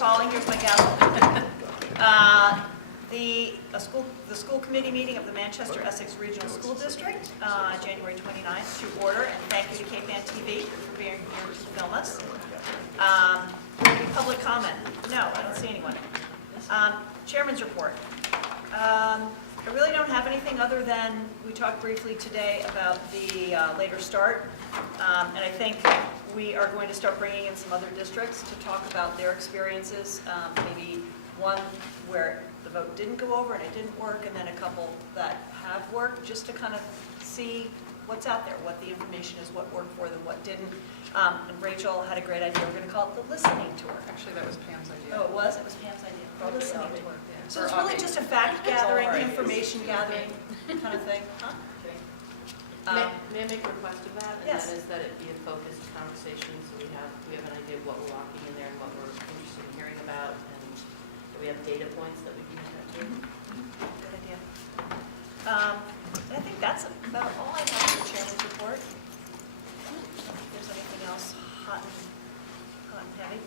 calling. Here's my gavel. The school committee meeting of the Manchester-Essex Regional School District, January 29th, to order. And thank you to KPAN TV for being here to film us. Any public comment? No, I don't see anyone. Chairman's report. I really don't have anything other than we talked briefly today about the later start. And I think we are going to start bringing in some other districts to talk about their experiences. Maybe one where the vote didn't go over and it didn't work, and then a couple that have worked, just to kind of see what's out there, what the information is, what worked for them, what didn't. And Rachel had a great idea. We're going to call it the listening tour. Actually, that was Pam's idea. Oh, it was? It was Pam's idea. The listening tour. Yeah. So it's really just a fact gathering, information gathering kind of thing. Huh? May I make a request of that? And Yes. that is that it be a focused conversation, so we have an idea of what we're walking in there and what we're interested in hearing about, and that we have data points that we can attach to. Good idea. And I think that's about all I have for the chairman's report. If there's anything else hot and heavy.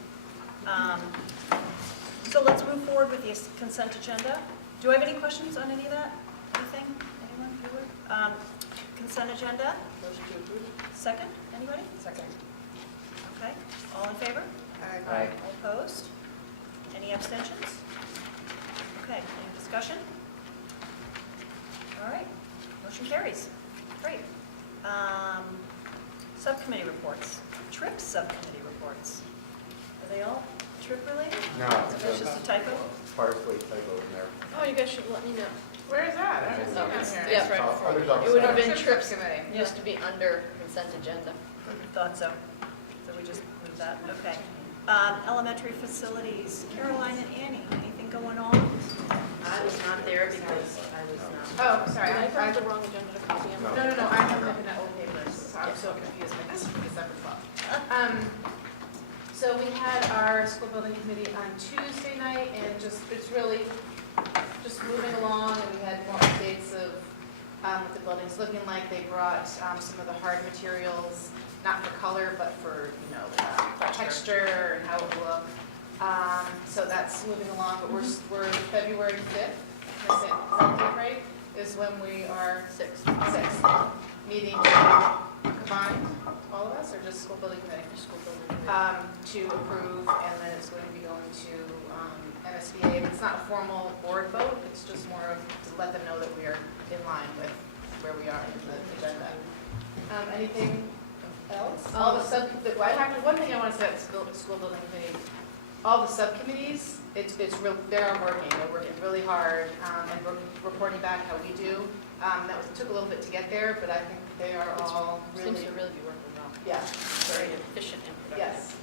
So let's move forward with the consent agenda. Do I have any questions on any of that? Anything? Anyone? Consent agenda? Motion to approve? Second? Anybody? Second. Okay. All in favor? Aye. All opposed? Any abstentions? Okay. Any discussion? All right. Motion carries. Great. Subcommittee reports. Trip subcommittee reports. Are they all trip related? No, That's just a typo? partially typo in there. Oh, you guys should let me know. Where is that? I haven't Oh, seen it yeah. here. Right Oh, before. others on the It would have side. been trips. Committee. Used to be under consent agenda. Thought so. So we just moved that. Okay. Elementary facilities. Caroline and Annie, anything going on? I was not there because I was not. Oh, sorry. Did I I find the wrong agenda to copy them? No. No, I have them in that old paper, so I'm so confused. Like, this is from December 12th. So we had our school building committee on Tuesday night, and it's really just moving along, and we had more updates of what the building's looking like. They brought some of the hard materials, not for color, but for, texture and how it will look. So that's moving along, but we're February 5th, is that right? Is when we are 6th meeting combined, all of us, or just school building committee? School building committee. To approve, and then it's going to be going to MSBA. It's not a formal board vote, it's just more of to let them know that we are in line with where we are in the agenda. Anything else? All the one thing I want to say about the school building committee, all the subcommittees, they're working really hard, and reporting back how we do. Took a little bit to get there, but I think they are all Seems really, to really be working well. yeah, Very efficient and productive. yes.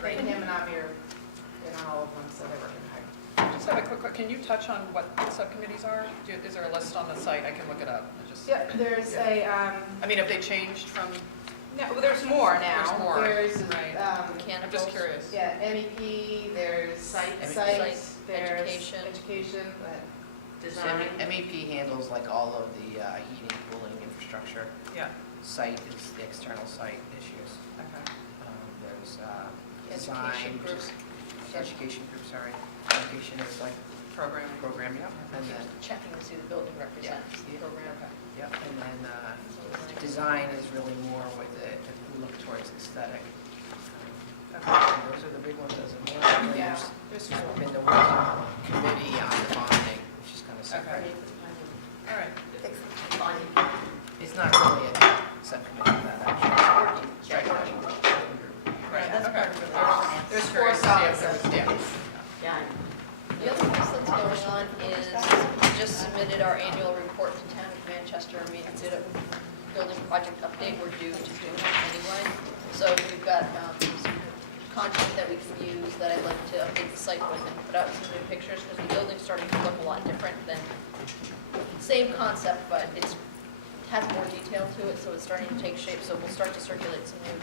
Great. And Pam and Avi are in on all of them, so they're working hard. Just have a quick, can you touch on what the subcommittees are? Is there a list on the site? I can look it up. Yeah, there's a, I mean, have they changed from, no, well, there's more now. There's more, There's, right. I'm just curious. yeah, MEP, there's Site, there's education. but Design. MEP handles like all of the heating, cooling, infrastructure. Yeah, Site is the external site issues. okay. There's Education design, group. which is education group, sorry. Education is like Program. program, yeah. And then, Checking to see the building represents the program. yeah, and then design is really more with it, look towards aesthetic. And those are the big ones as a more. Yeah. There's been the working committee on the bonding, which is kind of separate. All right. It's not really a subcommittee of that, actually. Right, That's okay. part of it. there's Curious to see solid if there's- subcommittees. Yeah. The other piece that's going on is we just submitted our annual report to Town of Manchester, and we did a building project update. We're due to do it anyway. So we've got some content that we can use that I'd like to update the site with and put out some new pictures, because the building's starting to look a lot different than, same concept, but it has more detail to it, so it's starting to take shape. So we'll start to circulate some new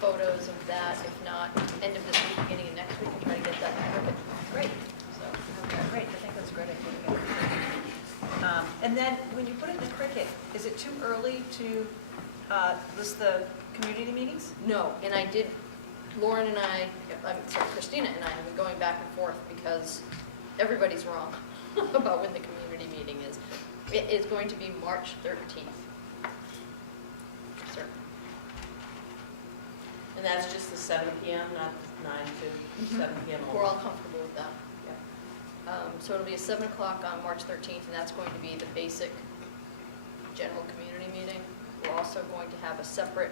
photos of that, if not end of this week, beginning of next week, and try to get that perfect. Great. So. Okay, great. I think that's a great idea. And then when you put it in the cricket, is it too early to list the community meetings? No, and I did Lauren and Christina and I have been going back and forth because everybody's wrong about when the community meeting is. It is going to be March 13th. Sir. And that's just the 7 PM, not 9 to 7 PM We're all only? comfortable with that. So it'll be a 7 o'clock on March 13th, and that's going to be the basic general community meeting. We're also going to have a separate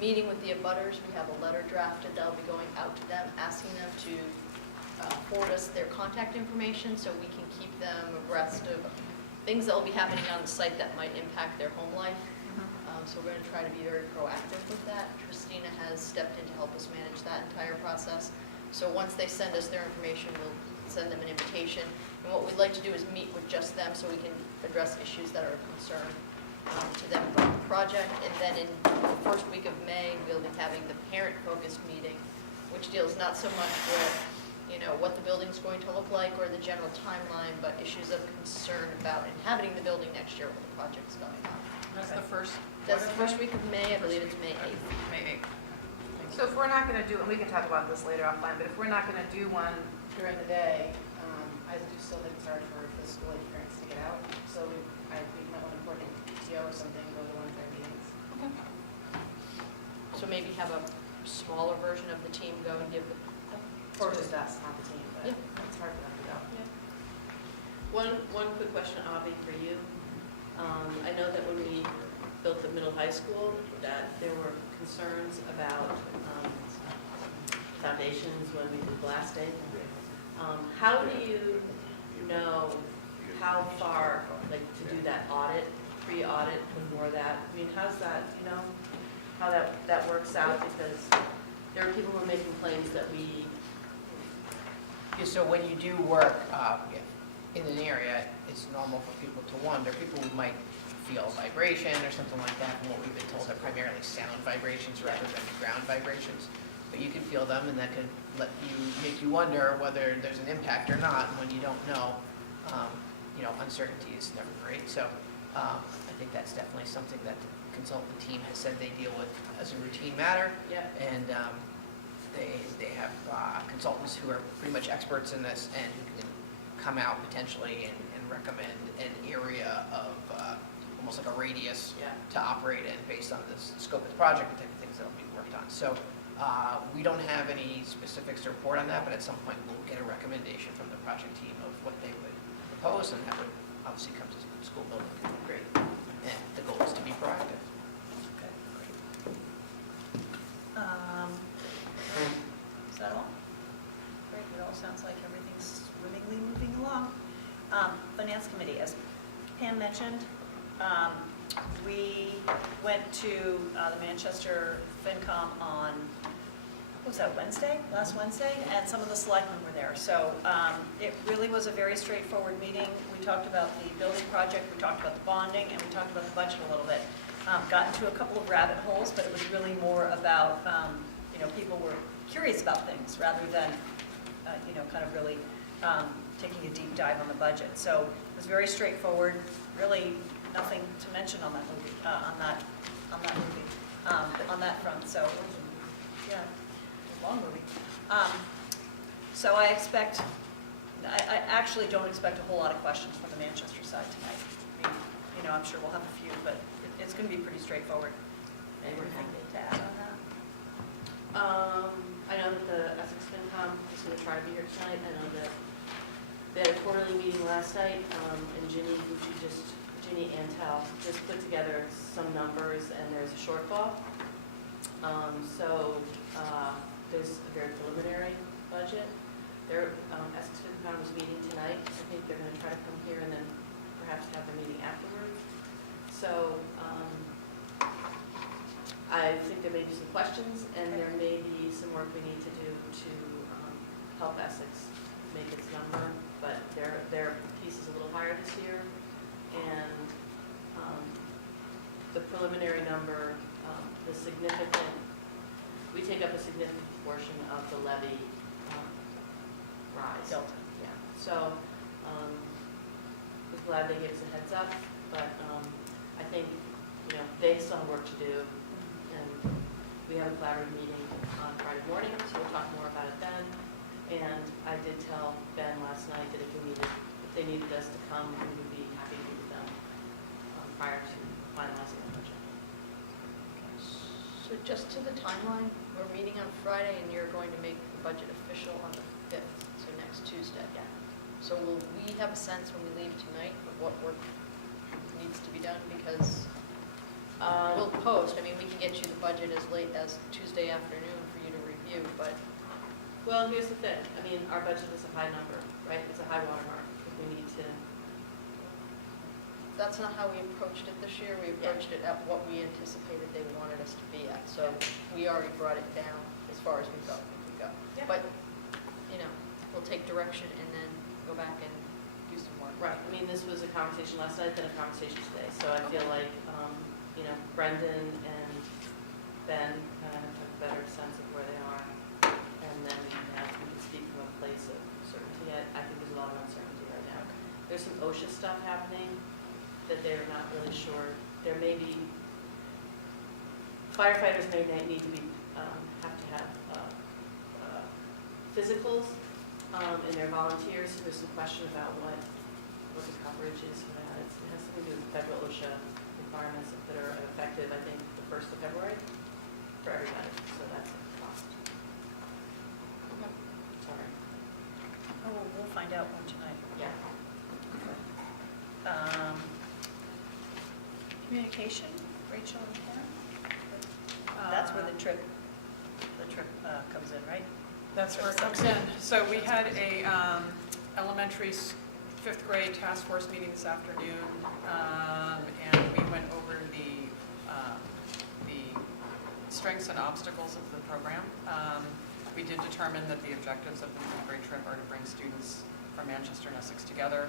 meeting with the abutters. We have a letter drafted that'll be going out to them, asking them to forward us their contact information so we can keep them abreast of things that will be happening on the site that might impact their home life. So we're going to try to be very proactive with that. Christina has stepped in to help us manage that entire process. So once they send us their information, we'll send them an invitation. And what we'd like to do is meet with just them so we can address issues that are of concern to them about the project. And then in the first week of May, we'll be having the parent-focused meeting, which deals not so much with, what the building's going to look like or the general timeline, but issues of concern about inhabiting the building next year when the project's going on. That's the first. That's the first week of May, I believe it's May 8th. May 8th. So if we're not going to do, and we can talk about this later offline, but if we're not going to do one during the day, I do still think it's hard for the school age parents to get out. So I think we might want to import a PTO or something, go to one of their meetings. So maybe have a smaller version of the team go and give the. Or just us, not the team, but Yeah. it's hard for them to go. One quick question, Avi, for you. I know that when we built the middle high school, that there were concerns about foundations when we did blasting. How do you know how far, to do that audit, pre-audit before that? I mean, how's that, how that works out? Because there are people who are making claims that we, So when you do work in an area, it's normal for people to wonder. People who might feel vibration or something like that, and what we've been told are primarily sound vibrations rather than ground vibrations. But you can feel them, and that can make you wonder whether there's an impact or not. And when you don't know, uncertainty is never great. So I think that's definitely something that the consultant team has said they deal with as a routine matter. yeah, And they have consultants who are pretty much experts in this and who can come out potentially and recommend an area of almost like a radius yeah. to operate in based on the scope of the project and type of things that will be worked on. So we don't have any specifics to report on that, but at some point we'll get a recommendation from the project team of what they would propose, and that would obviously come to the school building. Great. And the goal is to be proactive. Is that all? Great, it all sounds like everything's swimmingly moving along. Finance Committee, as Pam mentioned, we went to the Manchester FinCom on, what was that, last Wednesday, and some of the selectmen were there. So it really was a very straightforward meeting. We talked about the building project, we talked about the bonding, and we talked about the budget a little bit. Got into a couple of rabbit holes, but it was really more about, people were curious about things rather than, kind of really taking a deep dive on the budget. So it was very straightforward, really nothing to mention on that movie, on that front. So, yeah, a long movie. So I actually don't expect a whole lot of questions from the Manchester side tonight. I mean, I'm sure we'll have a few, but it's going to be pretty straightforward. Anything to add on that? I know that the Essex FinCom is going to try to be here tonight. I know that they had a quarterly meeting last night, and Ginny Antel just put together some numbers, and there's a shortfall. There's a very preliminary budget. Essex FinCom is meeting tonight. I think they're going to try to come here and then perhaps have the meeting afterwards. So I think there may be some questions, and there may be some work we need to do to help Essex make its number, but their piece is a little higher this year, and the preliminary number, we take up a significant portion of the levy rise. Delta. Yeah, so was glad they gave us a heads up, but I think, they still have work to do, and we have a collaborative meeting on Friday morning, so we'll talk more about it then. And I did tell Ben last night that if they needed us to come, we would be happy to meet with them prior to finalizing the budget. So just to the timeline, we're meeting on Friday and you're going to make the budget official on the 5th, so next Tuesday. Yeah. So will we have a sense when we leave tonight of what work needs to be done? Because we'll post, I mean, we can get you the budget as late as Tuesday afternoon for you to review, but Well, here's the thing, I mean, our budget is a high number, right? It's a high watermark, if we need to, that's not how we approached it this year. We approached it at what we anticipated they wanted us to be at. So we already brought it down as far as we go. Yeah. But, you know, we'll take direction and then go back and do some work. right, I mean, this was a conversation last night, then a conversation today, so I feel like, you know, Brendan and Ben kind of have a better sense of where they are, and then we can speak from a place of certainty. I think there's a lot of uncertainty right now. There's some OSHA stuff happening that they're not really sure. There may be, firefighters may need to be, have to have physicals, and they're volunteers, so there's some question about what the coverage is for that. It has something to do with federal OSHA requirements that are effective, I think, the 1st of February for everybody, so that's a cost. Sorry. Oh, we'll find out one tonight. Yeah. Communication, Rachel and Karen? That's where the trip comes in, right? That's where it comes in. So we had a elementary 5th grade task force meeting this afternoon, and we went over the strengths and obstacles of the program. We did determine that the objectives of the 5th grade trip are to bring students from Manchester and Essex together.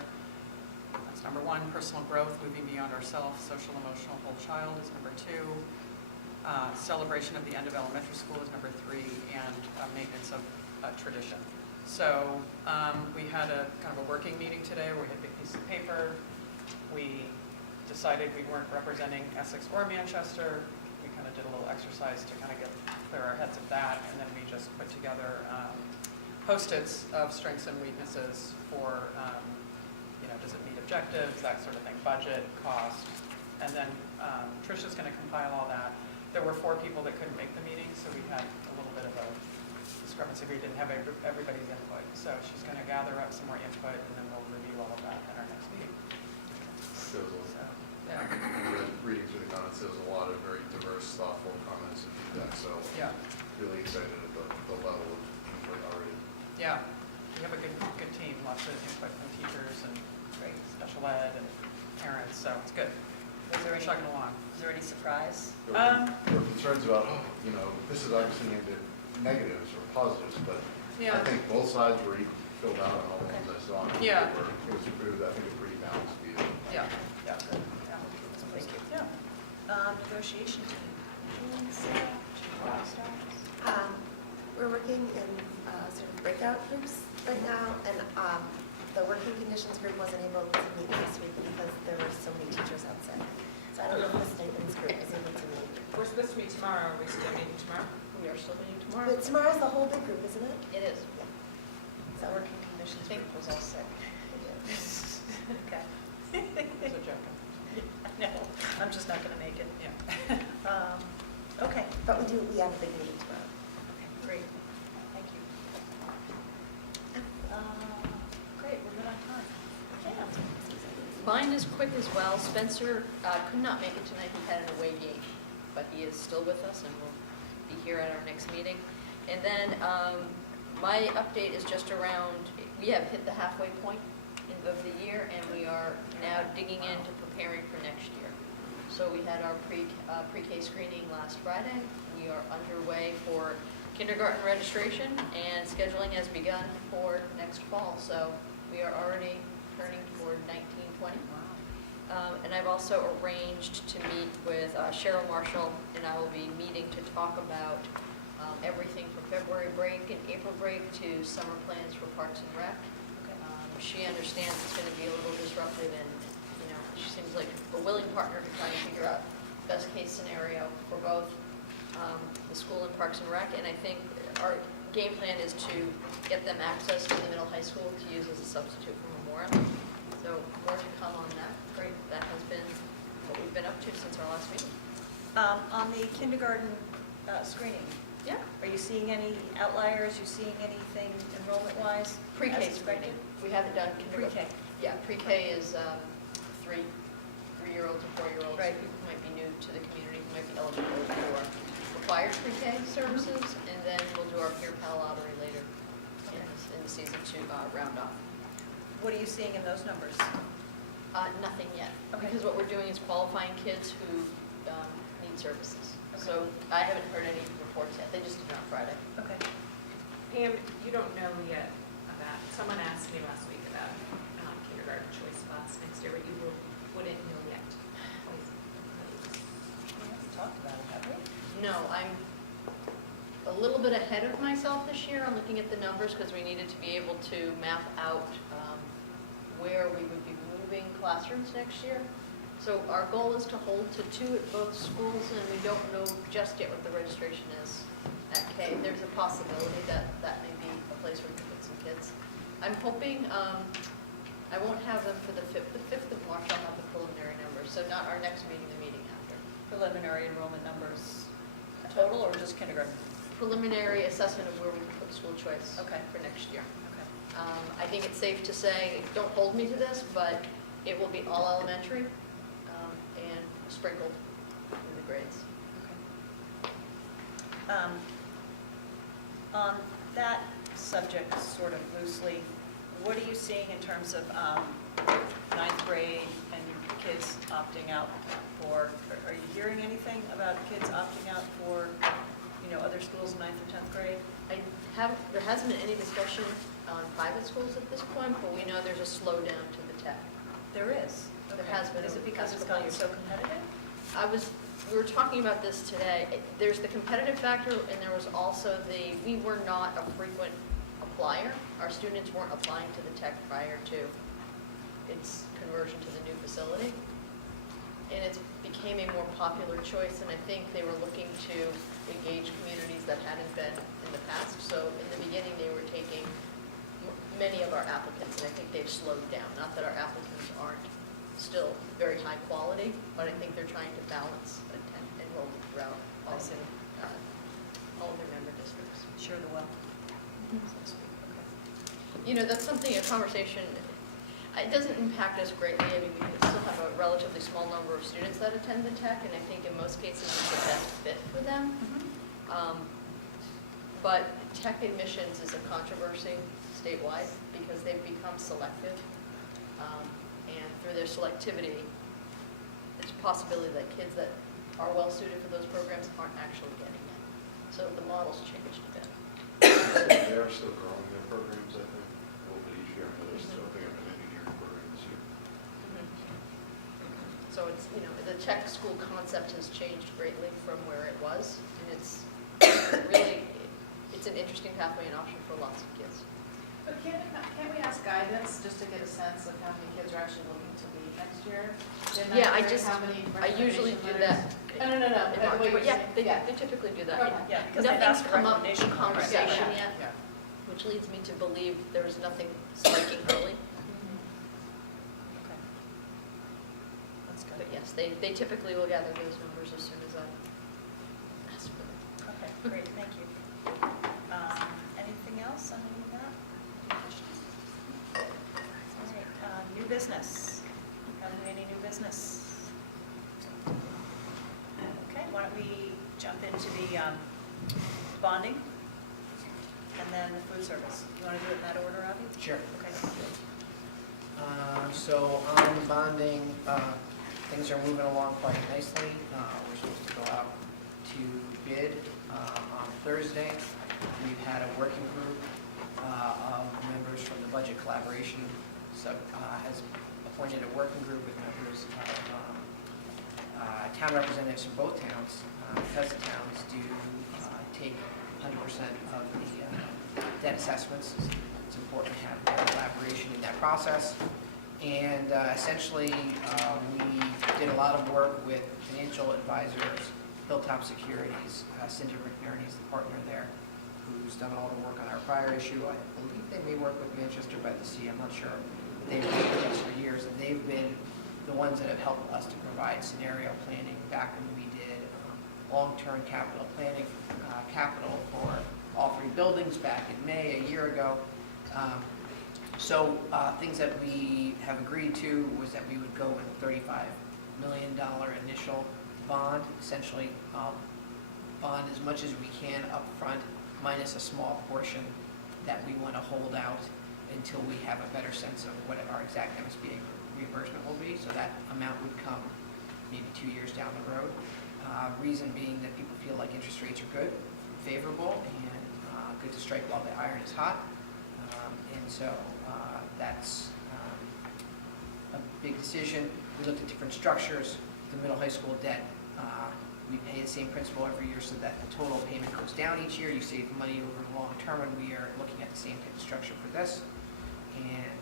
That's number 1. Personal growth, moving beyond ourselves. Social, emotional, whole child is number 2. Celebration of the end of elementary school is number 3, and maintenance of tradition. So we had a kind of a working meeting today where we had a big piece of paper. We decided we weren't representing Essex or Manchester. We kind of did a little exercise to kind of clear our heads of that, and then we just put together Post-its of strengths and weaknesses for, does it meet objectives, that sort of thing, budget, cost, and then Tricia's going to compile all that. There were 4 people that couldn't make the meeting, so we had a little bit of a discrepancy. We didn't have everybody's input, so she's going to gather up some more input, and then we'll review all of that at our next meeting. There was reading through the comments, there was a lot of very diverse, thoughtful comments and feedback, so Yeah, really excited at the level of input already. yeah. We have a good team, lots of input from teachers and special ed and parents, so it's good. Was there any, Chugging along. is there any surprise? There were concerns about, this is obviously into negatives or positives, but I think both sides were equally filled out on all the ones I saw. And Yeah. It was, I think, a pretty balanced view. Yeah. Thank you. Yeah. Negotiation team. We're working in sort of breakout groups right now, and the working conditions group wasn't able to meet this week because there were so many teachers out sick. So I don't know if the Stevens group is able to meet. We're supposed to meet tomorrow. Are we still meeting tomorrow? We are still meeting tomorrow. But tomorrow's the whole big group, isn't it? It is. So The working conditions group was all sick. Okay. It's a joke. No, I'm just not going to make it. Yeah. Okay, But we have a big meeting tomorrow. great. Thank you. Great, we're good on time. Yeah. Mine is quick as well. Spencer could not make it tonight. He had an away game, but he is still with us and will be here at our next meeting. And then my update is just around, we have hit the halfway point of the year, and we are now digging into preparing for next year. So we had our pre-K screening last Friday. We are underway for kindergarten registration, and scheduling has begun for next fall. So we are already turning toward 1920. And I've also arranged to meet with Cheryl Marshall, and I will be meeting to talk about everything from February break and April break to summer plans for Parks and Rec. She understands it's going to be a little disruptive, and she seems like a willing partner to try and figure out best case scenario for both the school and Parks and Rec, and I think our game plan is to get them access to the middle high school to use as a substitute for Memorial. So more to come on that. Great. That has been what we've been up to since our last meeting. On the kindergarten screening, Yeah. are you seeing any outliers? You seeing anything enrollment-wise? Pre-K as expected? screening. We haven't done kindergarten. Pre-K. Yeah, pre-K is 3-year-olds and 4-year-olds. Right. Who might be new to the community, who might be eligible for required pre-K services, and then we'll do our peer pal lottery later in the season to round off. What are you seeing in those numbers? Nothing yet, Okay. because what we're doing is qualifying kids who need services. So I haven't heard any reports yet, they just did it on Friday. Okay. Pam, you don't know yet about, someone asked me last week about kindergarten choice spots next year, but you wouldn't know yet. We haven't talked about it, have we? No, I'm a little bit ahead of myself this year on looking at the numbers, because we needed to be able to map out where we would be moving classrooms next year. So our goal is to hold to 2 at both schools, and we don't know just yet what the registration is at K. There's a possibility that that may be a place where we can put some kids. I'm hoping, I won't have them for the 5th. The 5th of March, I'll have the preliminary numbers, so not our next meeting, the meeting after. Preliminary enrollment numbers total or just kindergarten? Preliminary assessment of where we can put school choice Okay. for next year. Okay. I think it's safe to say, don't hold me to this, but it will be all elementary and sprinkled in the grades. On that subject, sort of loosely, what are you seeing in terms of 9th grade and kids opting out for, are you hearing anything about kids opting out for, other schools in 9th or 10th grade? There hasn't been any discussion on private schools at this point, but we know there's a slowdown to the tech. There is. There Okay. has been Is it over the because past it's couple gotten years. so competitive? We were talking about this today. There's the competitive factor, and there was also we were not a frequent applier. Our students weren't applying to the tech prior to its conversion to the new facility. And it became a more popular choice, and I think they were looking to engage communities that hadn't been in the past. So in the beginning, they were taking many of our applicants, and I think they've slowed down. Not that our applicants aren't still very high quality, but I think they're trying to balance enrollment throughout all of their member districts. Share the wealth, so to speak. Okay. That's something, a conversation, it doesn't impact us greatly. I mean, we still have a relatively small number of students that attend the tech, and I think in most cases it's the best fit for them. But tech admissions is a controversy statewide because they've become selective. And through their selectivity, there's a possibility that kids that are well suited for those programs aren't actually getting it. So the model's changed a bit. They are still growing their programs, I think, a little bit each year. They're still, I think, an engineering program this year. So it's, the Czech School concept has changed greatly from where it was, and it's really, it's an interesting pathway and option for lots of kids. But can't we ask guidance just to get a sense of how many kids are actually looking to leave next year? Didn't Yeah, how many I usually do recommendation that. letters? No. in March. Wait, But yeah, yeah. they typically do that. Okay. Yeah, because they've Nothing's asked for come up in recommendation. conversation Yeah. yet, Yeah. which leads me to believe there is nothing spiking early. Okay. That's good. But yes, they typically will gather those numbers as soon as I ask for them. Okay, great, thank you. Anything else on any of that? Any questions? All right, new business. Have we any new business? Okay, why don't we jump into the bonding and then the food service. You want to do it in that order, Avi? Sure. Okay. So on the bonding, things are moving along quite nicely. We're supposed to go out to bid on Thursday. We've had a working group of members from the Budget Collaboration has appointed a working group with members of town representatives from both towns, because the towns do take 100% of the debt assessments. It's important to have collaboration in that process. And essentially, we did a lot of work with financial advisors Hilltop Securities, Cindy McNerney's the partner there, who's done all the work on our prior issue. I believe they may work with Manchester by the Sea, I'm not sure. They've worked with us for years, and they've been the ones that have helped us to provide scenario planning back when we did long-term capital planning, capital for all three buildings back in May, a year ago. So things that we have agreed to was that we would go with a $35 million initial bond, essentially bond as much as we can up front, minus a small portion that we want to hold out until we have a better sense of what our exact MSBA reimbursement will be. So that amount would come maybe 2 years down the road. Reason being that people feel like interest rates are good, favorable, and good to strike while the iron is hot. And so that's a big decision. We looked at different structures. The middle high school debt, we pay the same principal every year so that the total payment goes down each year. You save money over the long term, and we are looking at the same type of structure for this. And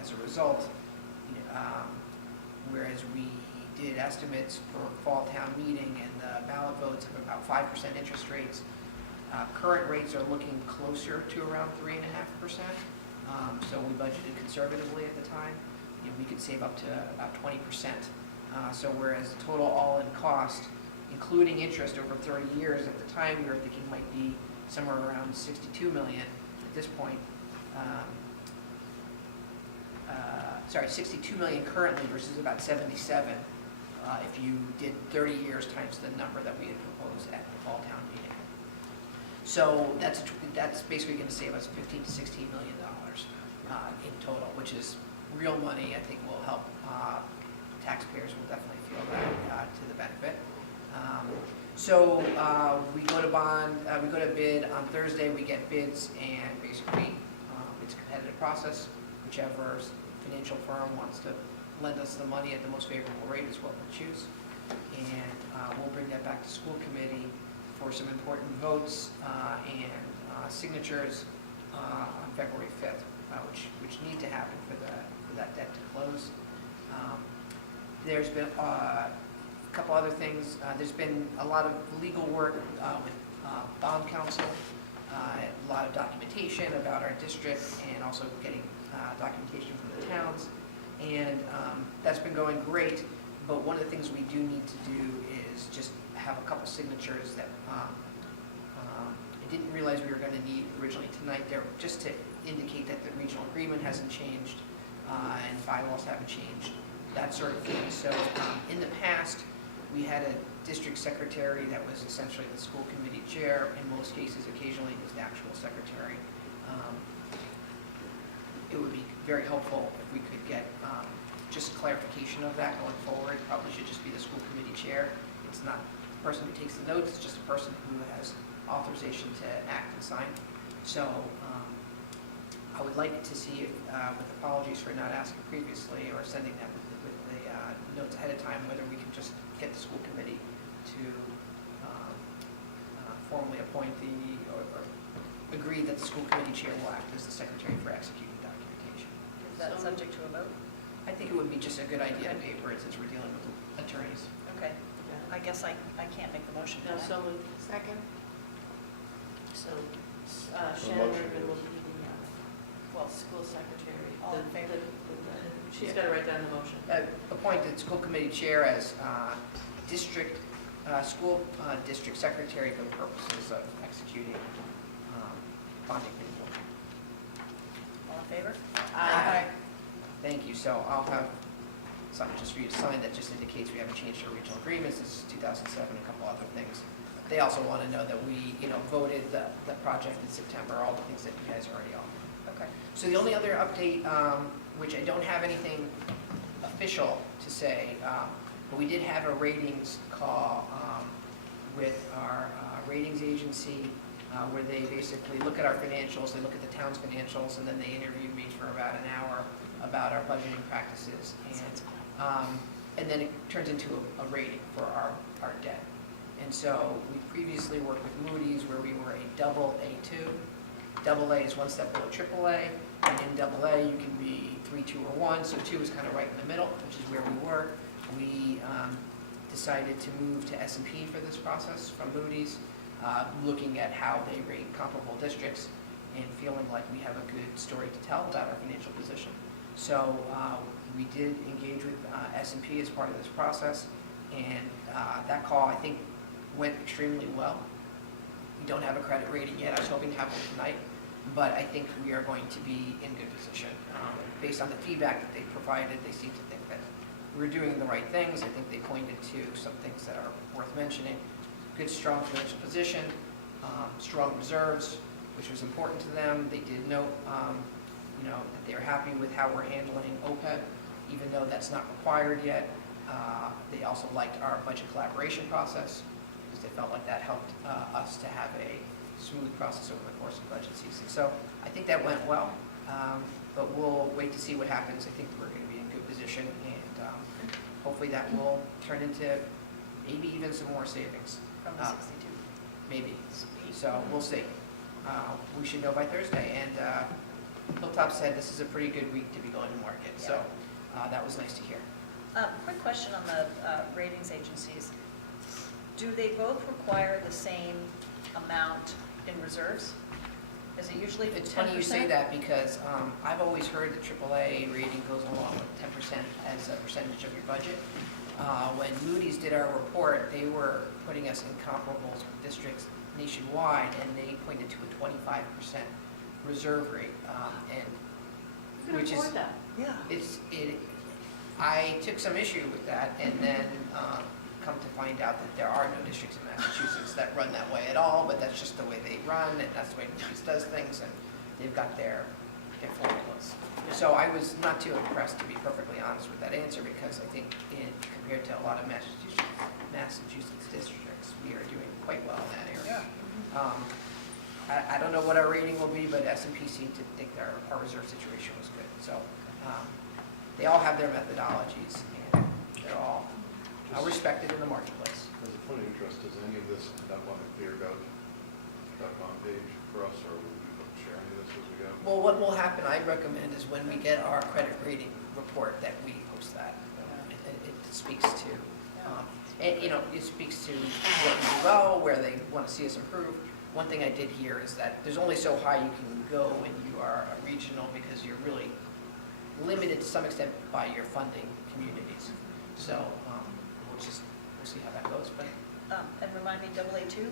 as a result, whereas we did estimates for fall town meeting and the ballot votes of about 5% interest rates, current rates are looking closer to around 3.5%. So we budgeted conservatively at the time. We could save up to about 20%. So whereas the total all-in cost, including interest over 30 years, at the time we were thinking might be somewhere around 62 million at this point. 62 million currently versus about 77 if you did 30 years times the number that we had proposed at the fall town meeting. So that's basically going to save us $15 to $16 million in total, which is real money. I think will help. Taxpayers will definitely feel that to the benefit. So we go to bid on Thursday. We get bids, and basically it's a competitive process. Whichever financial firm wants to lend us the money at the most favorable rate is what we'll choose. And we'll bring that back to school committee for some important votes and signatures on February 5th, which need to happen for that debt to close. There's been a couple other things. There's been a lot of legal work with bond counsel, a lot of documentation about our district, and also getting documentation from the towns. And that's been going great, but one of the things we do need to do is just have a couple signatures that I didn't realize we were going to need originally tonight. There, just to indicate that the regional agreement hasn't changed and bylaws haven't changed, that sort of thing. So in the past, we had a district secretary that was essentially the school committee chair. In most cases, occasionally was the actual secretary. It would be very helpful if we could get just clarification of that going forward. Probably should just be the school committee chair. It's not the person who takes the notes, it's just a person who has authorization to act and sign. So I would like to see, with apologies for not asking previously or sending them with the notes ahead of time, whether we can just get the school committee to formally appoint or agree that the school committee chair will act as the secretary for executing documentation. Is that subject to a vote? I think it would be just a good idea on paper since we're dealing with attorneys. Okay, I guess I can't make the motion for No, that. so moved. Second. So motion Shannon Irvin will is- be the school secretary. All in favor? She's got to write down the motion. Appoint the school committee chair as district, school district secretary for the purposes of executing bonding report. All in favor? Aye. Thank you. So I'll have something just for you to sign that just indicates we haven't changed our regional agreements. This is 2007, a couple other things. They also want to know that we, voted the project in September, all the things that you guys already offered. Okay. So the only other update, which I don't have anything official to say, but we did have a ratings call with our ratings agency where they basically look at our financials, they look at the town's financials, and then they interviewed me for about an hour about our budgeting practices. And then it turns into a rating for our debt. And so we previously worked with Moody's where we were a double A2. Double A is one step below triple A, and in double A you can be 3, 2, or 1, so 2 is kind of right in the middle, which is where we were. We decided to move to S&P for this process from Moody's, looking at how they rate comparable districts and feeling like we have a good story to tell about our financial position. So we did engage with S&P as part of this process, and that call, I think, went extremely well. We don't have a credit rating yet. I was hoping to have one tonight, but I think we are going to be in good position. Based on the feedback that they provided, they seem to think that we're doing the right things. I think they pointed to some things that are worth mentioning. Good, strong financial position, strong reserves, which was important to them. They did note, that they're happy with how we're handling OPEB, even though that's not required yet. They also liked our budget collaboration process, because they felt like that helped us to have a smooth process over the course of budget season. So I think that went well, but we'll wait to see what happens. I think we're going to be in good position, and hopefully that will turn into maybe even some more savings. From the 62. Maybe. So we'll see. We should know by Thursday. And Hilltop said this is a pretty good week to be going to market. So that was nice to hear. Quick question on the ratings agencies. Do they both require the same amount in reserves? Is it usually 10%? It's funny you say that, because I've always heard that AAA rating goes along with 10% as a percentage of your budget. When Moody's did our report, they were putting us in comparables with districts nationwide, and they pointed to a 25% reserve rate, which is Yeah. I took some issue with that, and then come to find out that there are no districts in Massachusetts that run that way at all, but that's just the way they run, and that's the way Moody's does things, and they've got their formulas. So I was not too impressed, to be perfectly honest, with that answer, because I think compared to a lot of Massachusetts districts, we are doing quite well in that area. I don't know what our rating will be, but S&P seemed to think our reserve situation was good. So they all have their methodologies, and they're all respected in the marketplace. As a point of interest, does any of this end up on the cleargov.com page for us, or will we share any of this as we go? Well, what will happen, I recommend, is when we get our credit rating report, that we post that. It speaks to, it speaks to what we do well, where they want to see us improve. One thing I did hear is that there's only so high you can go when you are a regional, because you're really limited to some extent by your funding communities. So we'll see how that goes. But And remind me, AA2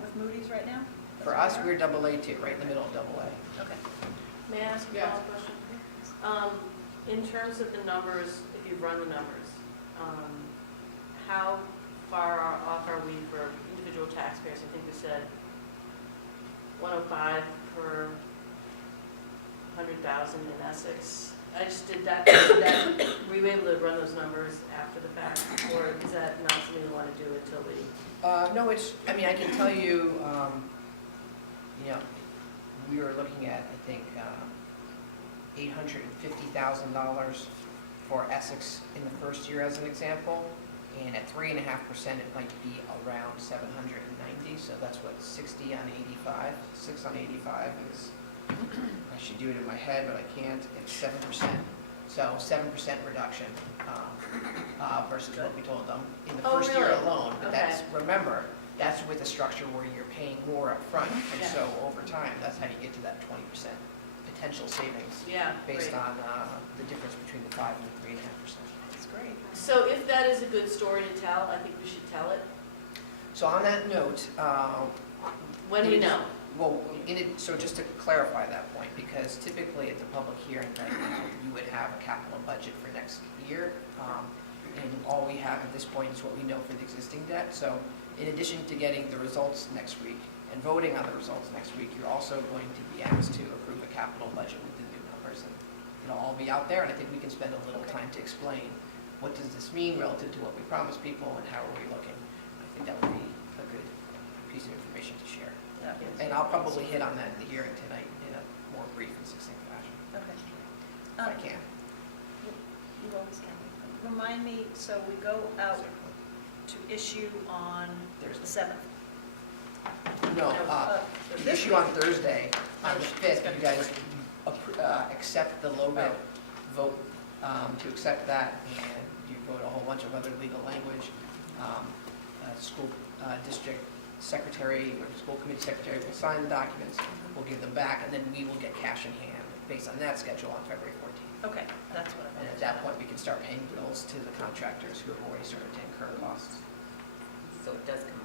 with Moody's right now? for us, we're AA2, right in the middle of AA. Okay. May I ask a follow-up question? In terms of the numbers, if you've run the numbers, how far off are we for individual taxpayers? I think we said 105 per 100,000 in Essex. I just did that. Were you able to run those numbers after the fact, or is that not something you want to do until we? No, I can tell you, we were looking at, I think, $850,000 for Essex in the first year as an example, and at 3.5% it might be around 790, so that's what, 60 on 85? 6 on 85 is, I should do it in my head, but I can't, it's 7%. So 7% reduction versus what we told them in the first year alone. But that's, remember, that's with a structure where you're paying more up front, and so over time, that's how you get to that 20% potential savings based on the difference between the 5 and the 3.5%. That's great. So if that is a good story to tell, I think we should tell it. So on that note, When we know. well, so just to clarify that point, because typically at the public hearing right now, you would have a capital budget for next year, and all we have at this point is what we know for the existing debt. So in addition to getting the results next week and voting on the results next week, you're also going to be asked to approve a capital budget with the new numbers, and it'll all be out there, and I think we can spend a little time to explain what does this mean relative to what we promised people and how are we looking. I think that would be a good piece of information to share. Yeah. And I'll probably hit on that in the hearing tonight in a more brief and succinct fashion, Okay. if I can. You always can. Remind me, so we go out to issue on the Thursday. 7th. No, the this issue on Thursday, on the 5th, you guys accept the LOBIT vote to accept that, and you vote a whole bunch of other legal language. School district secretary or school committee secretary will sign the documents, we'll give them back, and then we will get cash in hand based on that schedule on February 14th. Okay, that's what I And meant. at that point, we can start paying bills to the contractors who have already started to incur costs. So it does come.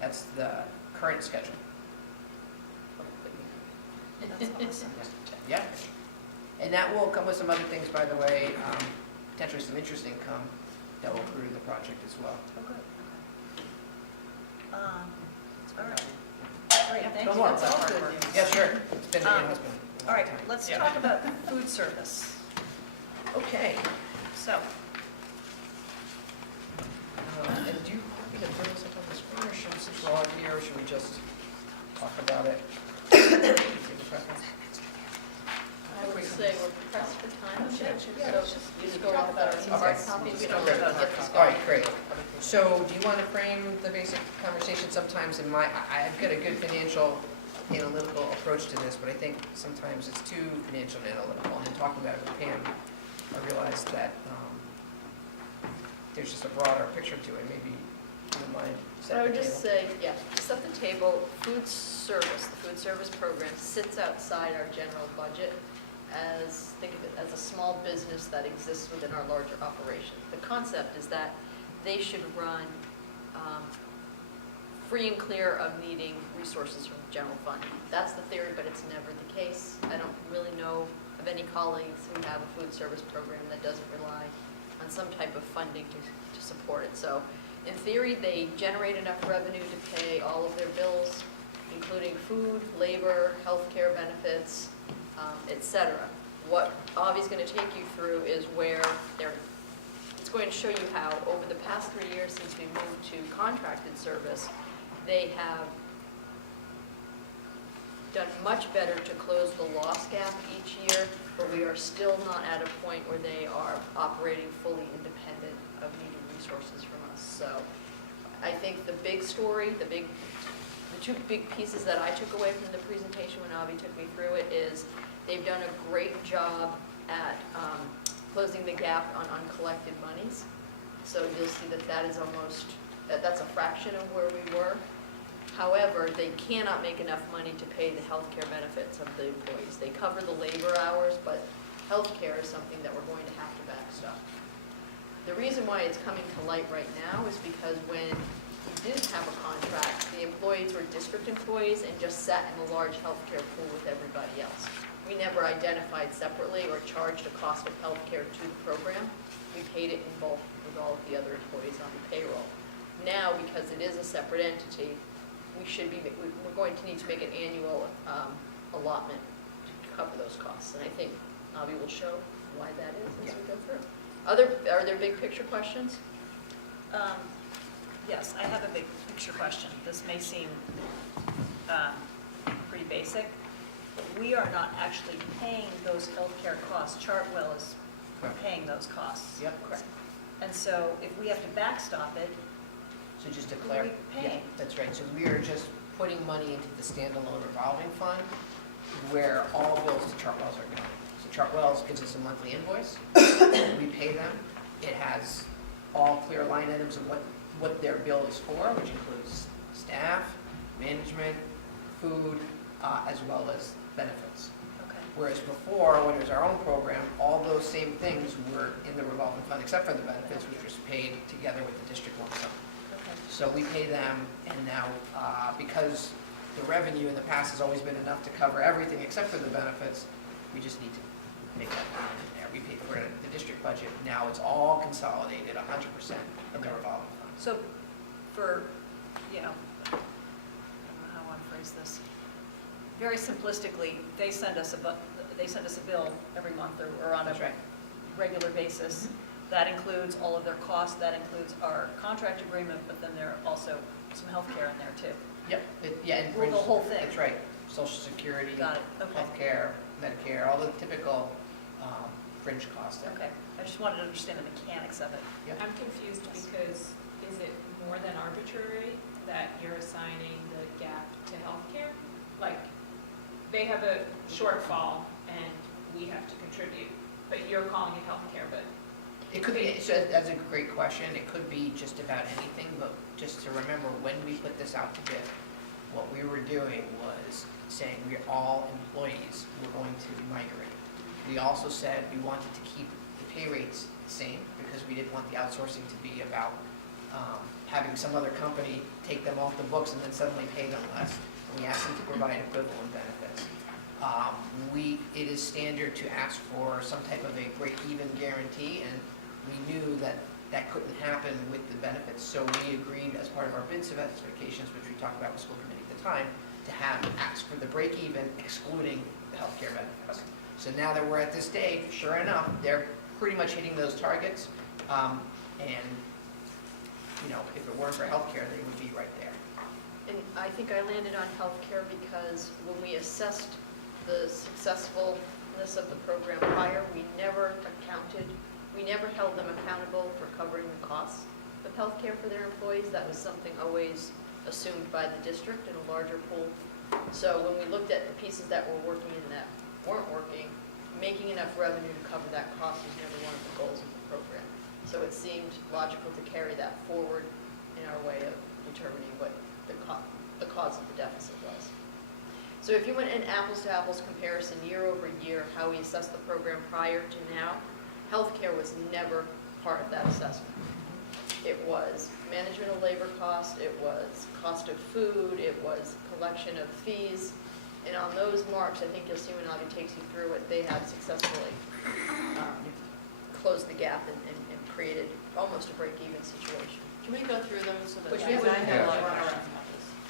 That's the current schedule. That's awesome. Yeah. And that will come with some other things, by the way, potentially some interest income that will accrue to the project as well. Oh, good. All right. Great, thank Don't you. worry. That's all good news. Yeah, sure. It's been, Um, it's been a All long right, time. let's Yeah. talk about food service. Okay. So, And do you want me to bring this up on the screen, or should we draw it here, or should we just talk about it? Do you have a preference? I would say we're pressed for time, so Yeah, let's we just go off our Okay. copies, we Okay. don't get this All right, great. So do you want to frame the basic conversation sometimes in I've got a good financial analytical approach to this, but I think sometimes it's too financial and analytical. And in talking about it with Pam, I realized that there's just a broader picture to it. Maybe you don't mind I setting would the just table. say, yeah, set the table, food service, the food service program sits outside our general budget think of it as a small business that exists within our larger operation. The concept is that they should run free and clear of needing resources from the general fund. That's the theory, but it's never the case. I don't really know of any colleagues who have a food service program that doesn't rely on some type of funding to support it. So in theory, they generate enough revenue to pay all of their bills, including food, labor, healthcare benefits, et cetera. What Avi's going to take you through is where it's going to show you how over the past 3 years since we moved to contracted service, they have done much better to close the loss gap each year, but we are still not at a point where they are operating fully independent of needing resources from us. So I think the big story, the two big pieces that I took away from the presentation when Avi took me through it is they've done a great job at closing the gap on uncollected monies. So you'll see that that's a fraction of where we were. However, they cannot make enough money to pay the health care benefits of the employees. They cover the labor hours, but health care is something that we're going to have to backstop. The reason why it's coming to light right now is because when we didn't have a contract, the employees were district employees and just sat in a large health care pool with everybody else. We never identified separately or charged a cost of health care to the program. We paid it in bulk with all of the other employees on the payroll. Now, because it is a separate entity, we're going to need to make an annual allotment to cover those costs. And I think Avi will show why that is as we go through. Are there big picture questions? Yes, I have a big picture question. This may seem pretty basic. We are not actually paying those healthcare costs. Chartwell is paying those costs. Yep, correct. And so if we have to backstop it, So just to who are clarify. we paying? That's right. So we are just putting money into the standalone revolving fund where all bills to Chartwells are going. So Chartwells gives us a monthly invoice. We pay them. It has all clear line items of what their bill is for, which includes staff, management, food, as well as benefits. Okay. Whereas before, when it was our own program, all those same things were in the revolving fund, except for the benefits, which was paid together with the district lump sum. Okay. So we pay them, and now, because the revenue in the past has always been enough to cover everything except for the benefits, we just need to make that line in there. We pay for it in the district budget. Now it's all consolidated 100% in the revolving fund. So for, I don't know how I want to phrase this. Very simplistically, they send us a bill every month or on a That's right. regular basis. That includes all of their costs, that includes our contract agreement, but then there are also some health care in there too. Yep, and Well, the whole thing. That's right. Social Security, Got it, okay. healthcare, Medicare, all the typical fringe costs there. Okay, I just wanted to understand the mechanics of it. Yep. I'm confused because is it more than arbitrary that you're assigning the gap to healthcare? Like, they have a shortfall and we have to contribute, but you're calling it healthcare, but It could be, so that's a great question. It could be just about anything, but just to remember, when we put this out to bid, what we were doing was saying all employees were going to migrate. We also said we wanted to keep the pay rates the same because we didn't want the outsourcing to be about having some other company take them off the books and then suddenly pay them less. And we asked them to provide equivalent benefits. It is standard to ask for some type of a break-even guarantee, and we knew that that couldn't happen with the benefits. So we agreed as part of our bid specifications, which we talked about with school committee at the time, to ask for the break-even excluding the healthcare benefits. So now that we're at this stage, sure enough, they're pretty much hitting those targets. And if it weren't for healthcare, they would be right there. And I think I landed on healthcare because when we assessed the successfulness of the program prior, we never held them accountable for covering the costs of healthcare for their employees. That was something always assumed by the district in a larger pool. So when we looked at the pieces that were working and that weren't working, making enough revenue to cover that cost was never one of the goals of the program. So it seemed logical to carry that forward in our way of determining what the cause of the deficit was. So if you went an apples-to-apples comparison year over year, how we assessed the program prior to now, healthcare was never part of that assessment. It was management of labor cost, it was cost of food, it was collection of fees. And on those marks, I think you'll see when Avi takes you through it, they have successfully closed the gap and created almost a break-even situation. Can we go through them so that? Which we would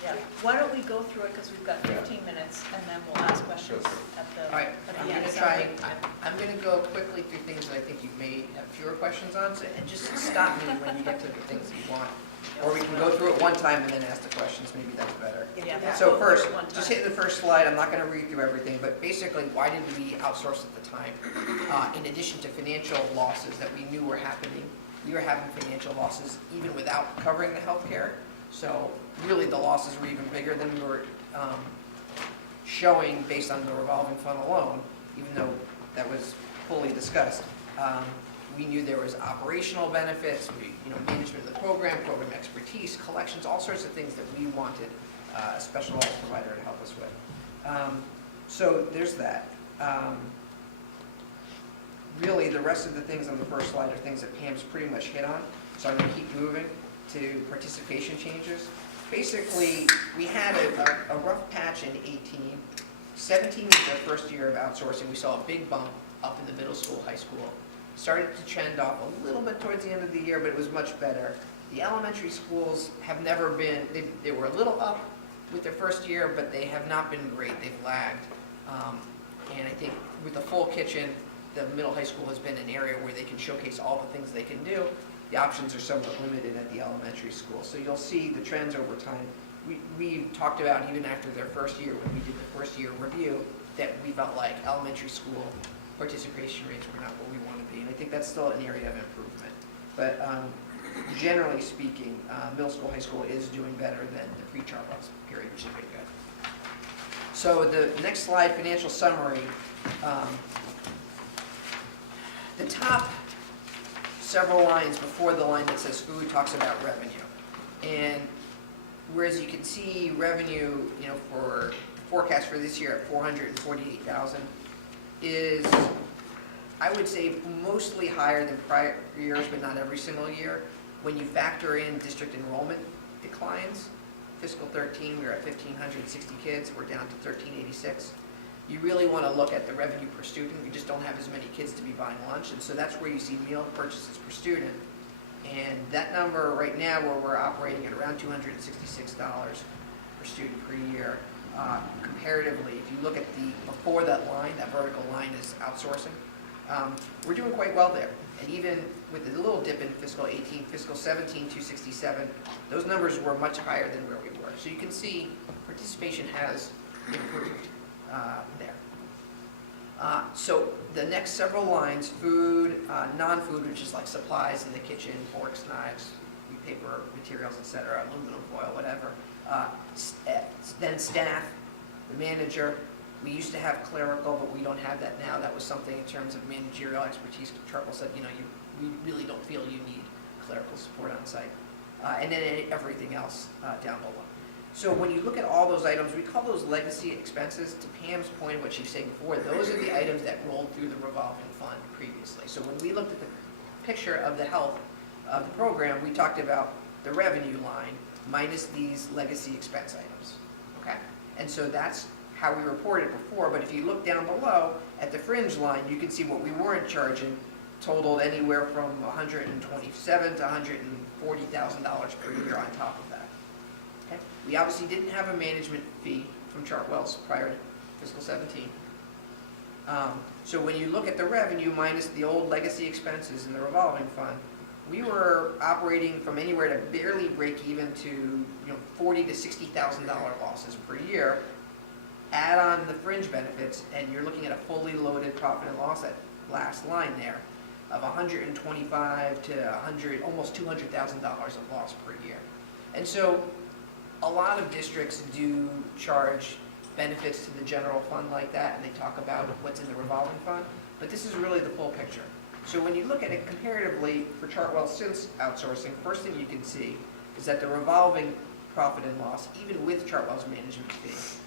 Yeah, why don't we go through it, because we've got 15 minutes, and then we'll ask questions at the All right, at I'm the going end. to try, I'm going to go quickly through things that I think you may have fewer questions on, and just stop me when you get to the things that you want. Or we can go through it one time and then ask the questions, maybe that's better. Yeah, let's So go through first, it one just time. hitting the first slide, I'm not going to read through everything, but basically, why did we outsource at the time? In addition to financial losses that we knew were happening, we were having financial losses even without covering the healthcare. So really, the losses were even bigger than we were showing based on the revolving fund alone, even though that was fully discussed. We knew there was operational benefits, management of the program expertise, collections, all sorts of things that we wanted a special ed provider to help us with. So there's that. Really, the rest of the things on the first slide are things that Pam's pretty much hit on, so I'm going to keep moving to participation changes. Basically, we had a rough patch in 18. 17 was the first year of outsourcing. We saw a big bump up in the middle school, high school. Started to trend off a little bit towards the end of the year, but it was much better. The elementary schools have never been, they were a little up with their first year, but they have not been great. They've lagged. And I think with the full kitchen, the middle high school has been an area where they can showcase all the things they can do. The options are somewhat limited at the elementary school. So you'll see the trends over time. We talked about even after their first year, when we did the first year review, that we felt like elementary school participation rates were not what we want to be. And I think that's still an area of improvement. But generally speaking, middle school, high school is doing better than the pre-Chartwells period, which is pretty good. So the next slide, financial summary. The top several lines before the line that says food talks about revenue. And whereas you can see revenue, for forecast for this year at 448,000 is, I would say, mostly higher than prior years, but not every single year. When you factor in district enrollment declines, fiscal 13, we were at 1,560 kids, we're down to 1,386. You really want to look at the revenue per student. We just don't have as many kids to be buying lunch, and so that's where you see meal purchases per student. And that number right now, where we're operating at around $266 per student per year, comparatively, if you look at before that line, that vertical line is outsourcing, we're doing quite well there. And even with a little dip in fiscal 18, fiscal 17, 267, those numbers were much higher than where we were. So you can see participation has improved there. So the next several lines, food, non-food, which is like supplies in the kitchen, forks, knives, paper, materials, etc., aluminum foil, whatever. Then staff, the manager. We used to have clerical, but we don't have that now. That was something in terms of managerial expertise. Chartwell said, we really don't feel you need clerical support on site. And then everything else down below. So when you look at all those items, we call those legacy expenses. To Pam's point, what she was saying before, those are the items that rolled through the revolving fund previously. So when we looked at the picture of the health of the program, we talked about the revenue line minus these legacy expense items, okay? And so that's how we reported before, but if you look down below at the fringe line, you can see what we weren't charging totaled anywhere from $127,000 to $140,000 per year on top of that. Okay? We obviously didn't have a management fee from Chartwells prior to fiscal 17. So when you look at the revenue minus the old legacy expenses in the revolving fund, we were operating from anywhere to barely break even to $40,000 to $60,000 losses per year. Add on the fringe benefits, and you're looking at a fully loaded profit and loss, that last line there, of $125,000 to almost $200,000 of loss per year. And so a lot of districts do charge benefits to the general fund like that, and they talk about what's in the revolving fund, but this is really the full picture. So when you look at it comparatively for Chartwell since outsourcing, first thing you can see is that the revolving profit and loss, even with Chartwell's management fee,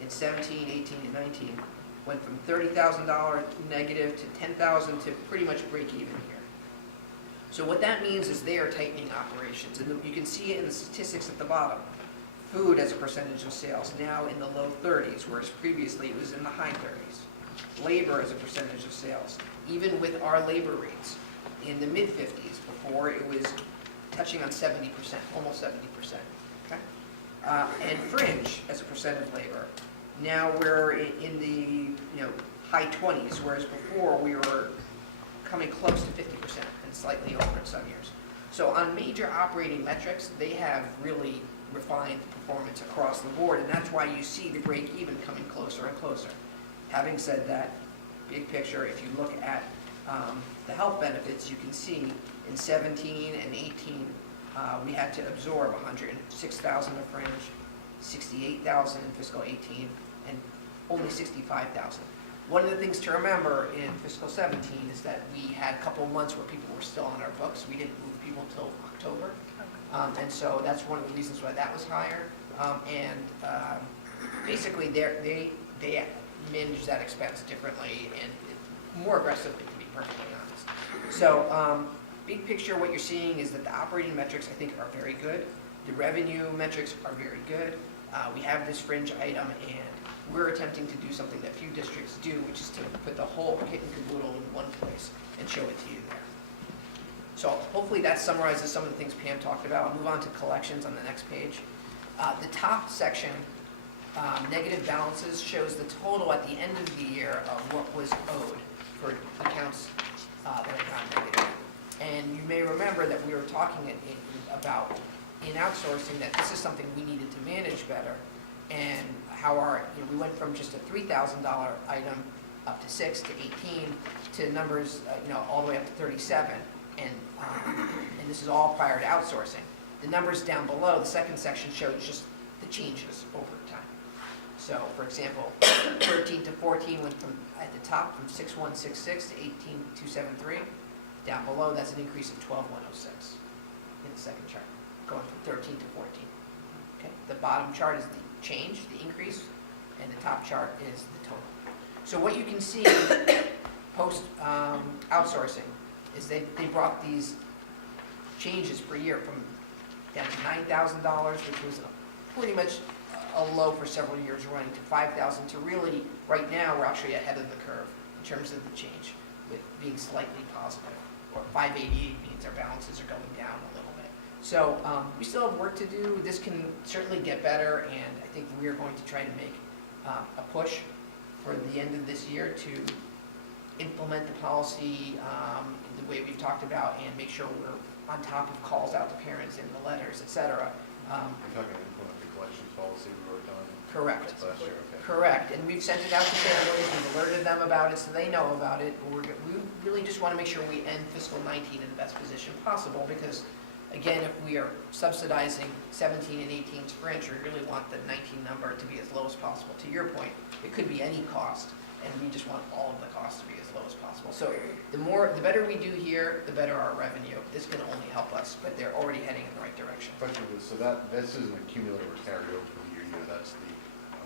in 17, 18, and 19, went from $30,000 negative to $10,000 to pretty much break even here. So what that means is they are tightening operations, and you can see it in the statistics at the bottom. Food as a percentage of sales now in the low 30s, whereas previously it was in the high 30s. Labor as a percentage of sales, even with our labor rates, in the mid 50s. Before it was touching on 70%, almost 70%. Okay? And fringe as a percent of labor. Now we're in the high 20s, whereas before we were coming close to 50% and slightly over in some years. So on major operating metrics, they have really refined performance across the board, and that's why you see the break even coming closer and closer. Having said that, big picture, if you look at the health benefits, you can see in 17 and 18, we had to absorb $106,000 of fringe, $68,000 in fiscal 18, and only $65,000. One of the things to remember in fiscal 17 is that we had a couple of months where people were still on our books. We didn't move people till October. And so that's one of the reasons why that was higher. Basically, they manage that expense differently and more aggressively, to be perfectly honest. So big picture, what you're seeing is that the operating metrics, I think, are very good. The revenue metrics are very good. We have this fringe item, and we're attempting to do something that few districts do, which is to put the whole kit and caboodle in one place and show it to you there. So hopefully that summarizes some of the things Pam talked about. I'll move on to collections on the next page. The top section, negative balances, shows the total at the end of the year of what was owed for accounts that have gone negative. And you may remember that we were talking about in outsourcing that this is something we needed to manage better, and how we went from just a $3,000 item up to 6 to 18 to numbers all the way up to 37. And this is all prior to outsourcing. The numbers down below, the second section, shows just the changes over time. So, for example, 13 to 14 went from, at the top, from 6,166 to 18,273. Down below, that's an increase of 12,106 in the second chart, going from 13 to 14. Okay. The bottom chart is the change, the increase, and the top chart is the total. So what you can see post outsourcing is they brought these changes per year from down to $9,000, which was pretty much a low for several years running, to $5,000, to really, right now, we're actually ahead of the curve in terms of the change, with being slightly positive. Or 588 means our balances are going down a little bit. So we still have work to do. This can certainly get better, and I think we are going to try to make a push for the end of this year to implement the policy the way we've talked about, and make sure we're on top of calls out to parents and the letters, et cetera. You're talking about implement the collections policy we worked on Correct. last year, okay. Correct, and we've sent it out to families, we've alerted them about it so they know about it. We really just want to make sure we end fiscal 19 in the best position possible, because again, if we are subsidizing 17 and 18's fringe, we really want the 19 number to be as low as possible. To your point, it could be any cost, and we just want all of the costs to be as low as possible. So the better we do here, the better our revenue. This can only help us, but they're already heading in the right direction. Question was, so this isn't a cumulative or carry over from year to year, that's the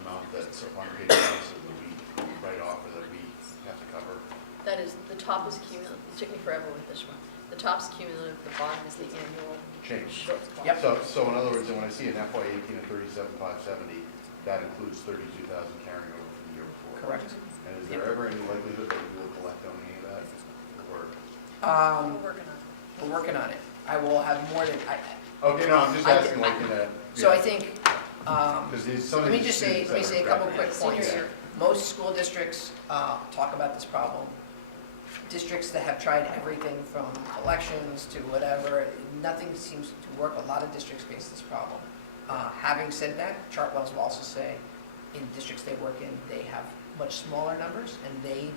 amount that's unpaid balances that we write off or that we have to cover? That is, the top is cumulative, it took me forever with this one. The top's cumulative, the bottom is the annual. Change. Yep. So in other words, when I see an FY 18 of 37,570, that includes 32,000 carrying over from the year before? Correct. And is there ever any likelihood that we will collect on any of that? Or, We're working on it. We're working on it. I will have more than, okay, no, I'm just asking like in a. so I think, Because some of let me these just say, students that are a couple graduating- quick points. Senior year. Most school districts talk about this problem. Districts that have tried everything from collections to whatever, nothing seems to work. A lot of districts face this problem. Having said that, Chartwells will also say in districts they work in, they have much smaller numbers, and they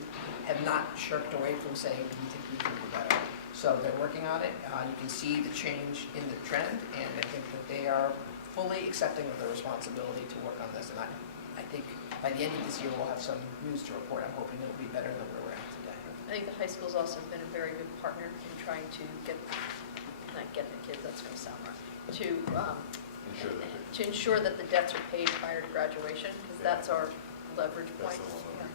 have not shirked away from saying, we think we can do better. So they're working on it. You can see the change in the trend, and I think that they are fully accepting of the responsibility to work on this. And I think by the end of this year, we'll have some news to report. I'm hoping it'll be better than where we're at today. I think the high school's also been a very good partner in trying to not get the kids, that's gonna sound wrong, to ensure that the debts are paid prior to graduation, because that's our leverage point. That's the one.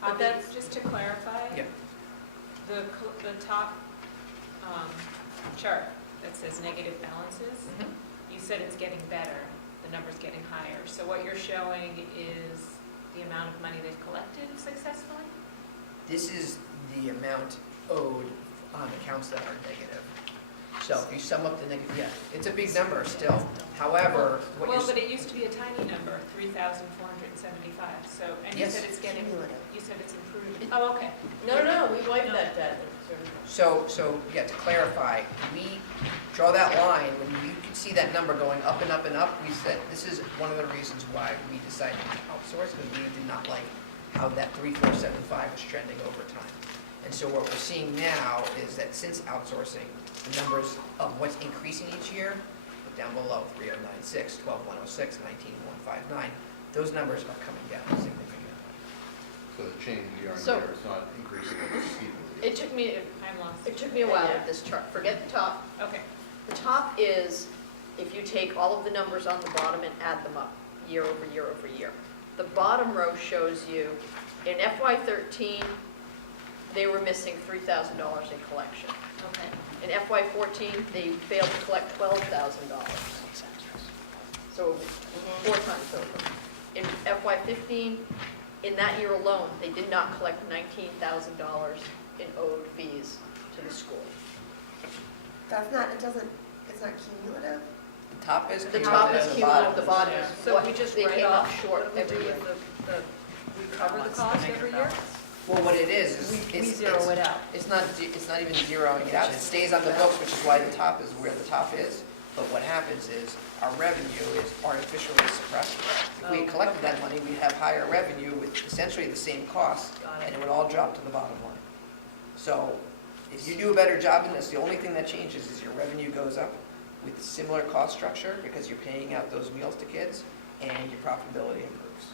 But that's, just to clarify, Yeah. the top chart that says negative balances, you said it's getting better, the number's getting higher. So what you're showing is the amount of money they've collected successfully? This is the amount owed on accounts that are negative. So if you sum up the negative, yeah, it's a big number still. However, what Well, you're, but it used to be a tiny number, 3,475, so, and you Yes. said it's getting, Cumulative. you said it's improving. Oh, okay. No, we wiped that debt. so yeah, to clarify, we draw that line, when you can see that number going up and up and up, we said, this is one of the reasons why we decided to outsource, because we did not like how that 3,475 was trending over time. And so what we're seeing now is that since outsourcing, the numbers of what's increasing each year, but down below, 3,096, 12,106, 19,159, those numbers are coming down significantly. So the change year on So- year, it's not increasing, it's steeply. It took me I'm lost. a while with this chart, forget the top. Okay. The top is, if you take all of the numbers on the bottom and add them up, year over year over year. The bottom row shows you, in FY13, they were missing $3,000 in collection. Okay. In FY14, they failed to collect $12,000. So 4 times over. In FY15, in that year alone, they did not collect $19,000 in owed fees to the school. That's not, it's not cumulative? The top is The top is cumulative, the bottom is So what we just they write came up off, short what do we every do year. with we cover the cost every year? Well, what it is We it's, zero it out. it's not even zeroing it out. It stays on the books, which is why the top is where the top is. But what happens is our revenue is artificially suppressed. If we had collected that money, we'd have higher revenue with essentially the same cost, Got and it. it would all drop to the bottom line. So if you do a better job in this, the only thing that changes is your revenue goes up with similar cost structure because you're paying out those meals to kids, and your profitability improves.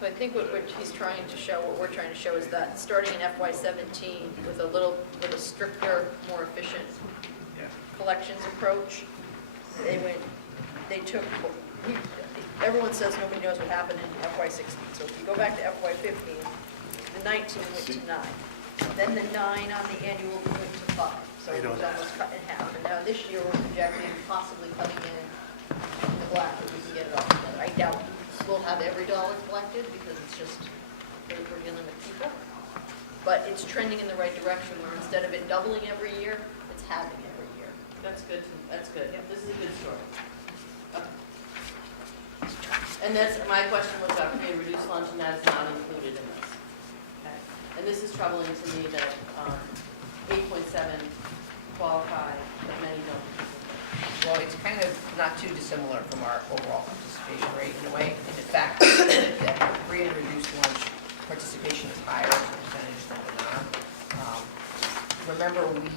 So I think what he's trying to show, what we're trying to show is that starting in FY17 with a stricter, more efficient collections approach, everyone says nobody knows what happened in FY16. So if you go back to FY15, the 19 went to 9. Then the 9 on the annual went to 5. So it was almost cut in half. And now this year we're projecting possibly cutting in the black if we can get it all together. I doubt we'll have every dollar collected because it's just, we're dealing with people. But it's trending in the right direction where instead of it doubling every year, it's halving every year. That's good, that's good. This is a good story. Okay. And that's, my question was about free and reduced lunch, and that is not included in this. Okay. And this is troubling to me that 8.7 qualify, but many don't. Well, it's kind of not too dissimilar from our overall participation rate in a way. And in fact, the free and reduced lunch participation is higher as a percentage than the non. Remember, we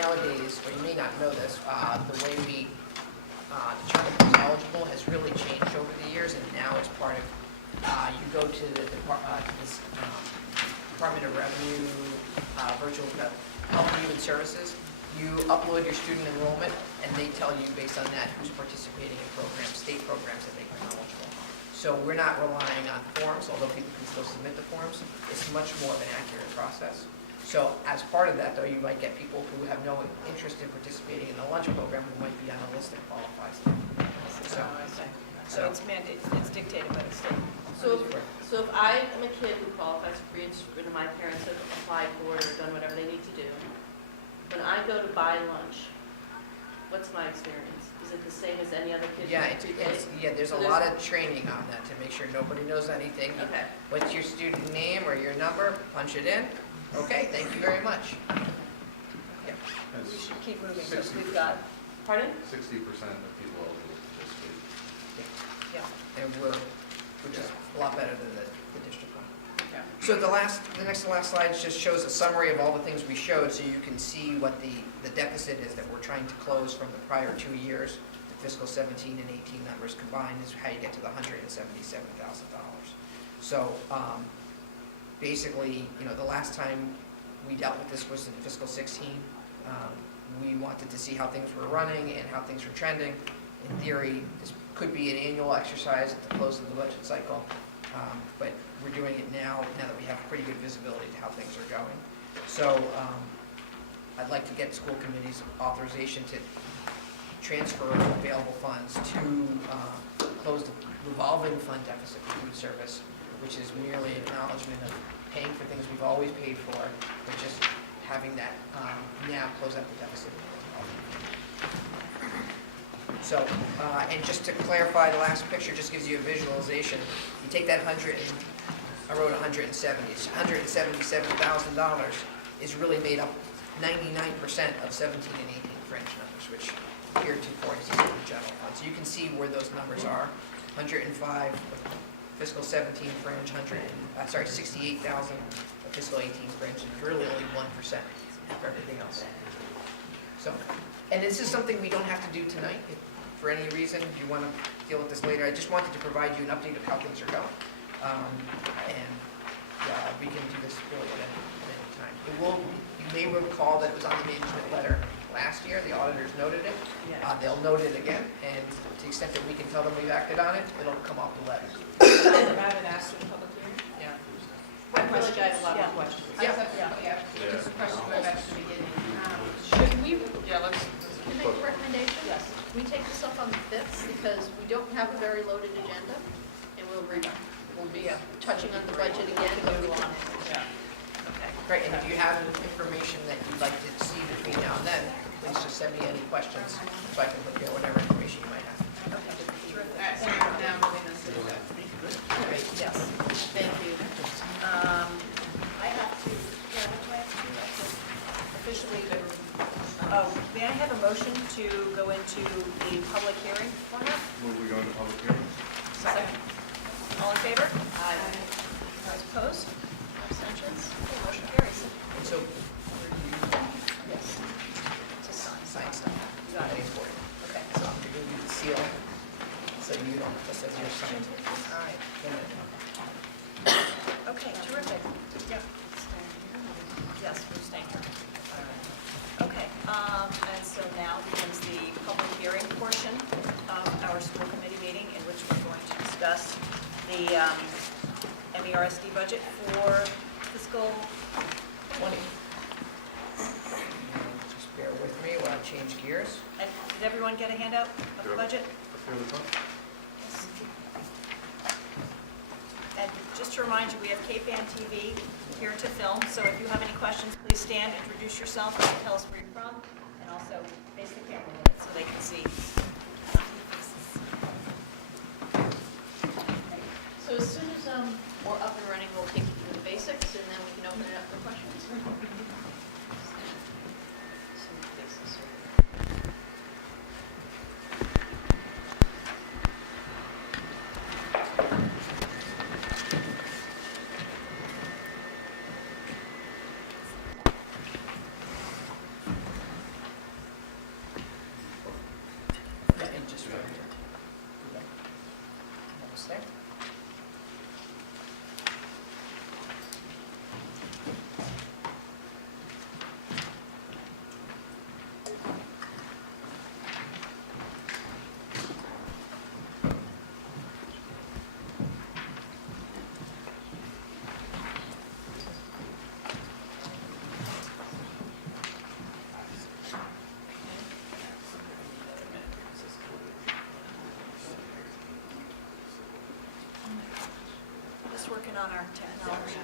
nowadays, or you may not know this, the way we determine who's eligible has really changed over the years, and now it's part of you go to the Department of Revenue virtual Health and Human Services, you upload your student enrollment, and they tell you based on that who's participating in programs, state programs that make them eligible. So we're not relying on forms, although people can still submit the forms. It's much more of an accurate process. So as part of that, though, you might get people who have no interest in participating in the lunch program who might be on a list that qualifies them. So it's mandated, it's dictated by the state. So if I am a kid who qualifies for free instrument, and my parents have applied for it or done whatever they need to do, when I go to buy lunch, what's my experience? Is it the same as any other kid? Yeah, who's prepaid? there's a lot of training on that to make sure nobody knows anything. Okay. What's your student name or your number? Punch it in. Okay, thank you very much. Yeah. We should keep moving, because we've got, Pardon? 60% of people eligible to participate. yeah, And which is a lot better than the district one. Yeah. So the next to last slide just shows a summary of all the things we showed, so you can see what the deficit is that we're trying to close from the prior 2 years. The fiscal 17 and 18 numbers combined is how you get to the $177,000. So basically, the last time we dealt with this was in fiscal 16. We wanted to see how things were running and how things were trending. In theory, this could be an annual exercise at the close of the budget cycle, but we're doing it now that we have pretty good visibility to how things are going. So I'd like to get school committee's authorization to transfer available funds to close the revolving fund deficit for food service, which is merely acknowledgement of paying for things we've always paid for, but just having that now close out the deficit. So, and just to clarify, the last picture just gives you a visualization. You take that 100, I wrote 170, it's $177,000 is really made up 99% of 17 and 18 French numbers, which appear to for the general fund. So you can see where those numbers are. 105 fiscal 17 French, 68,000 fiscal 18 French, and really only 1% for everything else. So, and this is something we don't have to do tonight. If for any reason you want to deal with this later, I just wanted to provide you an update of how things are going. And we can do this really at any time. You may recall that it was on the management letter last year. The auditors noted it. They'll note it again, and to the extent that we can tell them we've acted on it, it'll come off the letter. Rather than ask in public hearing? Yeah. I feel like I have a lot of questions. Just a question going back to the beginning. Should we, Yeah, let's, can I make a recommendation? Yes. We take this up on the 5th, because we don't have a very loaded agenda, and we'll be touching on the budget again, but we can. yeah. okay. Great, and if you have information that you'd like to see between now and then, please just send me any questions so I can look at whatever information you might have. Okay, terrific. All right, so now moving on to the Great, yes. Thank you. I have to, yeah, what do I have to do? I have to officially, may I have a motion to go into the public hearing format? Move we go into public hearing? Second. All in favor? Aye. Those opposed? Abstentions? Okay, motion carries. And so, Yes. To sign. sign stuff. You got it. Important. Okay, So I'm going to give you the seal, so you don't, just as you're signed. all right. Okay, terrific. Yeah. Yes, we're staying here. Okay, and so now begins the public hearing portion of our school committee meeting, in which we're going to discuss the MERSD budget for fiscal 20. Just bear with me while I change gears. And did everyone get a handout of the budget? Fairly fun. Yes. And just to remind you, we have KPAN TV here to film, so if you have any questions, please stand, introduce yourself, and tell us where you're from, and also face the camera a little bit so they can see. So as soon as we're up and running, we'll take you through the basics, and then we can open it up for questions. working on our technology.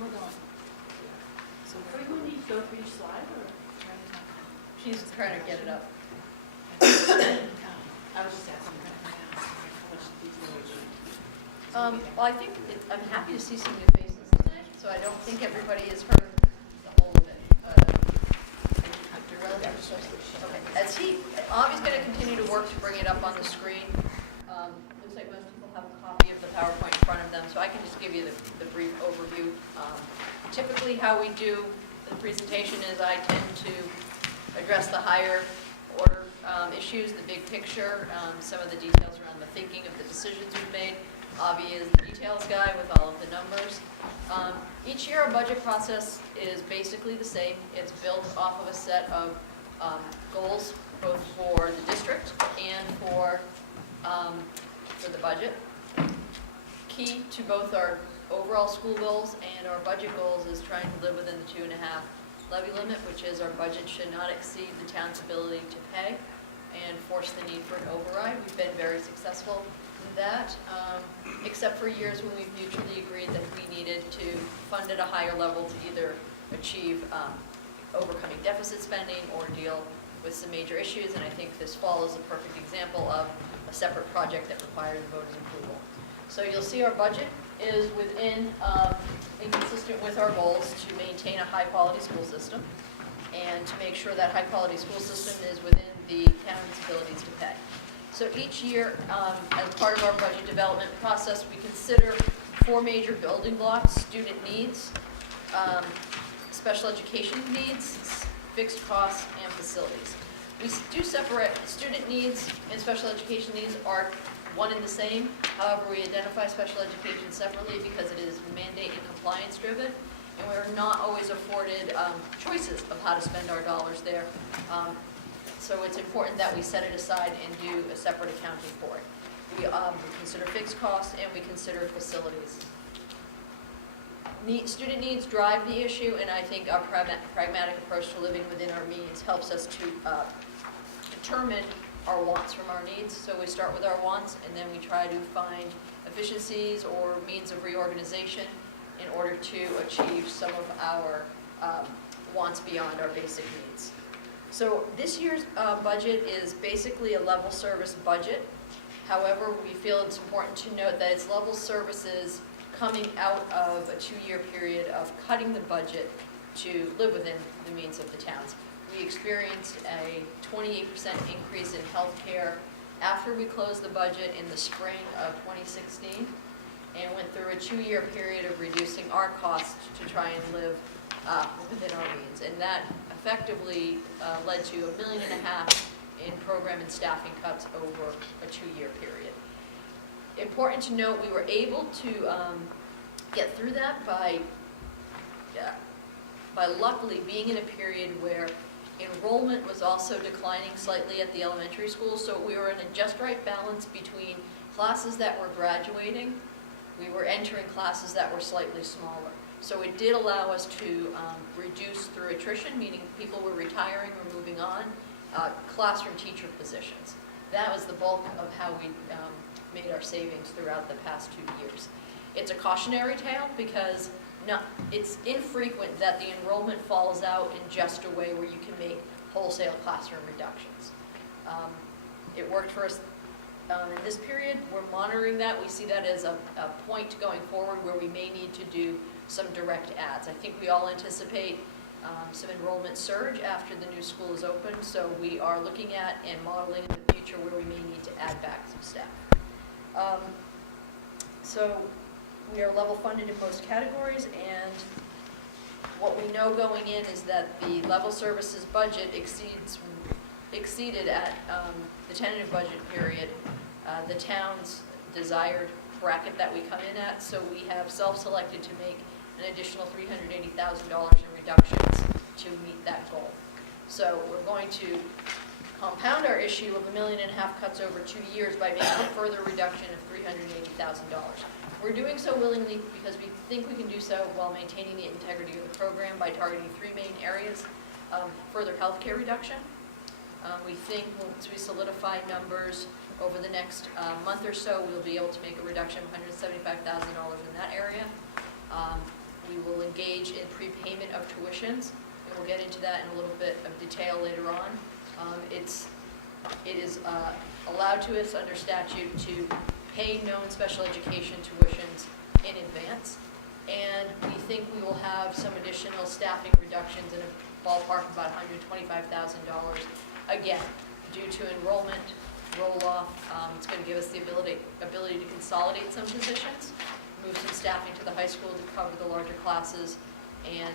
We're going. So Everyone needs to go for each slide, or? She's trying to get it up. I was just asking how much detail would you? Well, I think, I'm happy to see some new faces tonight, so I don't think everybody has heard the whole of it. Okay, as Avi's going to continue to work to bring it up on the screen. Looks like most people have a copy of the PowerPoint in front of them, so I can just give you the brief overview. Typically, how we do the presentation is I tend to address the higher order issues, the big picture, some of the details around the thinking of the decisions we've made. Avi is the details guy with all of the numbers. Each year, our budget process is basically the same. It's built off of a set of goals, both for the district and for the budget. Key to both our overall school goals and our budget goals is trying to live within the 2.5 levy limit, which is our budget should not exceed the town's ability to pay and force the need for an override. We've been very successful in that, except for years when we've mutually agreed that we needed to fund at a higher level to either achieve overcoming deficit spending or deal with some major issues, and I think this fall is a perfect example of a separate project that requires voters' approval. So you'll see our budget is within and consistent with our goals to maintain a high-quality school system and to make sure that high-quality school system is within the town's abilities to pay. So each year, as part of our budget development process, we consider 4 major building blocks: student needs, special education needs, fixed costs, and facilities. We do separate student needs and special education needs are one and the same. However, we identify special education separately because it is mandate and compliance driven, and we're not always afforded choices of how to spend our dollars there. So it's important that we set it aside and do a separate accounting for it. We consider fixed costs and we consider facilities. Student needs drive the issue, and I think our pragmatic approach to living within our means helps us to determine our wants from our needs. So we start with our wants, and then we try to find efficiencies or means of reorganization in order to achieve some of our wants beyond our basic needs. So this year's budget is basically a level service budget. However, we feel it's important to note that it's level services coming out of a 2-year period of cutting the budget to live within the means of the towns. We experienced a 28% increase in healthcare after we closed the budget in the spring of 2016 and went through a 2-year period of reducing our costs to try and live within our means. And that effectively led to $1.5 million in program and staffing cuts over a 2-year period. Important to note, we were able to get through that by luckily being in a period where enrollment was also declining slightly at the elementary school, so we were in a just right balance between classes that were graduating, we were entering classes that were slightly smaller. So it did allow us to reduce through attrition, meaning people were retiring or moving on, classroom teacher positions. That was the bulk of how we made our savings throughout the past 2 years. It's a cautionary tale because it's infrequent that the enrollment falls out in just a way where you can make wholesale classroom reductions. It worked for us in this period. We're monitoring that. We see that as a point going forward where we may need to do some direct adds. I think we all anticipate some enrollment surge after the new school is open, so we are looking at and modeling in the future where we may need to add back some staff. So we are level funded in most categories, and what we know going in is that the level services budget exceeded at the tentative budget period the town's desired bracket that we come in at, so we have self-selected to make an additional $380,000 in reductions to meet that goal. So we're going to compound our issue of $1.5 million cuts over 2 years by making a further reduction of $380,000. We're doing so willingly because we think we can do so while maintaining the integrity of the program by targeting 3 main areas. Further healthcare reduction. We think once we solidify numbers over the next month or so, we'll be able to make a reduction of $175,000 in that area. We will engage in prepayment of tuitions, and we'll get into that in a little bit of detail later on. It is allowed to us under statute to pay known special education tuitions in advance, and we think we will have some additional staffing reductions in a ballpark of about $125,000. Again, due to enrollment roll-off, it's going to give us the ability to consolidate some positions, move some staffing to the high school to cover the larger classes, and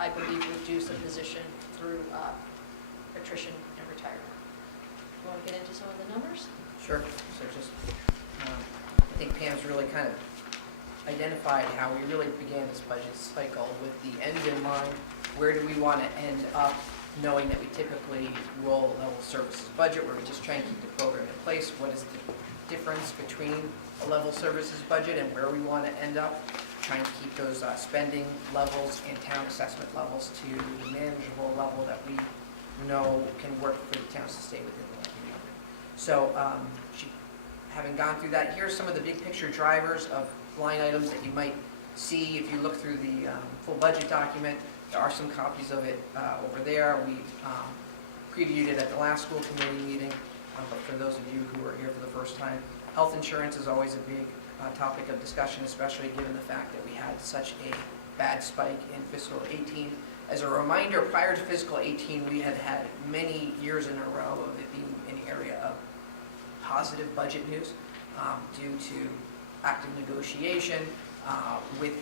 I believe reduce a position through attrition and retirement. You want to get into some of the numbers? Sure. So just, I think Pam's really kind of identified how we really began this budget cycle with the end in mind. Where do we want to end up, knowing that we typically roll a level services budget where we just try and keep the program in place? What is the difference between a level services budget and where we want to end up? Trying to keep those spending levels and town assessment levels to the manageable level that we know can work for the towns to stay within the community. So having gone through that, here's some of the big picture drivers of line items that you might see if you look through the full budget document. There are some copies of it over there. We previewed it at the last school committee meeting, but for those of you who are here for the first time, health insurance is always a big topic of discussion, especially given the fact that we had such a bad spike in fiscal 18. As a reminder, prior to fiscal 18, we had had many years in a row of it being an area of positive budget news due to active negotiation with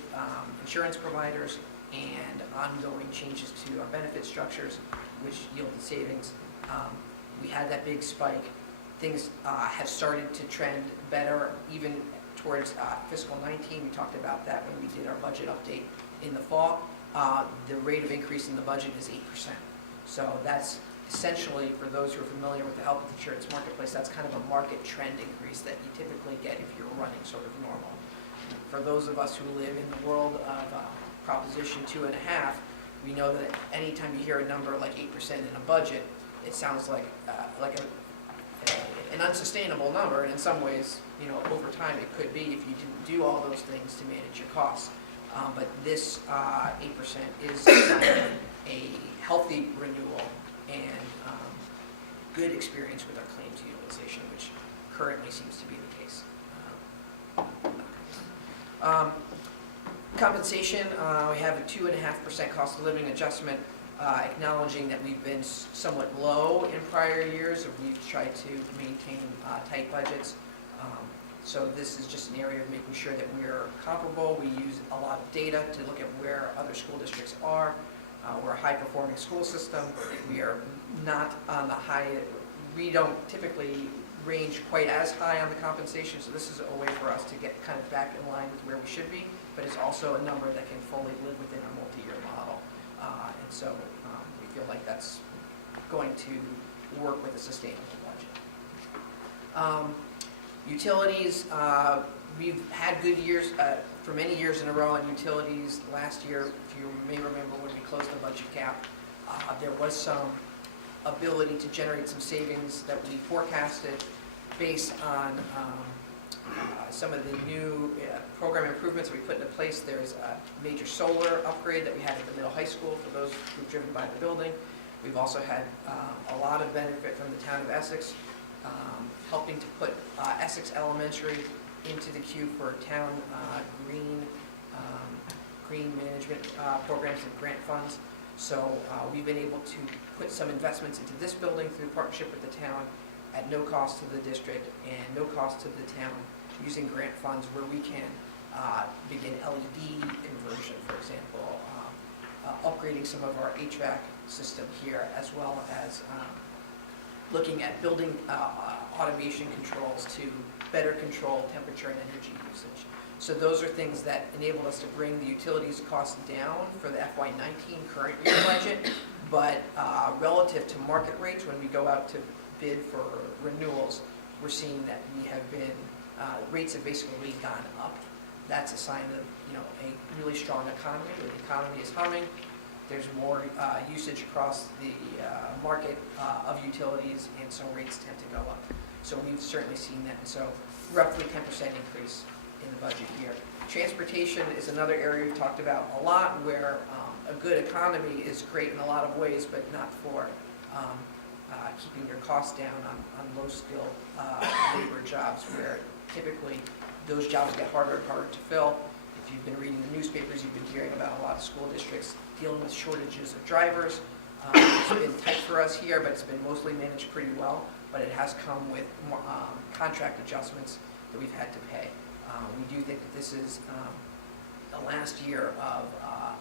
insurance providers and ongoing changes to our benefit structures, which yielded savings. We had that big spike. Things have started to trend better, even towards fiscal 19. We talked about that when we did our budget update in the fall. The rate of increase in the budget is 8%. So that's essentially, for those who are familiar with the health insurance marketplace, that's kind of a market trend increase that you typically get if you're running sort of normal. For those of us who live in the world of Proposition 2.5, we know that anytime you hear a number like 8% in a budget, it sounds like an unsustainable number, and in some ways, you know, over time it could be if you didn't do all those things to manage your costs. But this 8% is a healthy renewal and good experience with our claims utilization, which currently seems to be the case. Compensation, we have a 2.5% cost of living adjustment, acknowledging that we've been somewhat low in prior years. We've tried to maintain tight budgets. So this is just an area of making sure that we're comparable. We use a lot of data to look at where other school districts are. We're a high-performing school system. We are not on the high, we don't typically range quite as high on the compensation, so this is a way for us to get kind of back in line with where we should be, but it's also a number that can fully live within our multi-year model. And so we feel like that's going to work with a sustainable budget. Utilities, we've had good years for many years in a row on utilities. Last year, if you may remember when we closed the budget gap, there was some ability to generate some savings that we forecasted based on some of the new program improvements that we put into place. There's a major solar upgrade that we had at the middle high school for those who've driven by the building. We've also had a lot of benefit from the town of Essex, helping to put Essex Elementary into the queue for town green management programs and grant funds. So we've been able to put some investments into this building through partnership with the town at no cost to the district and no cost to the town, using grant funds where we can begin LED conversion, for example, upgrading some of our HVAC system here, as well as looking at building automation controls to better control temperature and energy usage. So those are things that enabled us to bring the utilities costs down for the FY19 current year budget, But relative to market rates, when we go out to bid for renewals, we're seeing that we have been, rates have basically gone up. That's a sign of, a really strong economy. The economy is humming. There's more usage across the market of utilities, and so rates tend to go up. So we've certainly seen that. And so roughly 10% increase in the budget year. Transportation is another area we've talked about a lot, where a good economy is great in a lot of ways, but not for keeping your costs down on low-skill labor jobs, where typically those jobs get harder and harder to fill. If you've been reading the newspapers, you've been hearing about a lot of school districts dealing with shortages of drivers. It's been tight for us here, but it's been mostly managed pretty well, but it has come with more, contract adjustments that we've had to pay. We do think that this is the last year of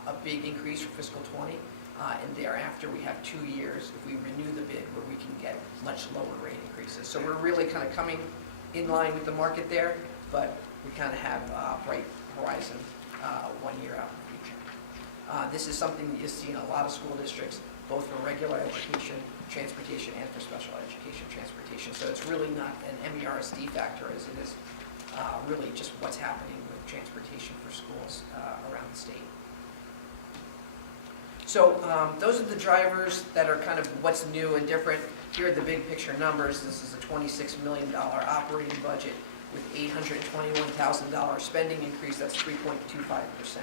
a big increase for fiscal 20, and thereafter we have 2 years, if we renew the bid, where we can get much lower rate increases. So we're really kind of coming in line with the market there, but we kind of have a bright horizon 1 year out in the future. This is something that you see in a lot of school districts, both for regular education, transportation, and for special education transportation. So it's really not an MERSD factor as it is really just what's happening with transportation for schools around the state. So those are the drivers that are kind of what's new and different. Here are the big picture numbers. This is a $26 million operating budget with $821,000 spending increase. That's 3.25%.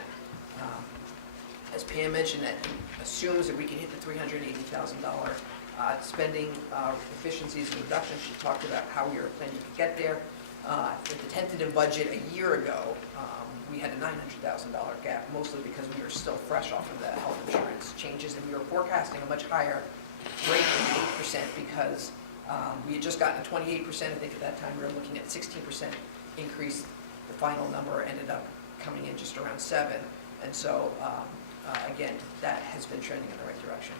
As Pam mentioned, that assumes that we can hit the $380,000 spending efficiencies and reductions. She talked about how we were planning to get there. With the tentative budget a year ago, we had a $900,000 gap, mostly because we were still fresh off of the health insurance changes, and we were forecasting a much higher rate than 8% because we had just gotten a 28%. I think at that time we were looking at 16% increase. The final number ended up coming in just around 7%, and so again, that has been trending in the right direction.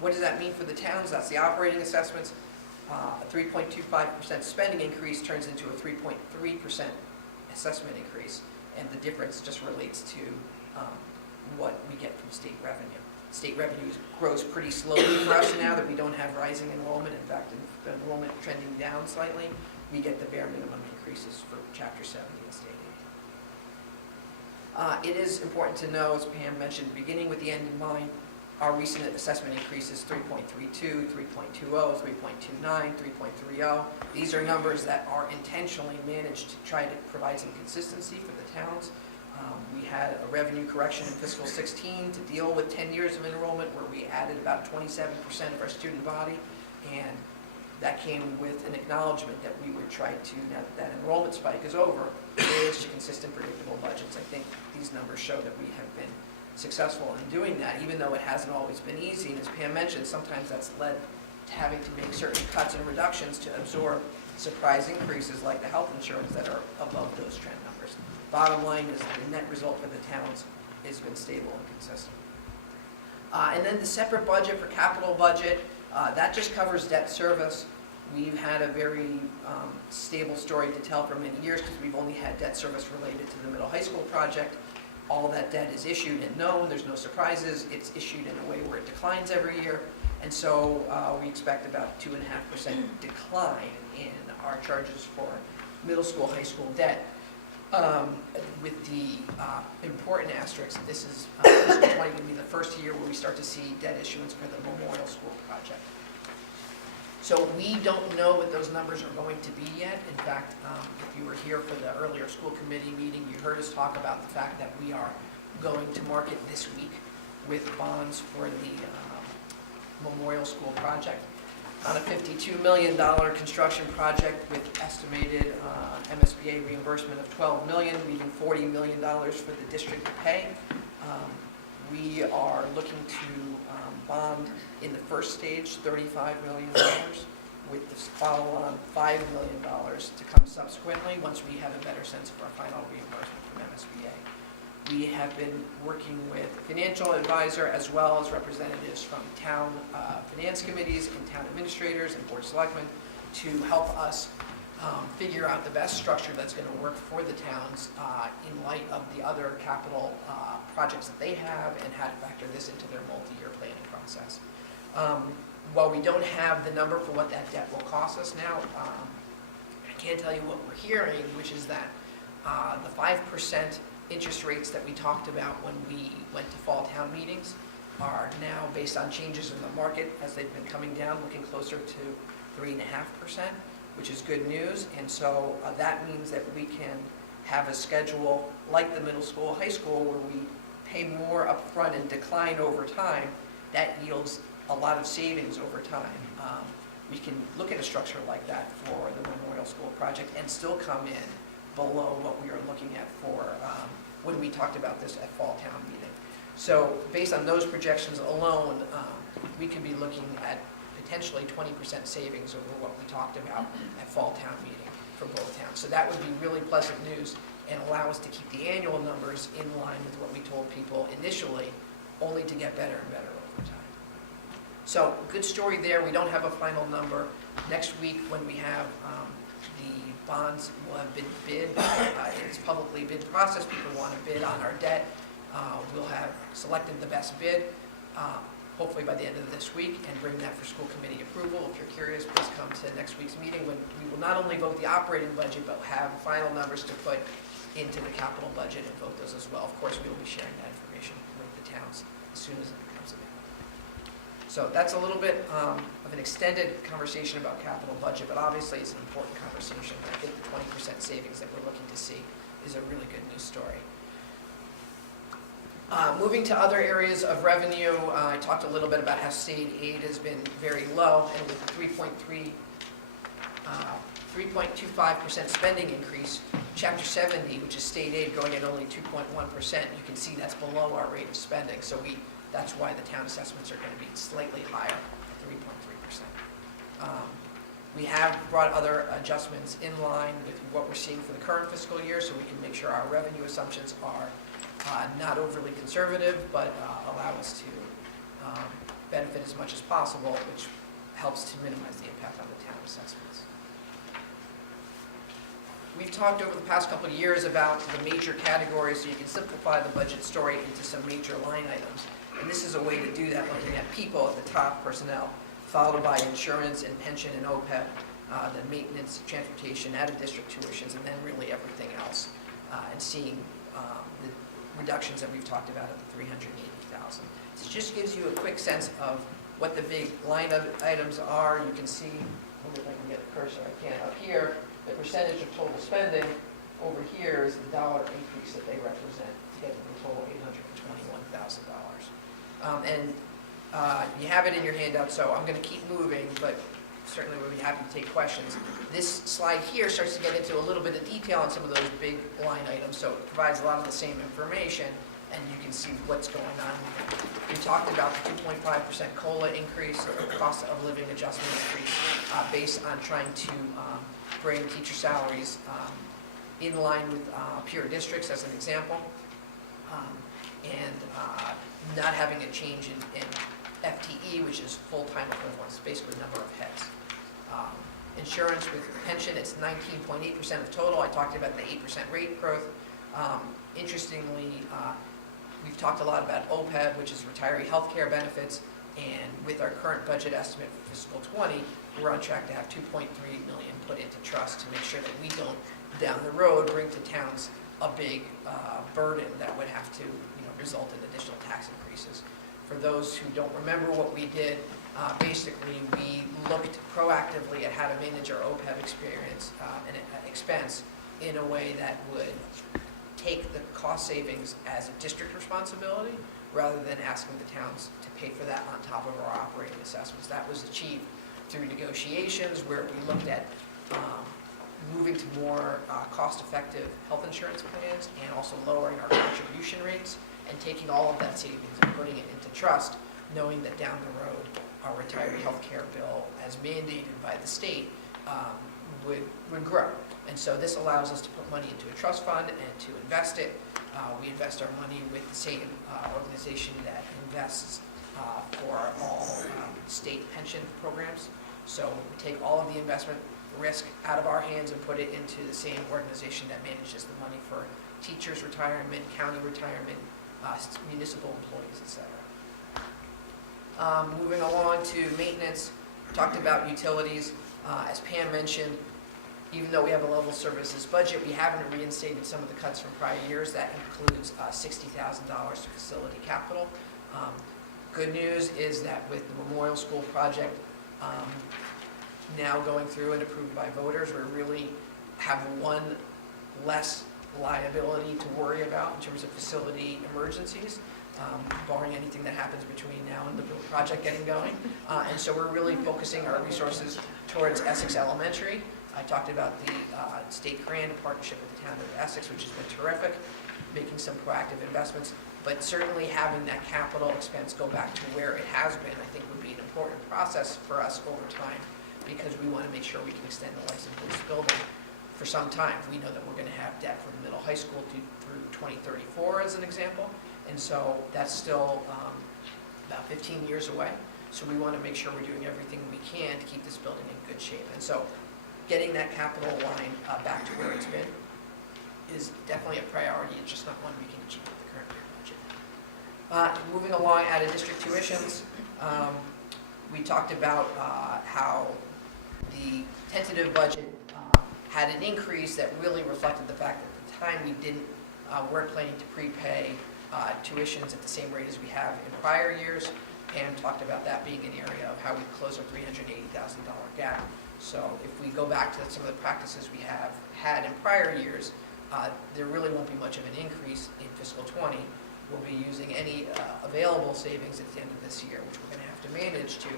What does that mean for the towns? That's the operating assessments. A 3.25% spending increase turns into a 3.3% assessment increase, and the difference just relates to what we get from state revenue. State revenue grows pretty slowly for us now that we don't have rising enrollment. In fact, the enrollment trending down slightly, we get the bare minimum increases for Chapter 70 and state aid. It is important to know, as Pam mentioned, beginning with the end in mind, our recent assessment increases 3.32, 3.20, 3.29, 3.30. These are numbers that are intentionally managed to try to provide some consistency for the towns. We had a revenue correction in fiscal 16 to deal with 10 years of enrollment, where we added about 27% of our student body, and that came with an acknowledgement that we would try to, now that that enrollment spike is over, manage to consistent, predictable budgets. I think these numbers show that we have been successful in doing that, even though it hasn't always been easy. And as Pam mentioned, sometimes that's led to having to make certain cuts and reductions to absorb surprise increases like the health insurance that are above those trend numbers. Bottom line is the net result for the towns has been stable and consistent. And then the separate budget for capital budget, that just covers debt service. We've had a very stable story to tell for many years because we've only had debt service related to the middle high school project. All that debt is issued and known. There's no surprises. It's issued in a way where it declines every year. And so we expect about 2.5% decline in our charges for middle school, high school debt. With the important asterisk, this is fiscal 20 going to be the first year where we start to see debt issuance for the Memorial School project. So we don't know what those numbers are going to be yet. In fact, if you were here for the earlier school committee meeting, you heard us talk about the fact that we are going to market this week with bonds for the Memorial School project. On a $52 million construction project with estimated MSBA reimbursement of $12 million, leaving $40 million for the district to pay. We are looking to bond in the first stage $35 million, with the follow-on $5 million to come subsequently once we have a better sense of our final reimbursement from MSBA. We have been working with financial advisor as well as representatives from town finance committees and town administrators and board of selectmen to help us figure out the best structure that's going to work for the towns in light of the other capital projects that they have, and how to factor this into their multi-year planning process. process. While we don't have the number for what that debt will cost us now, I can tell you what we're hearing, which is that the 5% interest rates that we talked about when we went to fall town meetings are now, based on changes in the market as they've been coming down, looking closer to 3.5%, which is good news. And so that means that we can have a schedule like the middle school, high school, where we pay more upfront and decline over time. That yields a lot of savings over time. We can look at a structure like that for the Memorial School project and still come in below what we are looking at for when we talked about this at fall town meeting. So based on those projections alone, we could be looking at potentially 20% savings over what we talked about at fall town meeting for both towns. So that would be really pleasant news and allow us to keep the annual numbers in line with what we told people initially, only to get better and better over time. So good story there. We don't have a final number. Next week when we have the bonds will have been bid. It's publicly bid process. People want to bid on our debt. We'll have selected the best bid, hopefully by the end of this week, and bring that for school committee approval. If you're curious, please come to next week's meeting when we will not only vote the operating budget, but have final numbers to put into the capital budget and vote those as well. Of course, we will be sharing that information with the towns as soon as it becomes available. So that's a little bit of an extended conversation about capital budget, but obviously it's an important conversation. I think the 20% savings that we're looking to see is a really good news story. Moving to other areas of revenue, I talked a little bit about how state aid has been very low, and with the 3.25% spending increase, Chapter 70, which is state aid, going at only 2.1%, you can see that's below our rate of spending. So that's why the town assessments are going to be slightly higher at 3.3%. We have brought other adjustments in line with what we're seeing for the current fiscal year, so we can make sure our revenue assumptions are not overly conservative, but allow us to benefit as much as possible, which helps to minimize the impact on the town assessments. We've talked over the past couple of years about the major categories, so you can simplify the budget story into some major line items. And this is a way to do that, looking at people at the top, personnel, followed by insurance and pension and OPEB, then maintenance, transportation, out-of-district tuitions, and then really everything else, and seeing the reductions that we've talked about at the $380,000. This just gives you a quick sense of what the big line items are. You can see, if I can get a cursor, I can't, up here, the percentage of total spending. Over here is the dollar increase that they represent to get to the total $821,000. You have it in your handout, so I'm going to keep moving, but certainly we'll be happy to take questions. This slide here starts to get into a little bit of detail on some of those big line items, so it provides a lot of the same information, and you can see what's going on. We talked about the 2.5% COLA increase, or cost of living adjustment increase, based on trying to bring teacher salaries in line with peer districts, as an example, and not having a change in FTE, which is full-time equivalents, basically number of heads. Insurance with pension, it's 19.8% of total. I talked about the 8% rate growth. Interestingly, we've talked a lot about OPEB, which is retiree health care benefits, and with our current budget estimate for fiscal 20, we're on track to have $2.3 million put into trust to make sure that we don't, down the road, bring to towns a big burden that would have to result in additional tax increases. For those who don't remember what we did, basically we looked proactively at how to manage our OPEB experience and expense in a way that would take the cost savings as a district responsibility rather than asking the towns to pay for that on top of our operating assessments. That was achieved through negotiations where we looked at moving to more cost-effective health insurance plans and also lowering our contribution rates and taking all of that savings and putting it into trust, knowing that down the road our retiree health care bill, as mandated by the state, would grow. And so this allows us to put money into a trust fund and to invest it. We invest our money with the same organization that invests for all state pension programs. So we take all of the investment risk out of our hands and put it into the same organization that manages the money for teachers' retirement, county retirement, municipal employees, etc. Moving along to maintenance, talked about utilities. As Pam mentioned, even though we have a level services budget, we haven't reinstated some of the cuts from prior years. That includes $60,000 to facility capital. Good news is that with the Memorial School project now going through and approved by voters, we really have one less liability to worry about in terms of facility emergencies, barring anything that happens between now and the project getting going. And so we're really focusing our resources towards Essex Elementary. I talked about the state grant partnership with the town of Essex, which has been terrific, making some proactive investments, but certainly having that capital expense go back to where it has been, I think would be an important process for us over time, because we want to make sure we can extend the life of this building for some time. We know that we're going to have debt from middle high school through 2034 as an example, and so that's still about 15 years away. So we want to make sure we're doing everything we can to keep this building in good shape. And so getting that capital line back to where it's been is definitely a priority. It's just not one we can achieve with the current year budget. Moving along, out of district tuitions, we talked about how the tentative budget had an increase that really reflected the fact that at the time we weren't planning to prepay tuitions at the same rate as we have in prior years, and talked about that being an area of how we close our $380,000 gap. So if we go back to some of the practices we have had in prior years, there really won't be much of an increase in fiscal 20. We'll be using any available savings at the end of this year, which we're going to have to manage to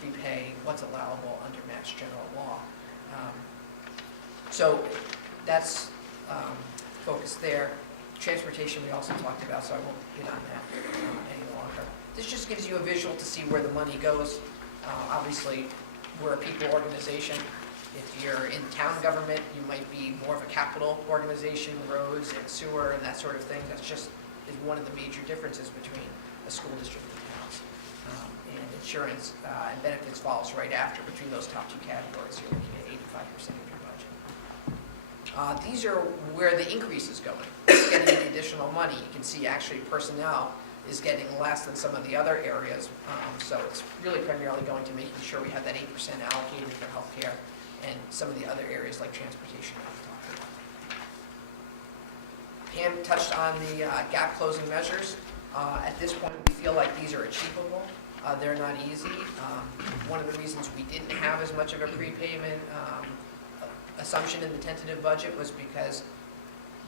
prepay what's allowable under Mass General Law. So that's focused there. Transportation we also talked about, so I won't hit on that any longer. This just gives you a visual to see where the money goes. Obviously, we're a people organization. If you're in town government, you might be more of a capital organization, roads and sewer and that sort of thing. That's just is one of the major differences between a school district and towns. And insurance and benefits follows right after. Between those top two categories, you're looking at 85% of your budget. These are where the increase is going. It's getting the additional money. You can see actually personnel is getting less than some of the other areas. So it's really primarily going to making sure we have that 8% allocated for healthcare and some of the other areas like transportation that we talked about. Pam touched on the gap closing measures. At this point, we feel like these are achievable. They're not easy. One of the reasons we didn't have as much of a prepayment assumption in the tentative budget was because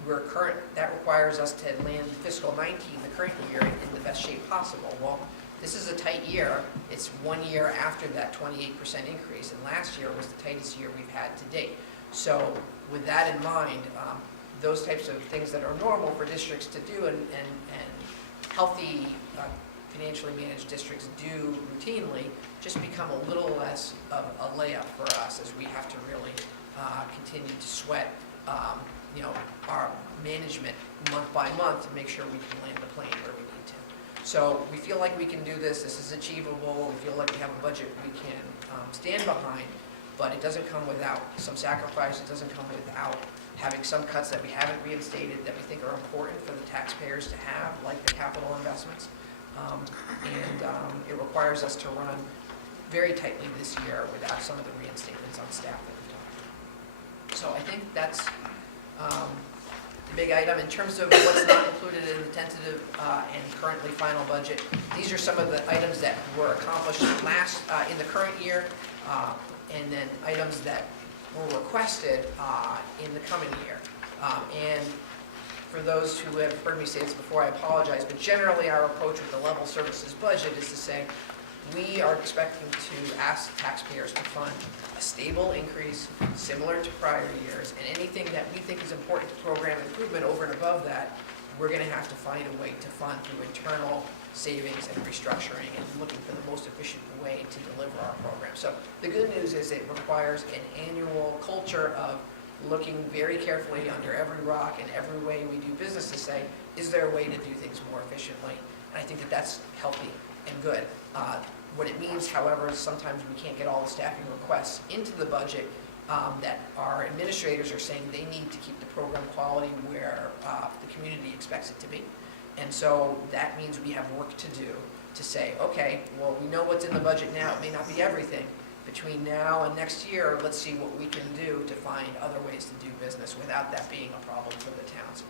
that requires us to land fiscal 19, the current year, in the best shape possible. Well, this is a tight year. It's 1 year after that 28% increase, and last year was the tightest year we've had to date. So with that in mind, those types of things that are normal for districts to do and healthy financially managed districts do routinely just become a little less of a layup for us as we have to really continue to sweat our management month by month to make sure we can land the plane where we need to. So we feel like we can do this. This is achievable. We feel like we have a budget we can stand behind, but it doesn't come without some sacrifice. It doesn't come without having some cuts that we haven't reinstated that we think are important for the taxpayers to have, like the capital investments. It requires us to run very tightly this year without some of the reinstatements on staff that we've talked about. So I think that's the big item. In terms of what's not included in the tentative and currently final budget, these are some of the items that were accomplished in the current year, and then items that were requested in the coming year. And for those who have heard me say this before, I apologize, but generally our approach with the level services budget is to say we are expecting to ask taxpayers to fund a stable increase similar to prior years, and anything that we think is important to program improvement over and above that, we're going to have to find a way to fund through internal savings and restructuring and looking for the most efficient way to deliver our program. So the good news is it requires an annual culture of looking very carefully under every rock and every way we do business to say, is there a way to do things more efficiently? And I think that that's healthy and good. What it means, however, is sometimes we can't get all the staffing requests into the budget that our administrators are saying they need to keep the program quality where the community expects it to be. And so that means we have work to do to say, okay, well, we know what's in the budget now, it may not be everything. Between now and next year, let's see what we can do to find other ways to do business without that being a problem for the towns.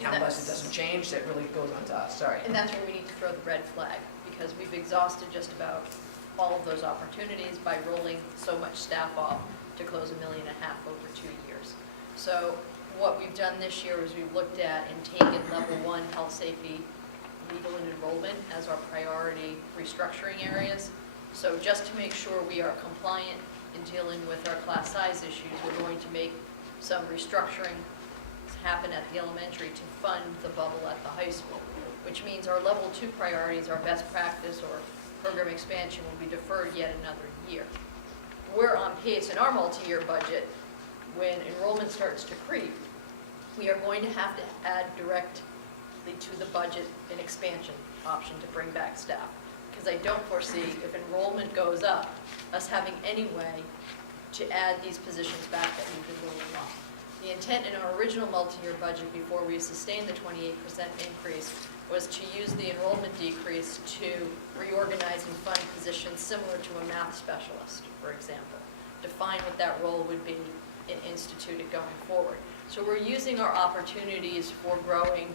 Town budget doesn't change, that really goes on to us, sorry. And that's where we need to throw the red flag, because we've exhausted just about all of those opportunities by rolling so much staff off to close $1.5 million over 2 years. So what we've done this year is we've looked at and taken level 1 health, safety, legal, and enrollment as our priority restructuring areas. So just to make sure we are compliant in dealing with our class size issues, we're going to make some restructuring happen at the elementary to fund the bubble at the high school, which means our level 2 priorities, our best practice or program expansion, will be deferred yet another year. We're on pace in our multi-year budget. When enrollment starts to creep, we are going to have to add directly to the budget an expansion option to bring back staff. Because I don't foresee, if enrollment goes up, us having any way to add these positions back that we've been rolling off. The intent in our original multi-year budget, before we sustained the 28% increase, was to use the enrollment decrease to reorganize and fund positions similar to a math specialist, for example. Define what that role would be and institute it going forward. So we're using our opportunities for growing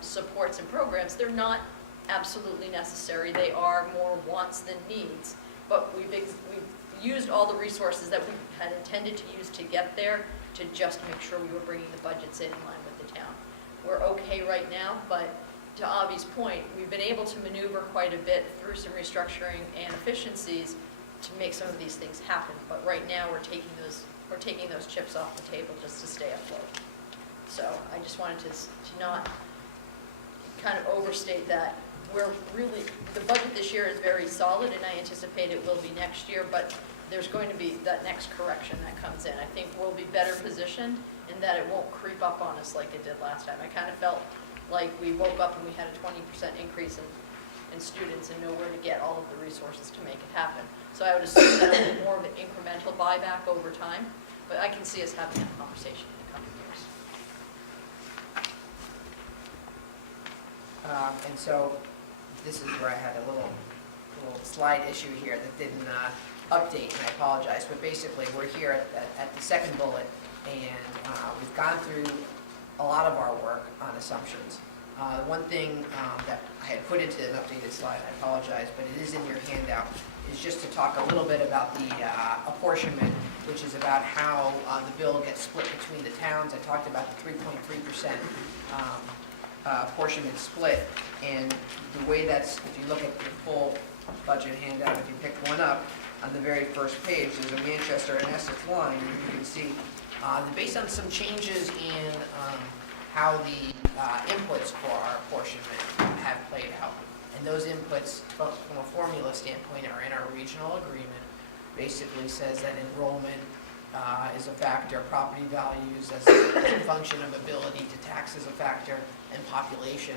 supports and programs. They're not absolutely necessary. They are more wants than needs. But we've used all the resources that we had intended to use to get there to just make sure we were bringing the budgets in line with the town. We're okay right now, but to Avi's point, we've been able to maneuver quite a bit through some restructuring and efficiencies to make some of these things happen. But right now, we're taking those chips off the table just to stay afloat. So I just wanted to not kind of overstate that. We're really, the budget this year is very solid, and I anticipate it will be next year, but there's going to be that next correction that comes in. I think we'll be better positioned in that it won't creep up on us like it did last time. I kind of felt like we woke up and we had a 20% increase in students and nowhere to get all of the resources to make it happen. So I would assume that it'll be more of an incremental buyback over time, but I can see us having that conversation in the coming years. And so this is where I had a little slide issue here that didn't update, and I apologize, but basically we're here at the second bullet, and we've gone through a lot of our work on assumptions. One thing that I had put into an updated slide, I apologize, but it is in your handout, is just to talk a little bit about the apportionment, which is about how the bill gets split between the towns. I talked about the 3.3% apportionment split, and the way that's, if you look at the full budget handout, if you pick one up, on the very first page, there's a Manchester and Essex line, and you can see based on some changes in how the inputs for our apportionment have played out. And those inputs, from a formula standpoint, are in our regional agreement. Basically says that enrollment is a factor, property values as a function of ability to tax is a factor, and population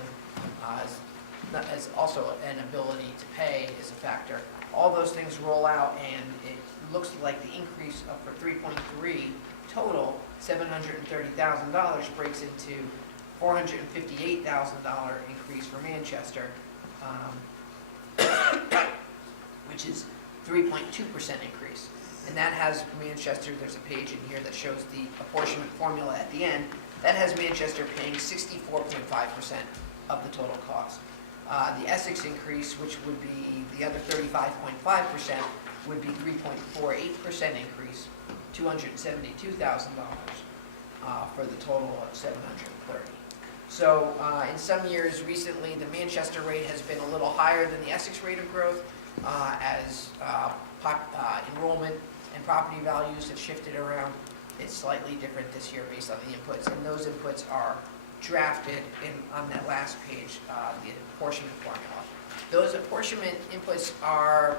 as also an ability to pay is a factor. All those things roll out, and it looks like the increase for 3.3 total, $730,000 breaks into $458,000 increase for Manchester, which is 3.2% increase. And that has Manchester, there's a page in here that shows the apportionment formula at the end, that has Manchester paying 64.5% of the total cost. The Essex increase, which would be the other 35.5%, would be 3.48% increase, $272,000 for the total of $730,000. So in some years recently, the Manchester rate has been a little higher than the Essex rate of growth as enrollment and property values have shifted around. It's slightly different this year based on the inputs, and those inputs are drafted on that last page, the apportionment formula. Those apportionment inputs are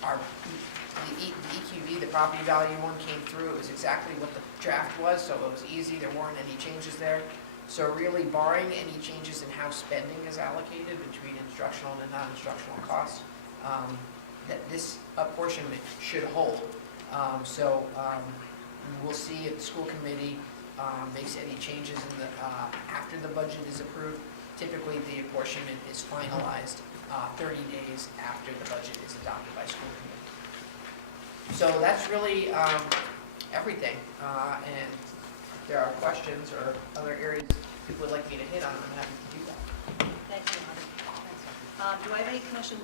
the EQV, the property value one, came through. It was exactly what the draft was, so it was easy. There weren't any changes there. So really, barring any changes in how spending is allocated between instructional and non-instructional costs, that this apportionment should hold. We'll see if the school committee makes any changes in after the budget is approved. Typically, the apportionment is finalized 30 days after the budget is adopted by school committee. So that's really everything. And if there are questions or other areas people would like me to hit on, I'm happy to do that. Thank you, Marty. Do I have any questions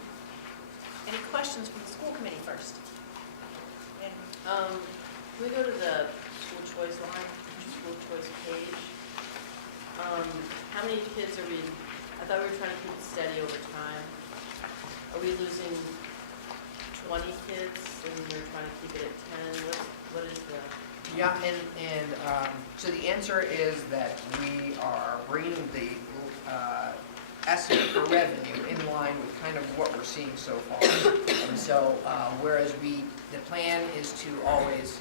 from the school committee first? And Can we go to the school choice line, school choice page? How many kids are we, I thought we were trying to keep it steady over time. Are we losing 20 kids and we're trying to keep it at 10? What is the? Yeah, and so the answer is that we are bringing the estimate for revenue in line with kind of what we're seeing so far. And so, whereas the plan is to always,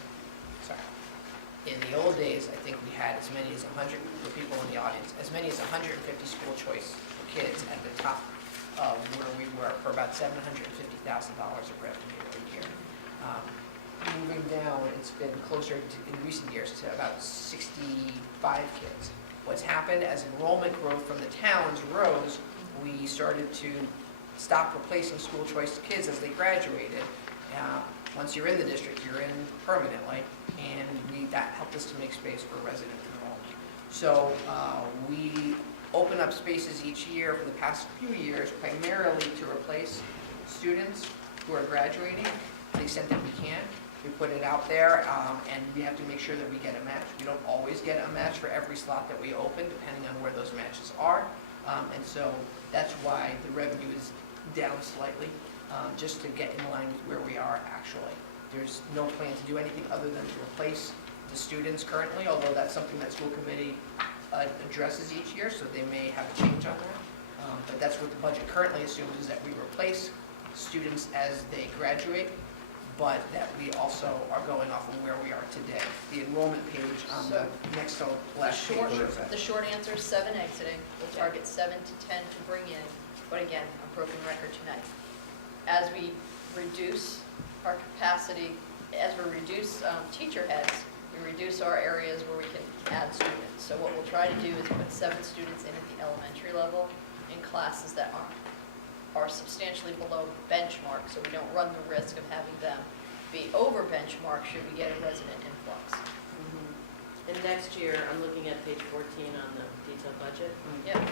in the old days, I think we had as many as 100, the people in the audience, as many as 150 school choice kids at the top of where we were for about $750,000 of revenue a year. Moving down, it's been closer to, in recent years, to about 65 kids. What's happened as enrollment growth from the towns rose, we started to stop replacing school choice kids as they graduated. Once you're in the district, you're in permanently, and that helped us to make space for resident enrollment. So we open up spaces each year for the past few years, primarily to replace students who are graduating to the extent that we can. We put it out there, and we have to make sure that we get a match. We don't always get a match for every slot that we open, depending on where those matches are. And so that's why the revenue is down slightly, just to get in line with where we are actually. There's no plan to do anything other than to replace the students currently, although that's something that school committee addresses each year, so they may have a change on that. But that's what the budget currently assumes, is that we replace students as they graduate, but that we also are going off of where we are today. The enrollment page on the next to last page shows that. The short answer is 7 exiting. We'll target 7 to 10 to bring in, but again, a broken record tonight. As we reduce our capacity, as we reduce teacher heads, we reduce our areas where we can add students. So what we'll try to do is put 7 students in at the elementary level in classes that are substantially below benchmark, so we don't run the risk of having them be over benchmark should we get a resident influx. And next year, I'm looking at page 14 on the detailed budget. Yep.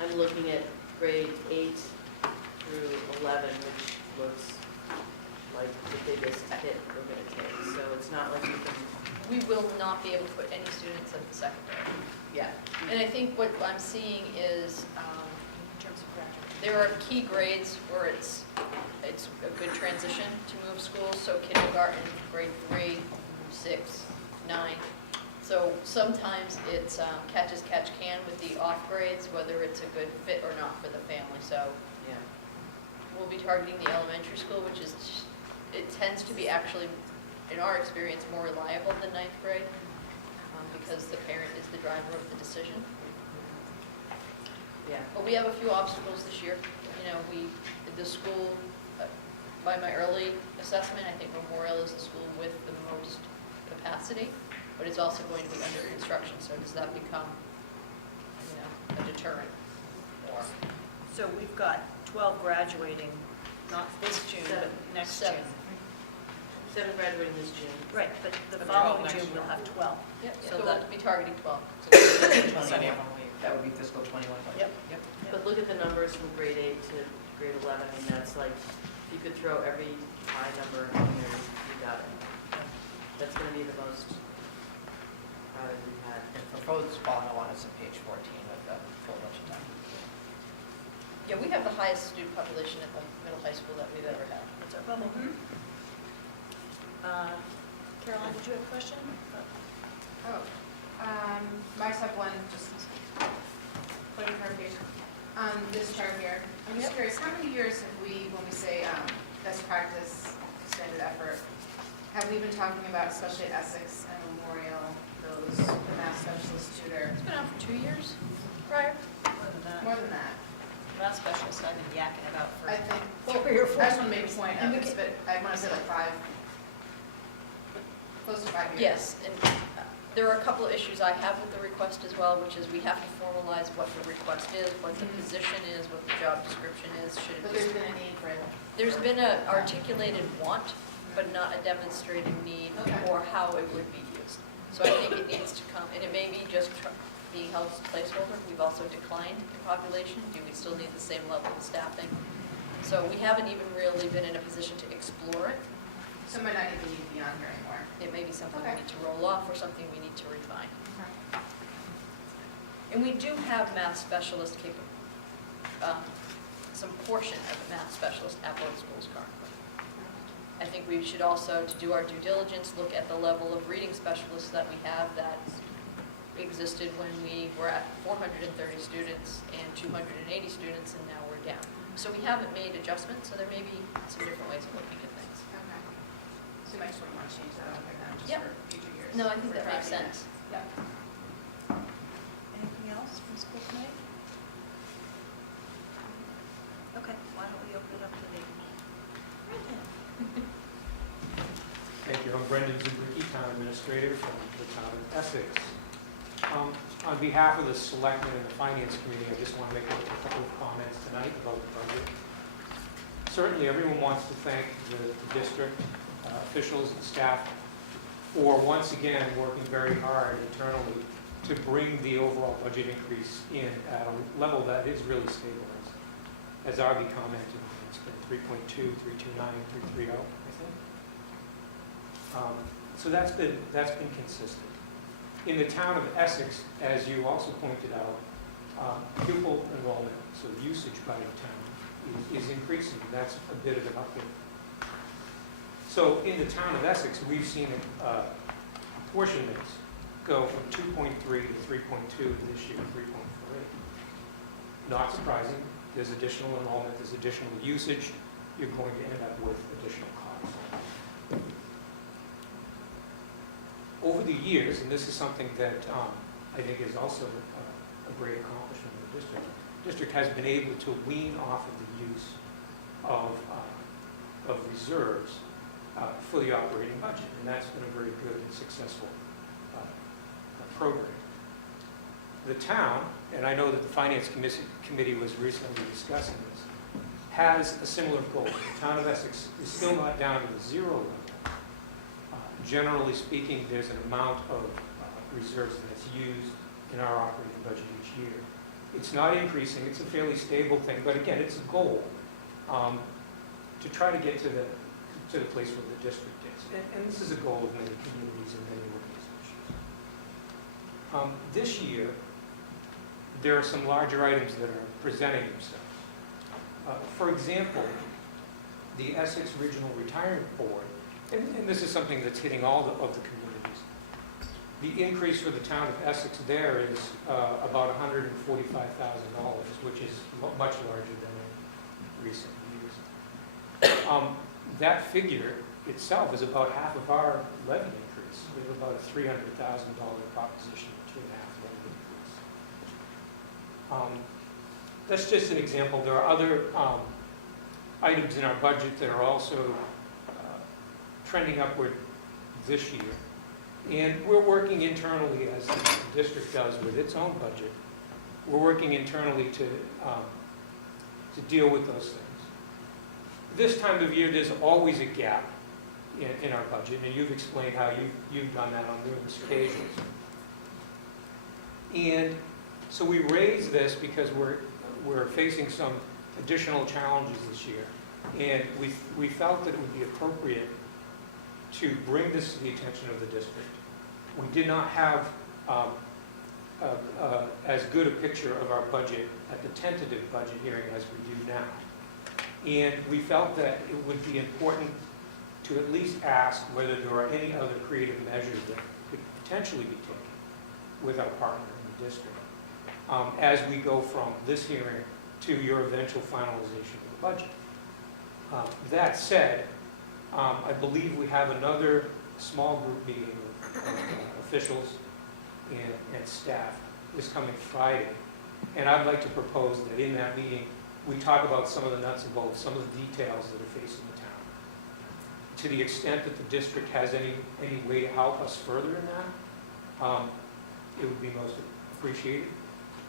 I'm looking at grade 8 through 11, which looks like the biggest hit we're going to take. So it's not like we can. We will not be able to put any students at the secondary. Yeah. And I think what I'm seeing is, in terms of graduate. there are key grades where it's a good transition to move schools, so kindergarten, grade 3, 6, 9. So sometimes it's catch as catch can with the off grades, whether it's a good fit or not for the family. So Yeah. we'll be targeting the elementary school, which is, it tends to be actually, in our experience, more reliable than 9th grade, because the parent is the driver of the decision. Yeah. But we have a few obstacles this year. You know, the school, by my early assessment, I think Memorial is the school with the most capacity, but it's also going to be under construction, so does that become, a deterrent? Or So we've got 12 graduating, not this June, but next 7. June. 7 graduating this June. Right, but the But following 12 next June, we'll year. have 12. Yep, So so we'll that- be targeting 12. Sunny of them leave. That would be fiscal 21 budget. Yep. But look at the numbers from grade 8 to grade 11, I mean, that's like, if you could throw every high number in here, you got it. That's gonna be the most crowded we've had. And proposed follow on is on page 14 with the full budget document. Yeah, we have the highest student population at the middle high school that we've ever had. That's our bubble. Caroline, did you have a question? Oh, I just have one, just point of clarification. This chart here, I'm just curious, how many years have we, when we say best practice, expanded effort, have we been talking about, especially at Essex and Memorial, those math specialist tutor? It's been on for 2 years prior. More than that. More than that. Math specialist I've been yakking about for I think, 3 or 4. I just want to make a point And of we this, but I want to say like 5, close to 5 years. Yes, and There are a couple of issues I have with the request as well, which is we have to formalize what the request is, what the position is, what the job description is. Should it But be? there's been a need for it. There's been an articulated want, but not a demonstrated need Okay. or how it would be used. So I think it needs to come, and it may be just being held as a placeholder. We've also declined in population. Do we still need the same level of staffing? So we haven't even really been in a position to explore it. So it might not even need to be on here anymore. It may be something we Okay. need to roll off or something we need to refine. And we do have math specialist some portion of a math specialist at both schools currently. I think we should also, to do our due diligence, look at the level of reading specialists that we have that existed when we were at 430 students and 280 students, and now we're down. So we haven't made adjustments, so there may be some different ways of looking at things. Okay. So you might just want to change that on there then, just Yep. for future years. No, I think for that makes tracking it. sense. Yep. Anything else from school committee? Okay, why don't we open it up to the, Thank you. I'm Brendan Zubricki, Town Administrator from the Town of Essex. On behalf of the Selectmen and the Finance Committee, I just want to make a couple of comments tonight about the budget. Certainly, everyone wants to thank the district officials and staff for once again working very hard internally to bring the overall budget increase in at a level that is really stable. As Arby commented, it's been 3.2, 329, 330, I think. So that's been consistent. In the town of Essex, as you also pointed out, pupil enrollment, so the usage by the town, is increasing. That's a bit of an update. So in the town of Essex, we've seen apportionments go from 2.3 to 3.2 this year, 3.48. Not surprising. There's additional enrollment, there's additional usage. You're going to end up with additional costs. Over the years, and this is something that I think is also a great accomplishment of the district has been able to wean off of the use of reserves for the operating budget, and that's been a very good and successful program. The town, and I know that the Finance Committee was recently discussing this, has a similar goal. The town of Essex is still not down to the zero level. Generally speaking, there's an amount of reserves that's used in our operating budget each year. It's not increasing, it's a fairly stable thing, but again, it's a goal to try to get to the place where the district is. And this is a goal of many communities and many organizations. This year, there are some larger items that are presenting themselves. For example, the Essex Regional Retirement Board, and this is something that's hitting all of the communities. The increase for the town of Essex there is about $145,000, which is much larger than in recent years. That figure itself is about half of our levy increase. We have about a $300,000 proposition, 2.5 levy increase. That's just an example. There are other items in our budget that are also trending upward this year. And we're working internally, as the district does with its own budget. We're working internally to deal with those things. This time of year, there's always a gap in our budget, and you've explained how you've done that on numerous occasions. And so we raised this because we're facing some additional challenges this year, and we felt that it would be appropriate to bring this to the attention of the district. We did not have as good a picture of our budget at the tentative budget hearing as we do now. And we felt that it would be important to at least ask whether there are any other creative measures that could potentially be taken with our partner in the district as we go from this hearing to your eventual finalization of the budget. That said, I believe we have another small group meeting of officials and staff this coming Friday. And I'd like to propose that in that meeting, we talk about some of the nuts and bolts, some of the details that are facing the town. To the extent that the district has any way to help us further in that, it would be most appreciated.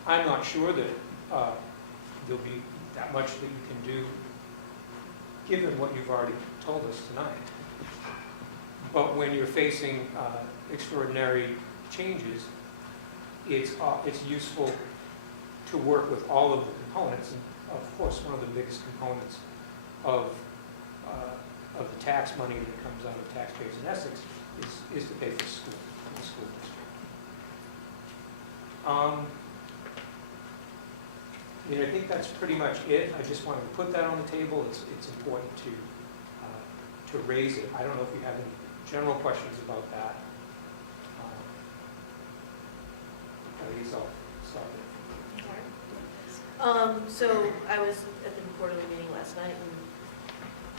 I'm not sure that there'll be that much that you can do, given what you've already told us tonight. But when you're facing extraordinary changes, it's useful to work with all of the components. And of course, one of the biggest components of the tax money that comes out of taxpayers in Essex is to pay for the school district. I think that's pretty much it. I just wanted to put that on the table. It's important to raise it. I don't know if you have any general questions about that. I guess I'll stop there. So I was at the quarterly meeting last night,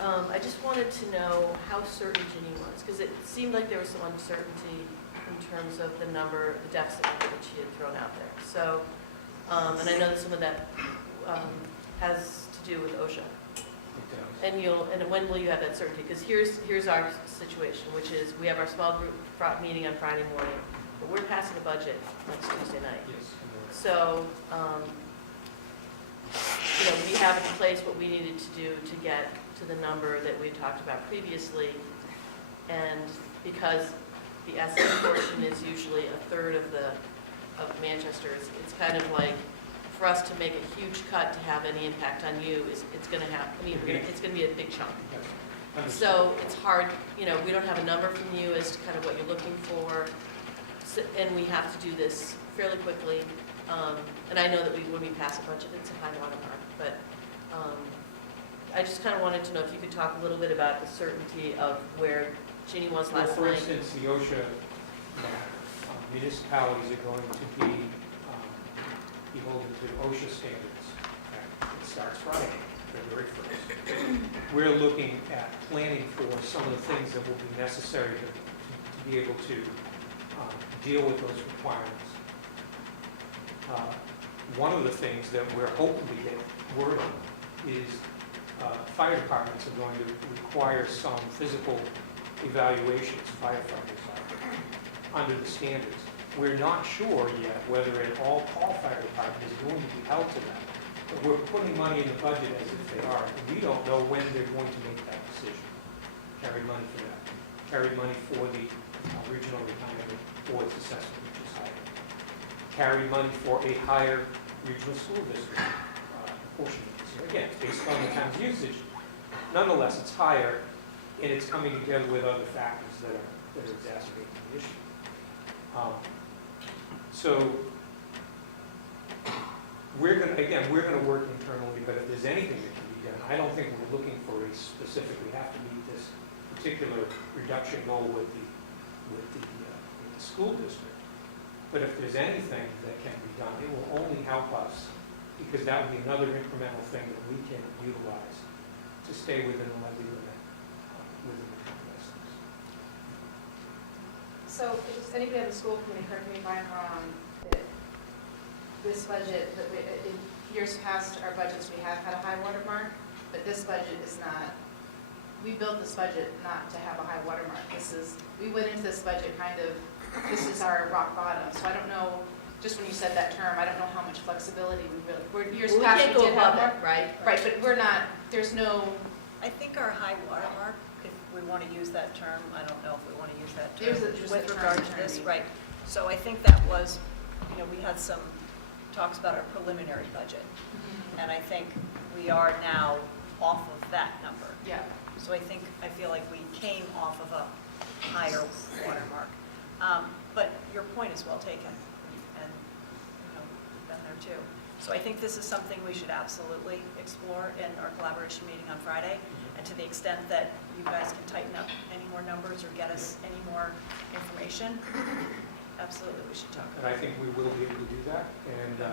and I just wanted to know how certain Ginny was, because it seemed like there was some uncertainty in terms of the number, the deficit number that she had thrown out there. So, and I know that some of that has to do with OSHA. And when will you have that certainty? Because here's our situation, which is we have our small group meeting on Friday morning, but we're passing a budget next Tuesday night. Yes. So, we have in place what we needed to do to get to the number that we talked about previously. And because the Essex portion is usually a third of Manchester, it's kind of like, for us to make a huge cut to have any impact on you, it's going to have, it's going to be a big chunk. So it's hard, we don't have a number from you as to kind of what you're looking for, and we have to do this fairly quickly. And I know that when we pass a budget, it's a high watermark, but I just kind of wanted to know if you could talk a little bit about the certainty of where Ginny was last For night. instance, the OSHA municipalities are going to be beholden to OSHA standards. It starts Friday, February 1st. We're looking at planning for some of the things that will be necessary to be able to deal with those requirements. One of the things that we're hoping to get word on is fire departments are going to require some physical evaluations, firefighters are, under the standards. We're not sure yet whether an all-call fire department is going to be held to that. But we're putting money in the budget as if they are. And we don't know when they're going to make that decision. Carry money for that. Carry money for the regional retirement board's assessment, which is higher. Carry money for a higher regional school district portion of this. Again, based on the town's usage. Nonetheless, it's higher, and it's coming together with other factors that are exacerbating the issue. So we're going to work internally, but if there's anything that can be done, I don't think we're looking for a specific, we have to meet this particular reduction goal with the school district. But if there's anything that can be done, it will only help us, because that would be another incremental thing that we can utilize to stay within the levy limit within the town of Essex. So, does anybody on the school committee, correct me if I'm wrong, that this budget, in years past, our budgets, we have had a high water mark, but this budget is not, we built this budget not to have a high water mark. We went into this budget kind of, this is our rock bottom. So I don't know, just when you said that term, I don't know how much flexibility years Well, past we can't go did have above that. it, right? Right, but we're not, there's no, I think our high watermark, if we want to use that term, I don't know if we want to use that term It was just with a term regard to this, attorney. right. So I think that was, we had some talks about our preliminary budget. And I think we are now off of that number. yeah. So I feel like we came off of a higher watermark. But your point is well taken, and, we've been there too. So I think this is something we should absolutely explore in our collaboration meeting on Friday. And to the extent that you guys can tighten up any more numbers or get us any more information, absolutely we should talk And about I think we will be able to do that. And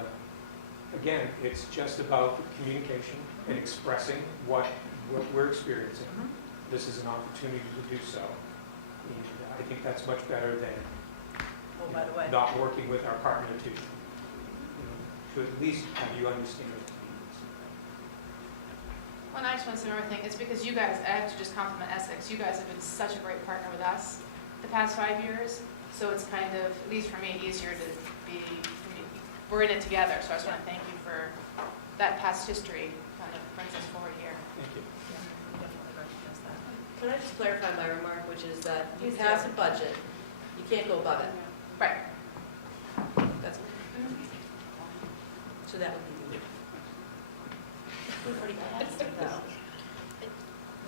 again, it's just about the communication and expressing what we're experiencing. This is an opportunity to do so. And I think that's much better than Oh, by the way. not working with our partner to at least have you understand what it means. Well, and I just want to say another thing. It's because you guys, I have to just compliment Essex. You guys have been such a great partner with us the past 5 years. So it's kind of, at least for me, easier to be, we're in it together. So I just want to thank you for that past history, kind of brings us forward here. Thank you. We definitely recognize that. Can I just clarify my remark, which is that you Please pass do. a budget, you can't go above it. Right. That's, so that would be the. We've already passed it though.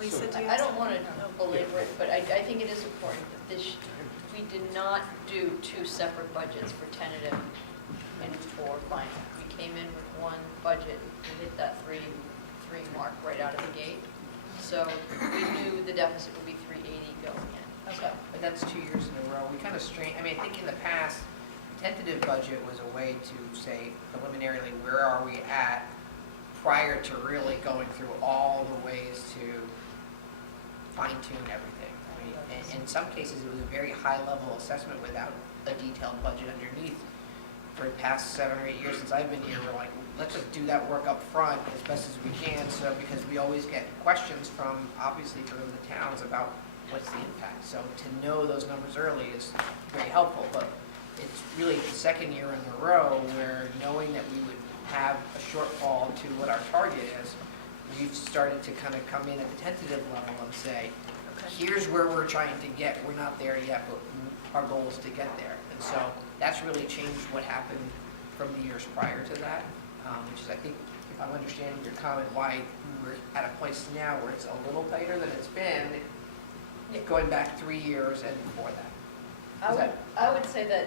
Lisa, do you I have don't want to something? belabor it, but I think it is important that this, we did not do two separate budgets for tentative and for final. We came in with one budget, we hit that three mark right out of the gate. So we knew the deficit would be 380 going in. Okay. But that's 2 years in a row. We kind of I mean, I think in the past, tentative budget was a way to say preliminarily, where are we at prior to really going through all the ways to fine tune everything. I mean, in some cases, it was a very high level assessment without a detailed budget underneath. For the past 7 or 8 years since I've been here, we're like, let's just do that work up front as best as we can. So because we always get questions from, obviously, from the towns about what's the impact. So to know those numbers early is very helpful, but it's really the second year in a row where knowing that we would have a shortfall to what our target is, we've started to kind of come in at the tentative level and say, here's where we're trying to get. We're not there yet, but our goal is to get there. And so that's really changed what happened from the years prior to that, which is, I think, if I'm understanding your comment, why we're at a place now where it's a little tighter than it's been, going back 3 years and before that. I would say that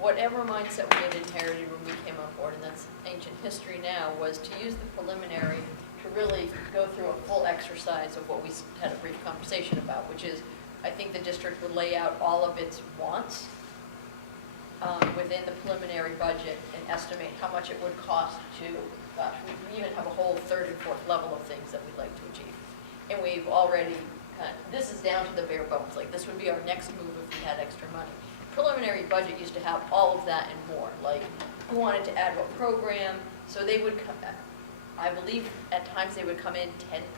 whatever mindset we had inherited when we came on board, and that's ancient history now, was to use the preliminary to really go through a full exercise of what we had a brief conversation about, which is, I think the district would lay out all of its wants within the preliminary budget and estimate how much it would cost to, we even have a whole third and fourth level of things that we'd like to achieve. And we've already, this is down to the bare bones, like this would be our next move if we had extra money. Preliminary budget used to have all of that and more, like who wanted to add what program, so they would come, I believe at times they would come in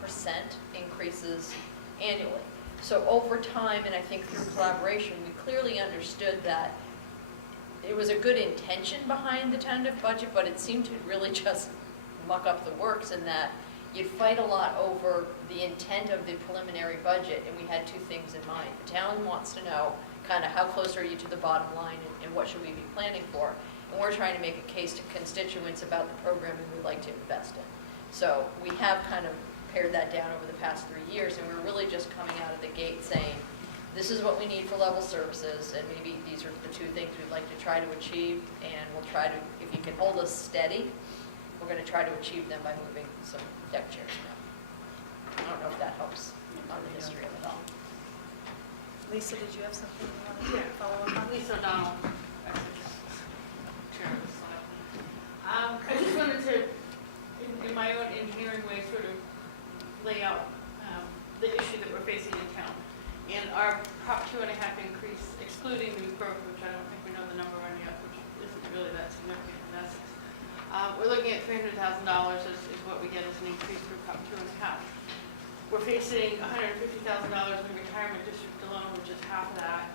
10% increases annually. So over time, and I think through collaboration, we clearly understood that it was a good intention behind the tentative budget, but it seemed to really just muck up the works in that you'd fight a lot over the intent of the preliminary budget, and we had two things in mind. The town wants to know kind of how close are you to the bottom line and what should we be planning for, and we're trying to make a case to constituents about the programming we'd like to invest in. So we have kind of pared that down over the past 3 years, and we're really just coming out of the gate saying, this is what we need for level services, and maybe these are the two things we'd like to try to achieve, and we'll try to, if you can hold us steady, we're going to try to achieve them by moving some deck chairs now. I don't know if that helps on the history of it all. Lisa, did you have something you wanted to follow up on? Lisa O'Donnell, Essex, Chair of the Select. I just wanted to, in my own engineering way, sort of lay out the issue that we're facing in town. And our Prop 2.5 increase, excluding the growth, which I don't think we know the number on yet, which isn't really that significant in Essex. We're looking at $300,000 is what we get as an increase through Prop 2.5. We're facing $150,000 in the retirement district alone, which is half of that,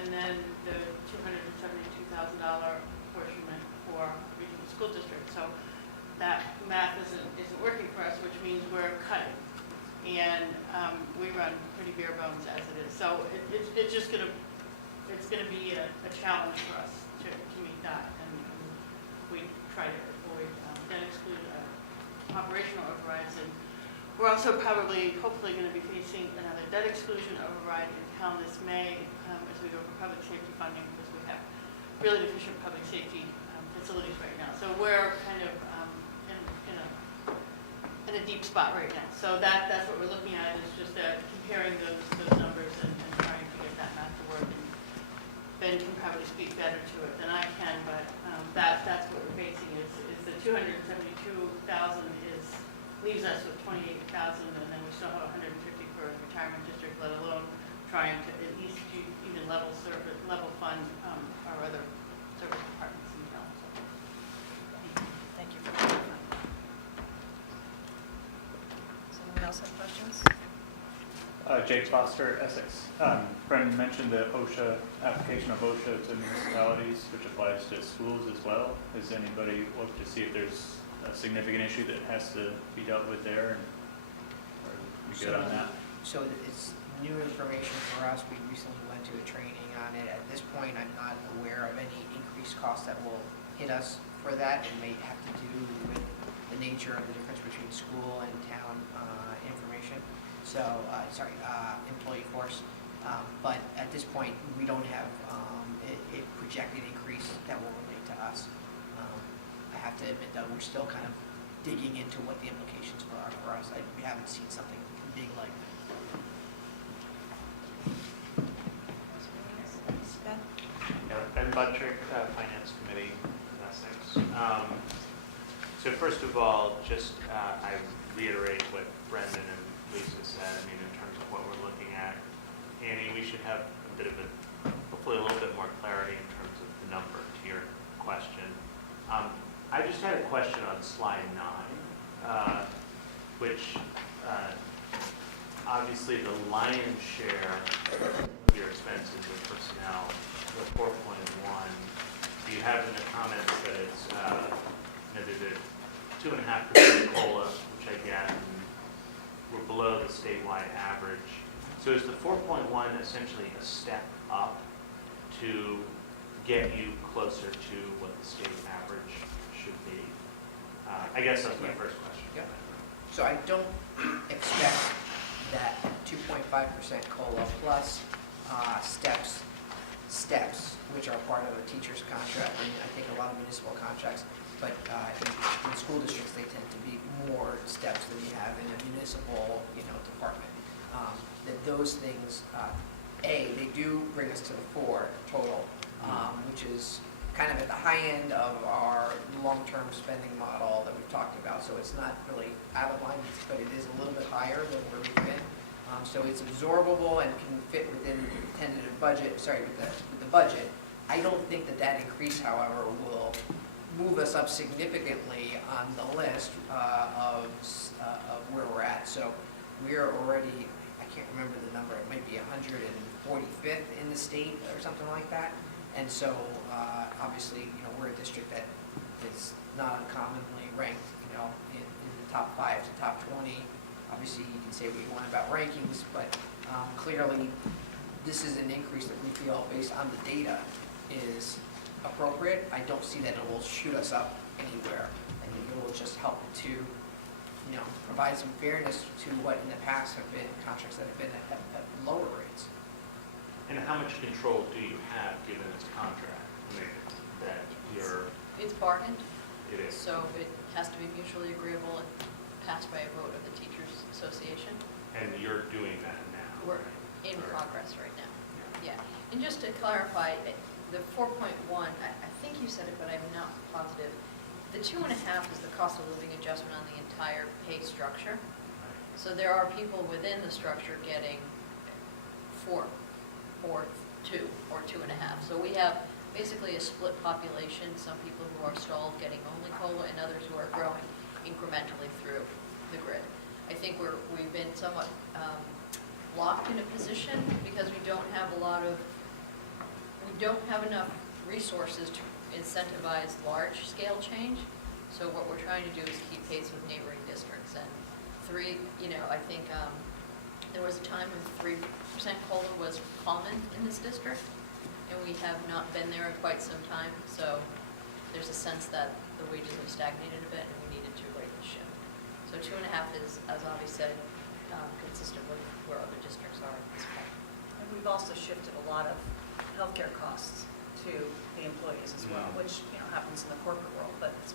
and then the $272,000 apportionment for regional school district. So that math isn't working for us, which means we're cutting. And we run pretty bare bones as it is. So it's just gonna be a challenge for us to meet that. And we try to avoid debt exclude operational overrides. And we're also hopefully going to be facing another debt exclusion override in town this May as we go for public safety funding, because we have really deficient public safety facilities right now. So we're kind of in a deep spot right now. So that's what we're looking at, is just comparing those numbers and trying to get that math to work. And Ben can probably speak better to it than I can, but that's what we're facing is the $272,000 leaves us with $28,000, and then we still have $150 for a retirement district, let alone trying to at least even level fund our other service departments in town. So. Thank you for clarifying. Does anyone else have questions? Jake Foster, Essex. Brendan mentioned the OSHA, application of OSHA to municipalities, which applies to schools as well. Has anybody looked to see if there's a significant issue that has to be dealt with there? Or we good on that? So it's new information for us. We recently went to a training on it. At this point, I'm not aware of any increased costs that will hit us for that. It may have to do with the nature of the difference between school and town information. So, employee force. But at this point, we don't have a projected increase that will relate to us. I have to admit that we're still kind of digging into what the implications are for us. We haven't seen something big like that. Ben Buttrick, Finance Committee, Essex. So first of all, just I reiterate what Brendan and Lisa said. I mean, in terms of what we're looking at, Annie, we should have a bit of hopefully a little bit more clarity in terms of the number to your question. I just had a question on slide 9, which obviously the lion's share of your expenses are personnel, the 4.1. You have in the comments that it's there's a 2.5% COLA, which I get, and we're below the statewide average. So is the 4.1 essentially a step up to get you closer to what the state average should be? I guess that's my first question. Yeah. So I don't expect that 2.5% COLA plus steps, which are part of a teacher's contract, and I think a lot of municipal contracts, but in school districts, they tend to be more steps than you have in a municipal, department. That those things, they do bring us to the 4 total, which is kind of at the high end of our long-term spending model that we've talked about. So it's not really out of line, but it is a little bit higher than where we've been. So it's absorbable and can fit within the tentative budget, with the budget. I don't think that increase, however, will move us up significantly on the list of where we're at. So we're already, I can't remember the number, it might be 145th in the state or something like that. And so obviously, we're a district that is not uncommonly ranked, in the top 5 to top 20. Obviously, you can say what you want about rankings, but clearly this is an increase that we feel, based on the data, is appropriate. I don't see that it will shoot us up anywhere. I think it will just help to, provide some fairness to what in the past have been contracts that have been at lower rates. And how much control do you have given it's a contract? I mean, that you're... It's bargained, It is. so it has to be mutually agreeable and passed by a vote of the Teachers Association. And you're doing that now? We're in progress right now. Yeah. And just to clarify, the 4.1, I think you said it, but I'm not positive. The 2.5 is the cost of living adjustment on the entire pay structure. So there are people within the structure getting 4 or 2 or 2.5. So we have basically a split population, some people who are stalled getting only COLA and others who are growing incrementally through the grid. I think we've been somewhat locked in a position because we don't have enough resources to incentivize large-scale change. So what we're trying to do is keep pace with neighboring districts. And I think there was a time when 3% COLA was common in this district, and we have not been there in quite some time. So there's a sense that the wages have stagnated a bit, and we needed to right the ship. So 2.5 is, as Avi said, consistent with where other districts are at this point. And we've also shifted a lot of healthcare costs to the employees as well, which, happens in the corporate world, but it's,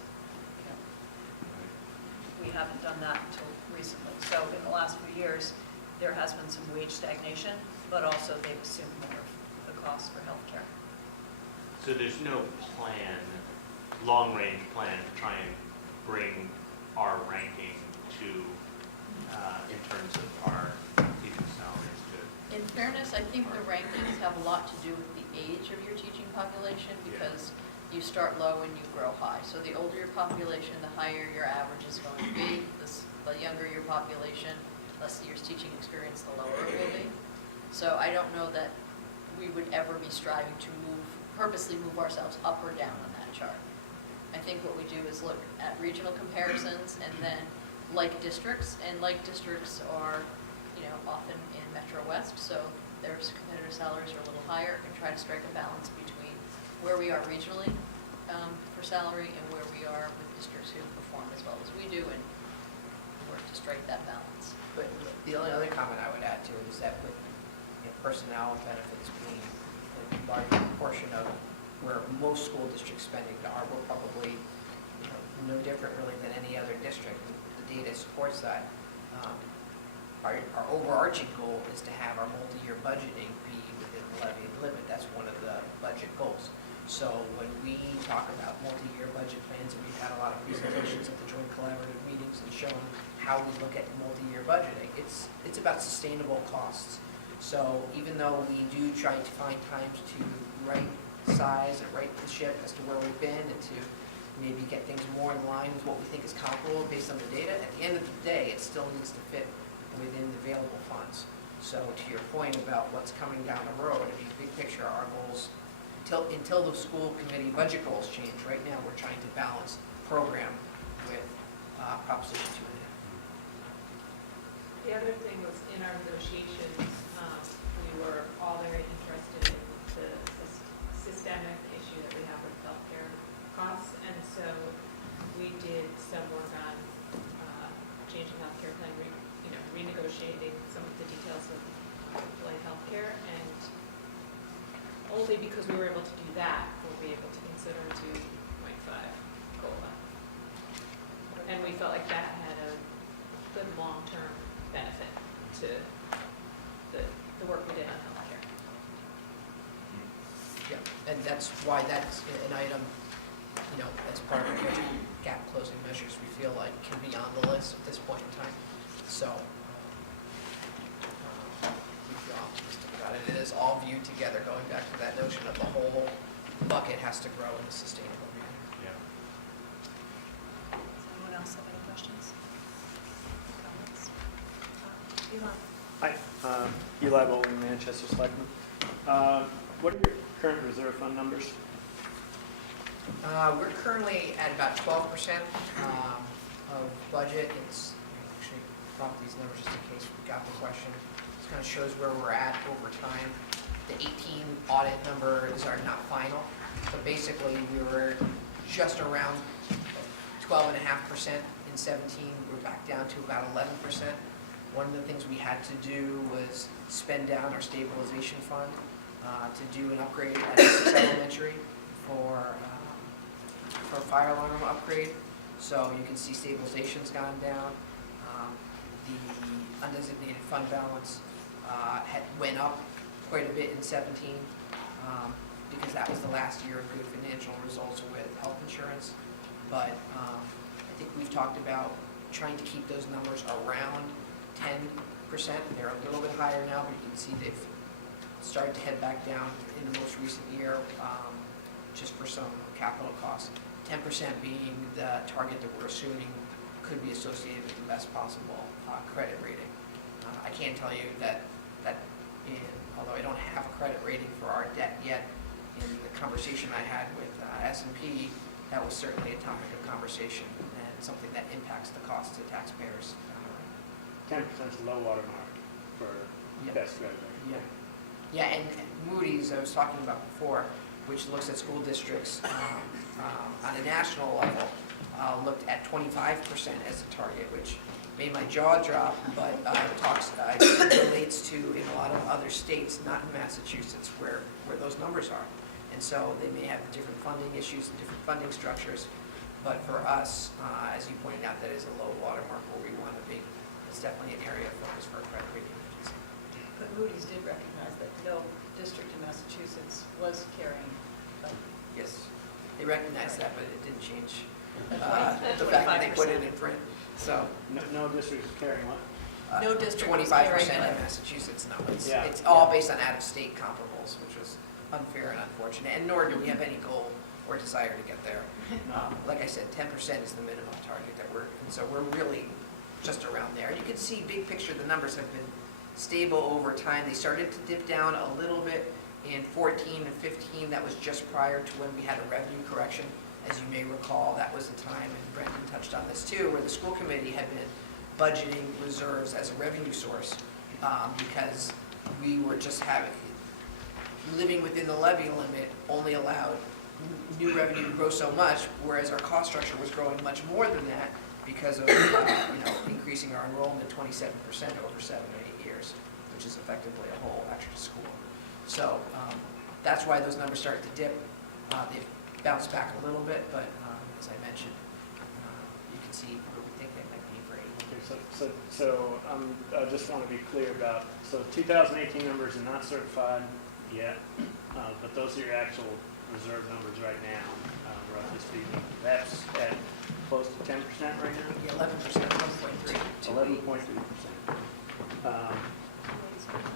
we haven't done that until recently. So in the last few years, there has been some wage stagnation, but also they've assumed more of the cost for healthcare. So there's no long-range plan to try and bring our ranking to, in terms of our teaching salaries to... In fairness, I think the rankings have a lot to do with the age of your teaching population, because you start low and you grow high. So the older your population, the higher your average is going to be. The younger your population, less years teaching experience, the lower it will be. So I don't know that we would ever be striving to purposely move ourselves up or down on that chart. I think what we do is look at regional comparisons and then like districts, and like districts are, often in Metro West, so their competitor salaries are a little higher, and try to strike a balance between where we are regionally for salary and where we are with districts who perform as well as we do, and work to strike that balance. But the only other comment I would add to it is that with personnel and benefits being a large portion of where most school district spending are, we're probably no different really than any other district. The data supports that. Our overarching goal is to have our multi-year budgeting be within the levy and limit. That's one of the budget goals. So when we talk about multi-year budget plans, and we've had a lot of presentations at the joint collaborative meetings and showing how we look at multi-year budgeting, it's about sustainable costs. So even though we do try to find times to right size and right the ship as to where we've been and to maybe get things more in line with what we think is comparable based on the data, at the end of the day, it still needs to fit within the available funds. So to your point about what's coming down the road, big picture, our goals, until the school committee budget goals change, right now we're trying to balance program with Proposition 2.5. The other thing was in our negotiations, we were all very interested in the systemic issue that we have with healthcare costs, and so we did some work on changing healthcare plan, renegotiating some of the details of employee healthcare, and only because we were able to do that were we able to consider 2.5 COLA. And we felt like that had a good long-term benefit to the work we did on healthcare. Yeah, and that's why that's an item, as part of the gap closing measures, we feel like can be on the list at this point in time. So we feel optimistic about it. It is all viewed together, going back to that notion of the whole bucket has to grow in a sustainable manner. Yeah. Does anyone else have any questions? Comments? Elon? Hi, Eli Bowling, Manchester Selectman. What are your current reserve fund numbers? We're currently at about 12% of budget. It's actually brought these numbers just in case we got the question. This kind of shows where we're at over time. The 18 audit number is our not final, but basically we were just around 12.5% in 17. We're back down to about 11%. One of the things we had to do was spend down our stabilization fund to do an upgrade at Essex Elementary for fire alarm upgrade. So you can see stabilization's gone down. The undesignated fund balance went up quite a bit in 17 because that was the last year of good financial results with health insurance. But I think we've talked about trying to keep those numbers around 10%. They're a little bit higher now, but you can see they've started to head back down in the most recent year just for some capital costs. 10% being the target that we're assuming could be associated with the best possible credit rating. I can tell you that although I don't have a credit rating for our debt yet, in the conversation I had with S&P, that was certainly a topic of conversation and something that impacts the cost to taxpayers. 10% is a low water mark for best credit rating. Yeah. Yeah, and Moody's, I was talking about before, which looks at school districts on a national level, looked at 25% as a target, which made my jaw drop, but it relates to in a lot of other states, not in Massachusetts, where those numbers are. And so they may have different funding issues and different funding structures, but for us, as you pointed out, that is a low watermark where we want to be. It's definitely an area of focus for a credit rating agency. But Moody's did recognize that no district in Massachusetts was carrying Yes, they recognized that, but it didn't change the fact that they put it in print. So No district is carrying what? No district was 25% carrying in it. Massachusetts, no. Yeah. It's all based on out-of-state comparables, which was unfair and unfortunate, and nor do we have any goal or desire to get there. No. Like I said, 10% is the minimum target that and so we're really just around there. And you can see, big picture, the numbers have been stable over time. They started to dip down a little bit in 14 and 15. That was just prior to when we had a revenue correction. As you may recall, that was the time, and Brendan touched on this too, where the school committee had been budgeting reserves as a revenue source because we were just living within the levy limit only allowed new revenue to grow so much, whereas our cost structure was growing much more than that because of increasing our enrollment 27% over 7 or 8 years, which is effectively a whole extra school. So that's why those numbers started to dip. They've bounced back a little bit, but as I mentioned, you can see where we think they might be for 8. Okay, so I just want to be clear about, so 2018 numbers are not certified yet, but those are your actual reserve numbers right now, roughly speaking. That's at close to 10% right now? Yeah, 11%, 11.3. 11.3%.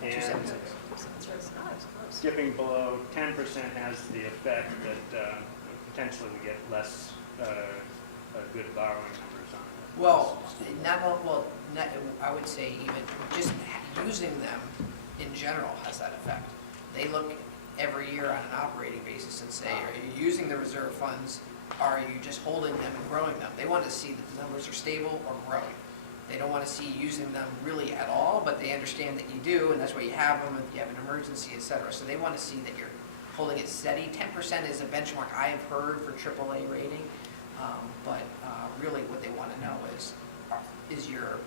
And skipping below 10% has the effect that potentially we get less good borrowing numbers on it. Well, I would say even just using them in general has that effect. They look every year on an operating basis and say, are you using the reserve funds? Are you just holding them and growing them? They want to see that the numbers are stable or growing. They don't want to see you using them really at all, but they understand that you do, and that's why you have them if you have an emergency, et cetera. So they want to see that you're holding it steady. 10% is a benchmark I have heard for AAA rating, but really what they want to know is your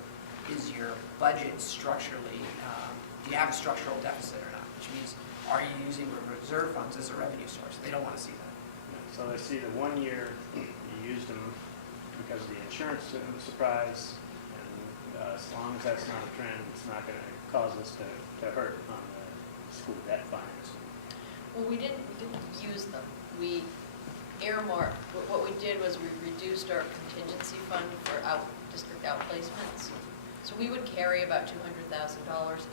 budget structurally, do you have a structural deficit or not? Which means, are you using reserve funds as a revenue source? They don't want to see that. So they see the 1 year you used them because of the insurance surprise, and as long as that's not a trend, it's not going to cause us to hurt on the school debt financing. Well, we didn't use them. We earmarked, what we did was we reduced our contingency fund for district outplacements. So we would carry about $200,000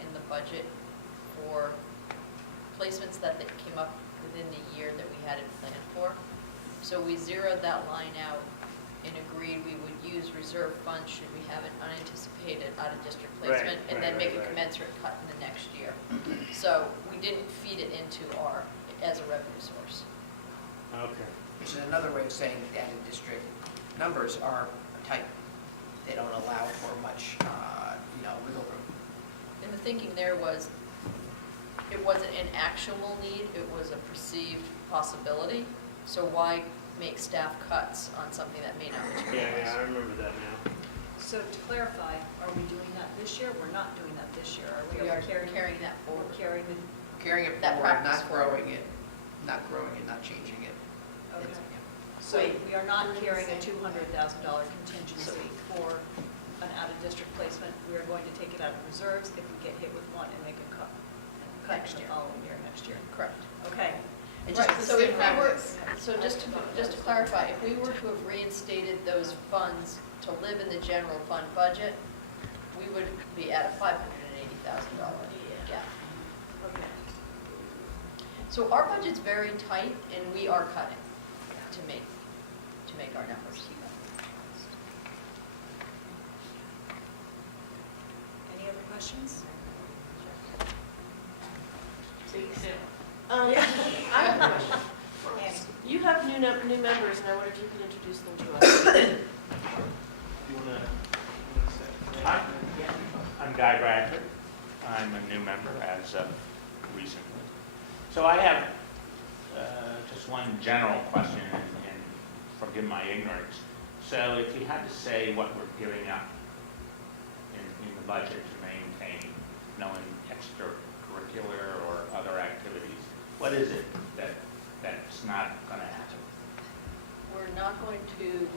in the budget for placements that came up within the year that we had it planned for. So we zeroed that line out and agreed we would use reserve funds should we have an unanticipated out-of-district placement, and then make a commensurate cut in the next year. So we didn't feed it into as a revenue source. Okay. Which is another way of saying that the added district numbers are tight. They don't allow for much, wiggle room. And the thinking there was, it wasn't an actual need, it was a perceived possibility. So why make staff cuts on something that may not materialize? Yeah, I remember that now. So to clarify, are we doing that this year? We're not doing that this year, are we? We are carrying that forward. Carrying it. Carrying it That forward, practice not growing it, not changing it. Okay. It's- So we are not carrying a $200,000 contingency for an out-of-district placement. We are going to take it out of reserves if we get hit with one and make a cut Next the year. following year, next year. Correct. Okay. And Right, so if we were, practice. so just to clarify, if we were to have reinstated those funds to live in the general fund budget, we would be at a $580,000 gap. Okay. So our budget's very tight, and we are cutting to make our numbers. Any other questions? I have a question. Annie? You have new members, and I wonder if you could introduce them to us. Hi, I'm Guy Bradford. I'm a new member as of recently. So I have just one general question, and forgive my ignorance. So if you had to say what we're giving up in the budget to maintain, extracurricular or other activities, what is it that's not going to happen? We're not going to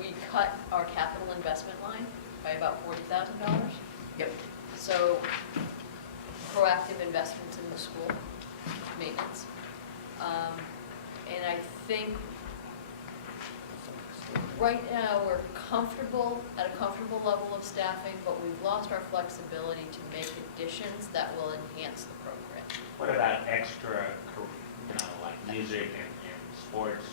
we cut our capital investment line by about $40,000. Yep. So proactive investments in the school, maintenance. And I think right now we're at a comfortable level of staffing, but we've lost our flexibility to make additions that will enhance the program. What about extra, like music and sports?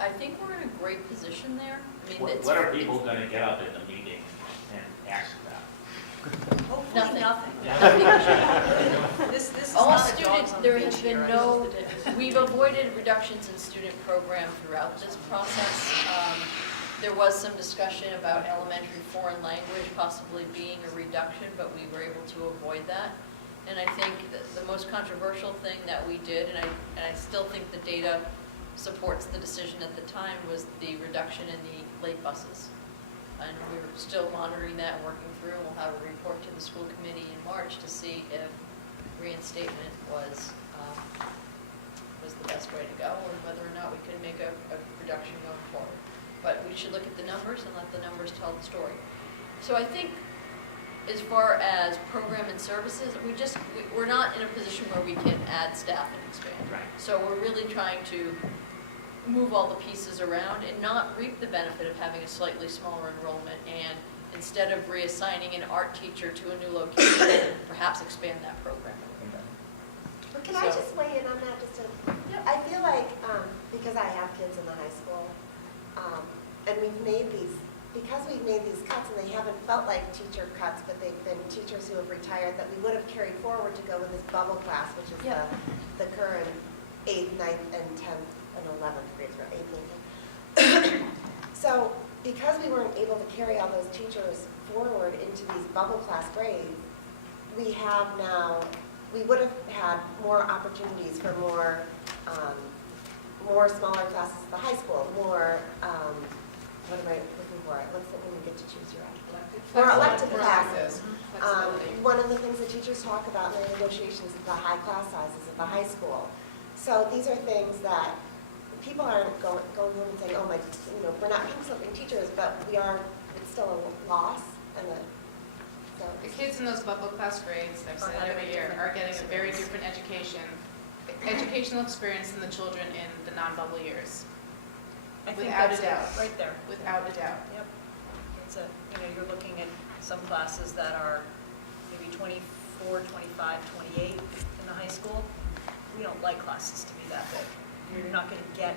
I think we're in a great position there. I mean, What are people going to get up at the meeting ask that? Hopefully nothing. This is All not a students, dogs on the there beach has here. been no, we've avoided reductions in student program throughout this process. There was some discussion about elementary foreign language possibly being a reduction, but we were able to avoid that. And I think that the most controversial thing that we did, and I still think the data supports the decision at the time, was the reduction in the late buses. And we're still monitoring that and working through, and we'll have a report to the school committee in March to see if reinstatement was the best way to go, or whether or not we could make a reduction going forward. But we should look at the numbers and let the numbers tell the story. So I think as far as program and services, we're not in a position where we can add staff and expand. Right. So we're really trying to move all the pieces around and not reap the benefit of having a slightly smaller enrollment, and instead of reassigning an art teacher to a new location, perhaps expand that program. Well, can I So- just weigh in on that just I feel like, because I have kids in the high school, and because we've made these cuts, and they haven't felt like teacher cuts, but they've been teachers who have retired that we would have carried forward to go with this bubble class, which is Yeah. the current 8th, 9th, and 10th, and 11th grades, or 8th and 10th. So because we weren't able to carry all those teachers forward into these bubble class grades, we would have had more opportunities for more smaller classes at the high school, more, what am I looking for? What's it when you get to choose your more elective classes. One of the things that teachers talk about in their negotiations is the high class sizes at the high school. So these are things that people aren't going home and saying, oh my, we're not paying something teachers, but it's still a loss and The kids in those bubble class grades, I've said it every year, are getting a very different educational experience than the children in the non-bubble years. I think Without a that's it, doubt. right there. Without a doubt. Yep. You're looking at some classes that are maybe 24, 25, 28 in the high school. We don't like classes to be that big. You're not going to get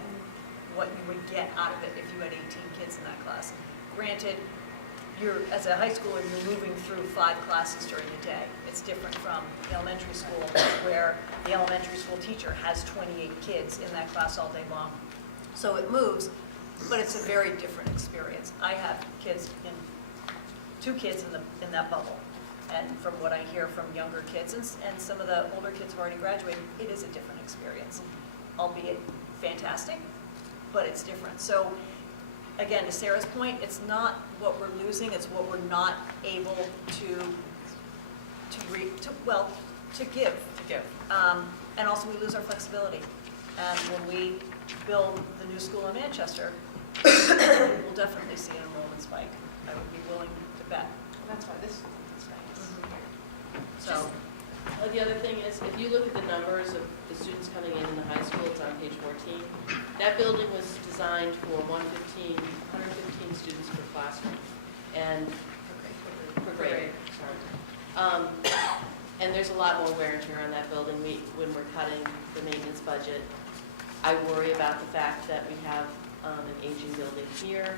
what you would get out of it if you had 18 kids in that class. Granted, as a high schooler, you're moving through 5 classes during the day. It's different from elementary school, where the elementary school teacher has 28 kids in that class all day long. So it moves, but it's a very different experience. I have two kids in that bubble, and from what I hear from younger kids and some of the older kids who've already graduated, it is a different experience, albeit fantastic, but it's different. So again, to Sarah's point, it's not what we're losing, it's what we're not able to give. And also we lose our flexibility. And when we build the new school in Manchester, we'll definitely see an enrollment spike. I would be willing to bet. That's why this is So, The other thing is, if you look at the numbers of the students coming in the high school, it's on page 14. That building was designed for 115 students per classroom, and per grade. Sorry. And there's a lot more wear and tear on that building. When we're cutting the maintenance budget, I worry about the fact that we have an aging building here,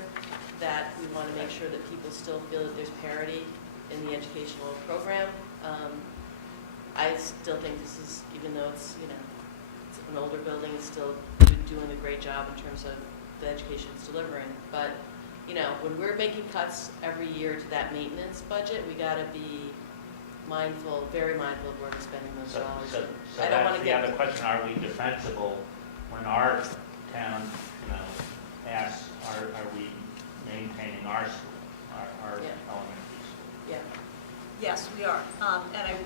that we want to make sure that people still feel that there's parity in the educational program. I still think this is, even though it's an older building, it's still doing a great job in terms of the education it's delivering. But, when we're making cuts every year to that maintenance budget, we got to be very mindful of where we're spending those dollars. So I don't that's want to the get. other question, are we defensible when our town, asks, are we maintaining our school, our Yeah. elementary school? Yeah. yes, we are. And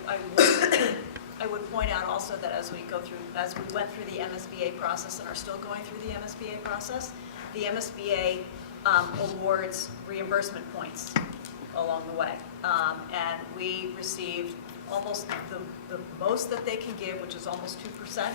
I would point out also that as we went through the MSBA process and are still going through the MSBA process, the MSBA awards reimbursement points along the way. And we received almost the most that they can give, which is almost 2%,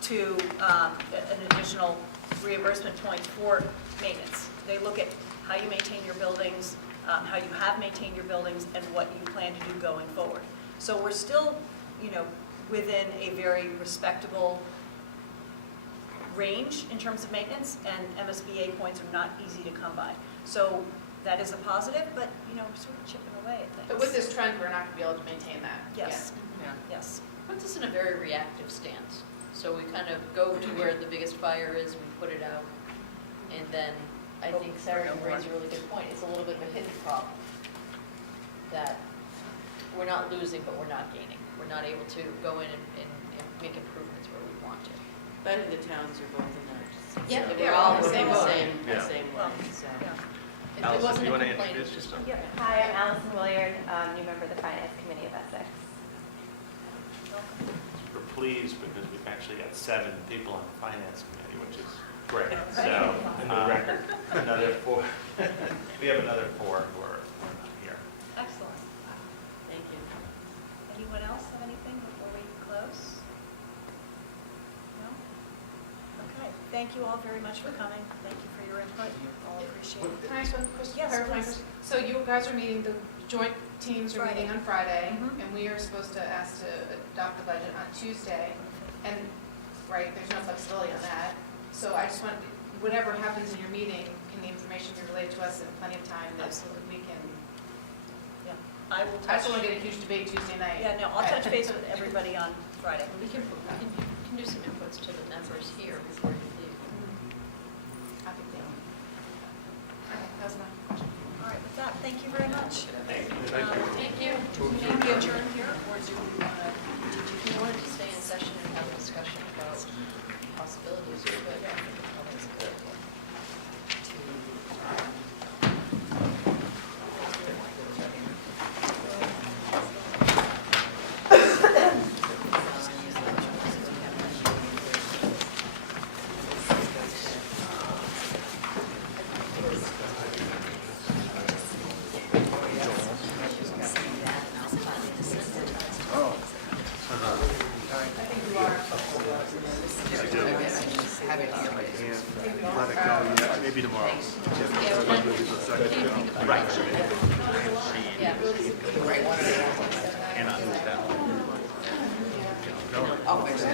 to an additional reimbursement point for maintenance. They look at how you maintain your buildings, how you have maintained your buildings, and what you plan to do going forward. So we're still, within a very respectable range in terms of maintenance, and MSBA points are not easy to come by. So that is a positive, but, you know, we're sort of chipping away at things. But with this trend, we're not going to be able to maintain that. Yes, Yeah. yes. Puts us in a very reactive stance. So we kind of go to where the biggest fire is, we put it out, and then I think Sarah, you raised a really good point. It's a little bit of a hidden problem. That we're not losing, but we're not gaining. We're not able to go in and make improvements where we want to. But I think the towns are both in that. Yeah, We're all in the same same, boat. the same Well, line, so. yeah. It Allison, wasn't do you a want to complaint, introduce it was just yourself? Yep. Hi, I'm Allison Williard, new member of the Finance Committee of Essex. We're pleased because we've actually got 7 people on the finance committee, which is great. So, another 4, we have another 4 who are not here. Excellent. Thank you. Anyone else have anything before we close? No? Okay, thank you all very much for coming. Thank you for your input. All appreciate it. Can I ask one question? Yes, Clarifying please. question? So you guys are meeting, the joint teams are meeting on Friday, Mhm. and we are supposed to ask to adopt the budget on Tuesday. And, right, there's no flexibility on that. So I just want, whatever happens in your meeting, can the information be relayed to us in plenty of time that Absolutely. we can, I will I touch, just want to get a huge debate Tuesday night. yeah, no, I'll touch base with everybody on Friday. We can do some inputs to the members here before you leave. Happy to. Okay, that was my question. All right, with that, thank you very much. Thank you. May we adjourn here, or do you want to? If you wanted to stay in session and have a discussion about possibilities, you could. Let it go, yeah, maybe tomorrow. Right. Yeah. Cannot move that one. I'll fix it.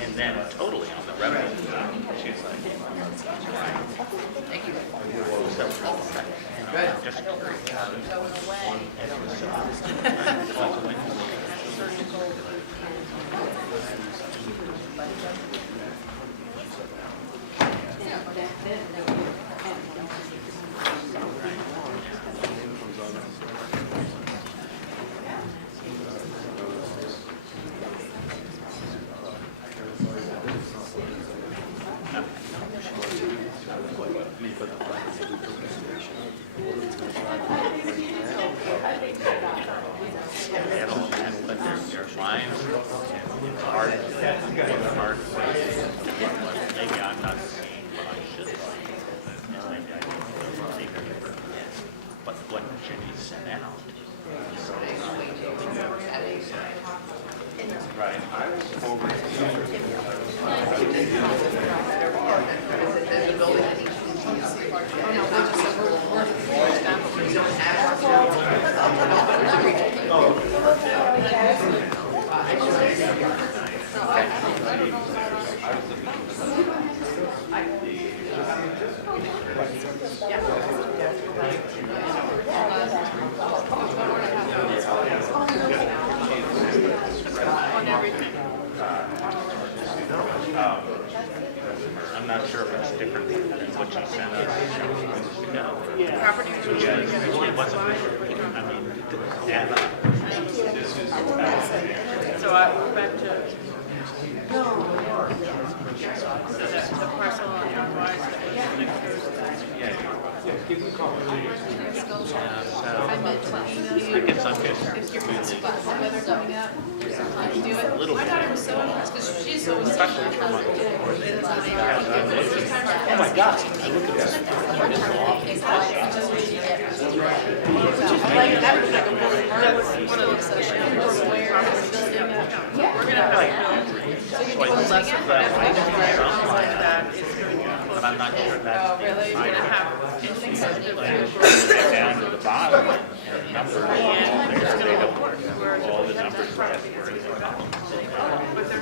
And then totally on the revenue side, she's like, Thank you. good. Just curious. Going away. But there's lines and hard, maybe I'm not seeing what I should like. And maybe I don't see very different. But what should be sent out? Right. I was forward I'm not sure if it's different than what you sent us. No. Property It wasn't, I mean, add up. So I went back to. So that the parcel on John Wise that was next Thursday. Yeah. Yeah, give me a call. I meant to email I you. guess I'm just Is your really, principal weather coming up? Do it. a little My bit. daughter was so impressed, because she's so Especially for my, oh my God, I look at this. Like, that was like a really, that was one of those sessions where we're gonna have So it's less of that, I something like think, that is gonna be but I'm not sure that's. really? We're gonna have insensitive Down to the bottom, and the numbers are all there, they don't, all the numbers are.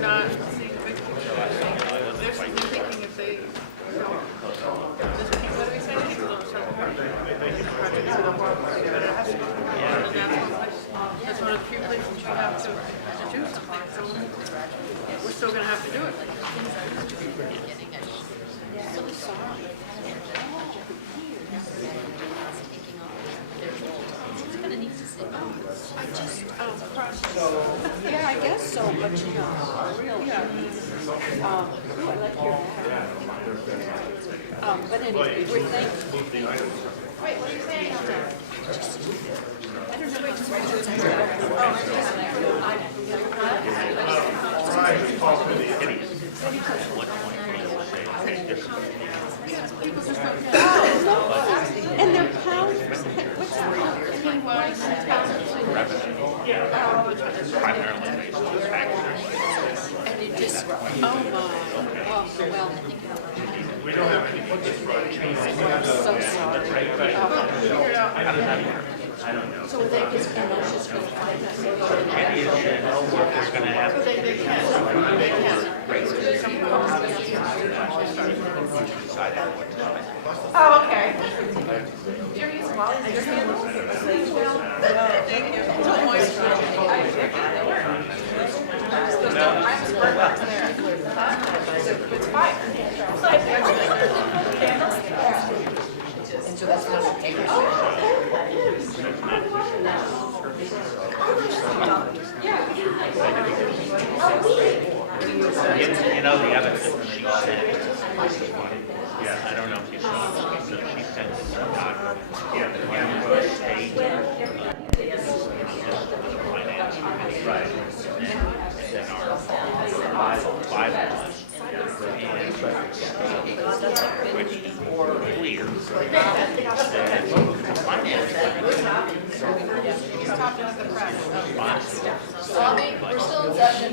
not seeing the big picture. They're thinking if they, what do we say? It's a little project to the world, but it has to be. And that's one of the few places you have to do something. So we're still going to have to do it. So sorry. It's gonna need to sit. I just, yeah, I guess so, but you know, really. I like your bag. But anyway, we're thankful. Wait, what are you saying on there? I don't know, wait, just write and their pounds, what's that? And it just, oh my, well, We don't have any. so sorry. I don't know. So they just, and that's just gonna find that. Maybe it should know what we're gonna have. Oh, okay. You're using Wally's, your handles? It's fine. And so that's not a paper. You know, the other thing she said, yeah, I don't know if you saw it, so she sent some documents. Finance committee. Right. Then our five of us. Which were clear. He's talking to the press. Bobby, we're still in session.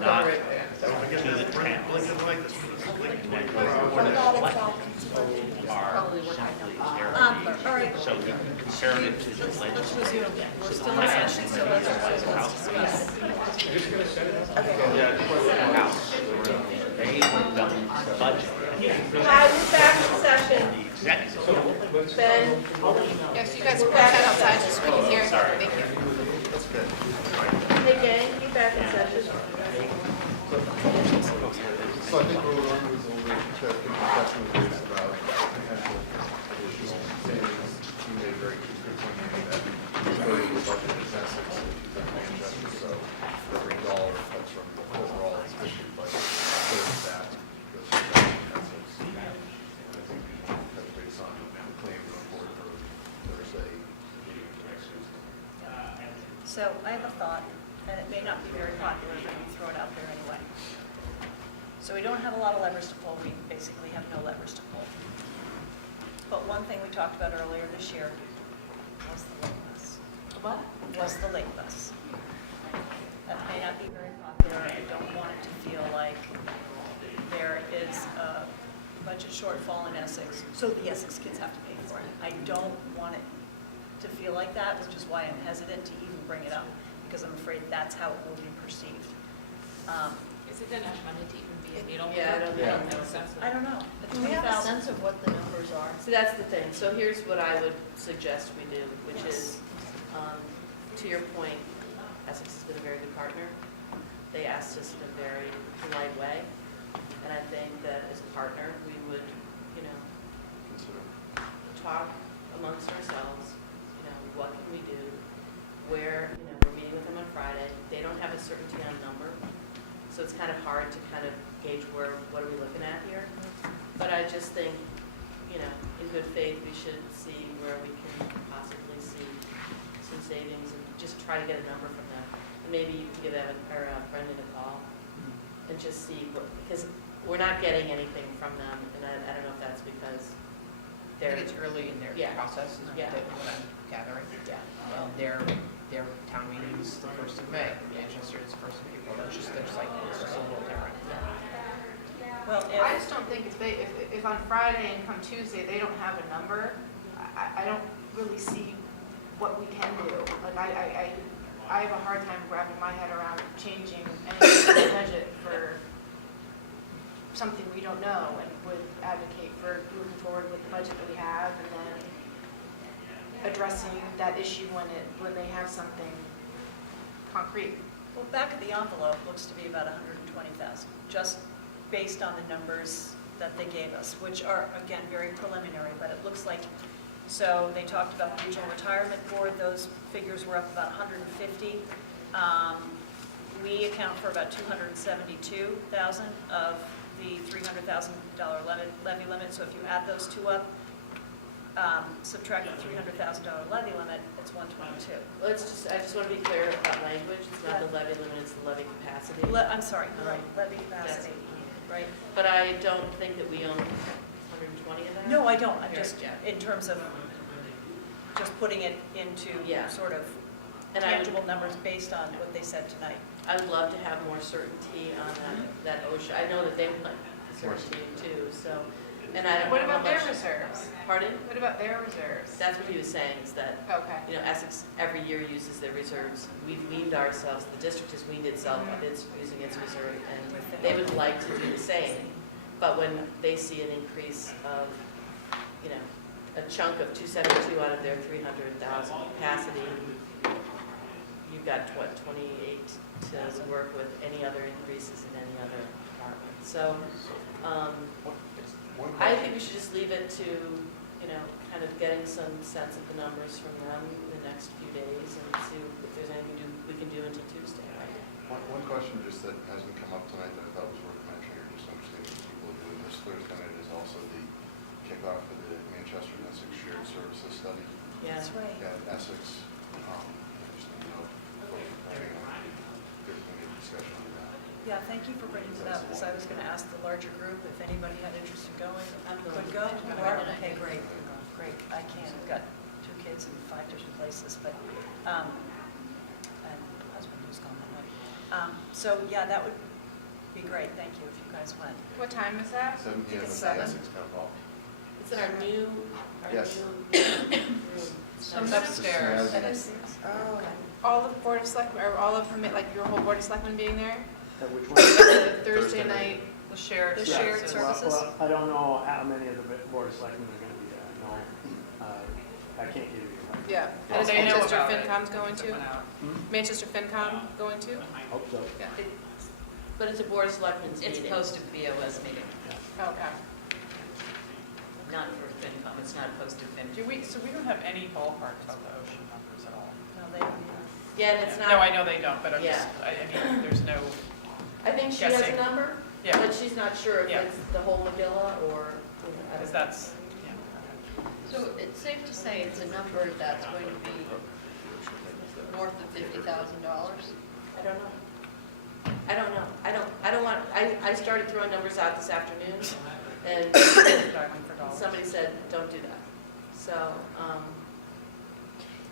Not to the town. Are simply there. So you can compare it to the legislature. We're still in session, so let's discuss. House, they done budget. Guys, we're back in session. The executive. Ben? Yes, you guys, we're back outside just so we can hear. Thank you. Hey, gang, you back in session. So I think we're going to move over to discussion with Bruce about potential additional savings. He made very clear that he's going to budget in Essex and Manchester, so every dollar cuts from overall district budget. So that goes to Essex. And I think that's based on the claim report for Thursday meeting next week. So I have a thought, and it may not be very popular, but we throw it out there anyway. So we don't have a lot of levers to pull. We basically have no levers to pull. But one thing we talked about earlier this year was the late bus. What? Was the late bus. That may not be very popular. I don't want it to feel like there is a budget shortfall in Essex, so the Essex kids have to pay for it. I don't want it to feel like that, which is why I'm hesitant to even bring it up, because I'm afraid that's how it will be perceived. Is it enough money to even be a needle? Yeah, I don't know. I don't know. Do we have a sense of what the numbers are? See, that's the thing. So here's what I would suggest we do, which is, to your point, Essex has been a very good partner. They asked us in a very polite way, and I think that as a partner, we would, talk amongst ourselves, what can we do? Where, we're meeting with them on Friday. They don't have a certainty on number, so it's kind of hard to kind of gauge what are we looking at here. But I just think, in good faith, we should see where we can possibly see some savings and just try to get a number from them. And maybe you can give Evan or Brendan a call and just see because we're not getting anything from them, and I don't know if that's because I think it's early in their process, is what I'm gathering. Yeah. And their town meeting is the 1st of May. Manchester is the 1st of April. It's just their cycle is just a little different. Well, I just don't think if on Friday and come Tuesday, they don't have a number, I don't really see what we can do. Like, I have a hard time wrapping my head around changing anything in the budget for something we don't know, and would advocate for moving forward with the budget that we have, and then addressing that issue when they have something concrete. Well, back of the envelope looks to be about 120,000, just based on the numbers that they gave us, which are, again, very preliminary, but it looks like, so they talked about the regional retirement board, those figures were up about 150. We account for about 272,000 of the $300,000 levy limit, so if you add those two up, subtract the $300,000 levy limit, it's 122. Well, I just want to be clear about language. It's not the levy limit, it's the levy capacity. I'm sorry, you're right, levy capacity, right? But I don't think that we own 120 of that. No, I don't, I'm Here, just, yeah. in terms of just putting it into Yeah. sort of And tangible numbers based on what they said tonight. I would love to have more certainty on that OSHA. I know that they would like certainty too, so. And I don't What know how about their much- reserves? Pardon? What about their reserves? That's what he was saying, is that, Okay. you know, Essex every year uses their reserves. We've weaned ourselves, the district has weaned itself of its using its reserve, and they would like to do the same. But when they see an increase of, you know, a chunk of 272 out of their 300,000 capacity, you've got, what, 28 to work with any other increases in any other department. So, I think we should just leave it to, you know, kind of getting some sense of the numbers from them in the next few days and see if there's anything we can do until Tuesday. One question just that hasn't come up tonight that I thought was worth mentioning, or just understanding people are doing this Thursday night, is also the kickoff of the Manchester-Essex Shared Services Study Yeah. That's right. at Essex. Just, you know, folks are planning on there's going to be a discussion on that. Yeah, thank you for bringing it up, because I was going to ask the larger group if anybody had interest in going. I'm going. Could go? You are? Okay, great, great. I can't, I've got 2 kids in 5 different places, but, and my husband who's gone that way. So, yeah, that would be great, thank you, if you guys went. What time is that? 7 p.m. it's at the 7. Essex Town Hall. It's in our new Yes. room. It's upstairs. And it's, Oh, All of the Board of Selectmen, or all of them, like your whole Board of Selectmen being there? Which one? The Thursday Thursday night? The shared The Yeah, shared services. services? Well, I don't know how many of the Board of Selectmen are going to be there. I can't give you. Yeah. Well, And is they know Manchester about it. FinCom's going It to? went out. Manchester FinCom going to? Hope so. Yeah. But it's a Board of Selectmen's It's meeting. posted BOS meeting, Okay. not for FinCom, it's not posted FinCom. So we don't have any ballpark about the ocean numbers at all? no, they, Yeah, and it's No, I not, know they don't, but I'm just, I mean, there's no, I think she has a guessing. number, yeah, but she's not sure if Yeah. it's the whole Magilla or, you know, I because don't that's, yeah. So it's safe to say it's a number that's going to be north of $50,000? I don't know. I don't want, I started throwing numbers out this afternoon, and Dialing for dollars. somebody said, don't do that. So,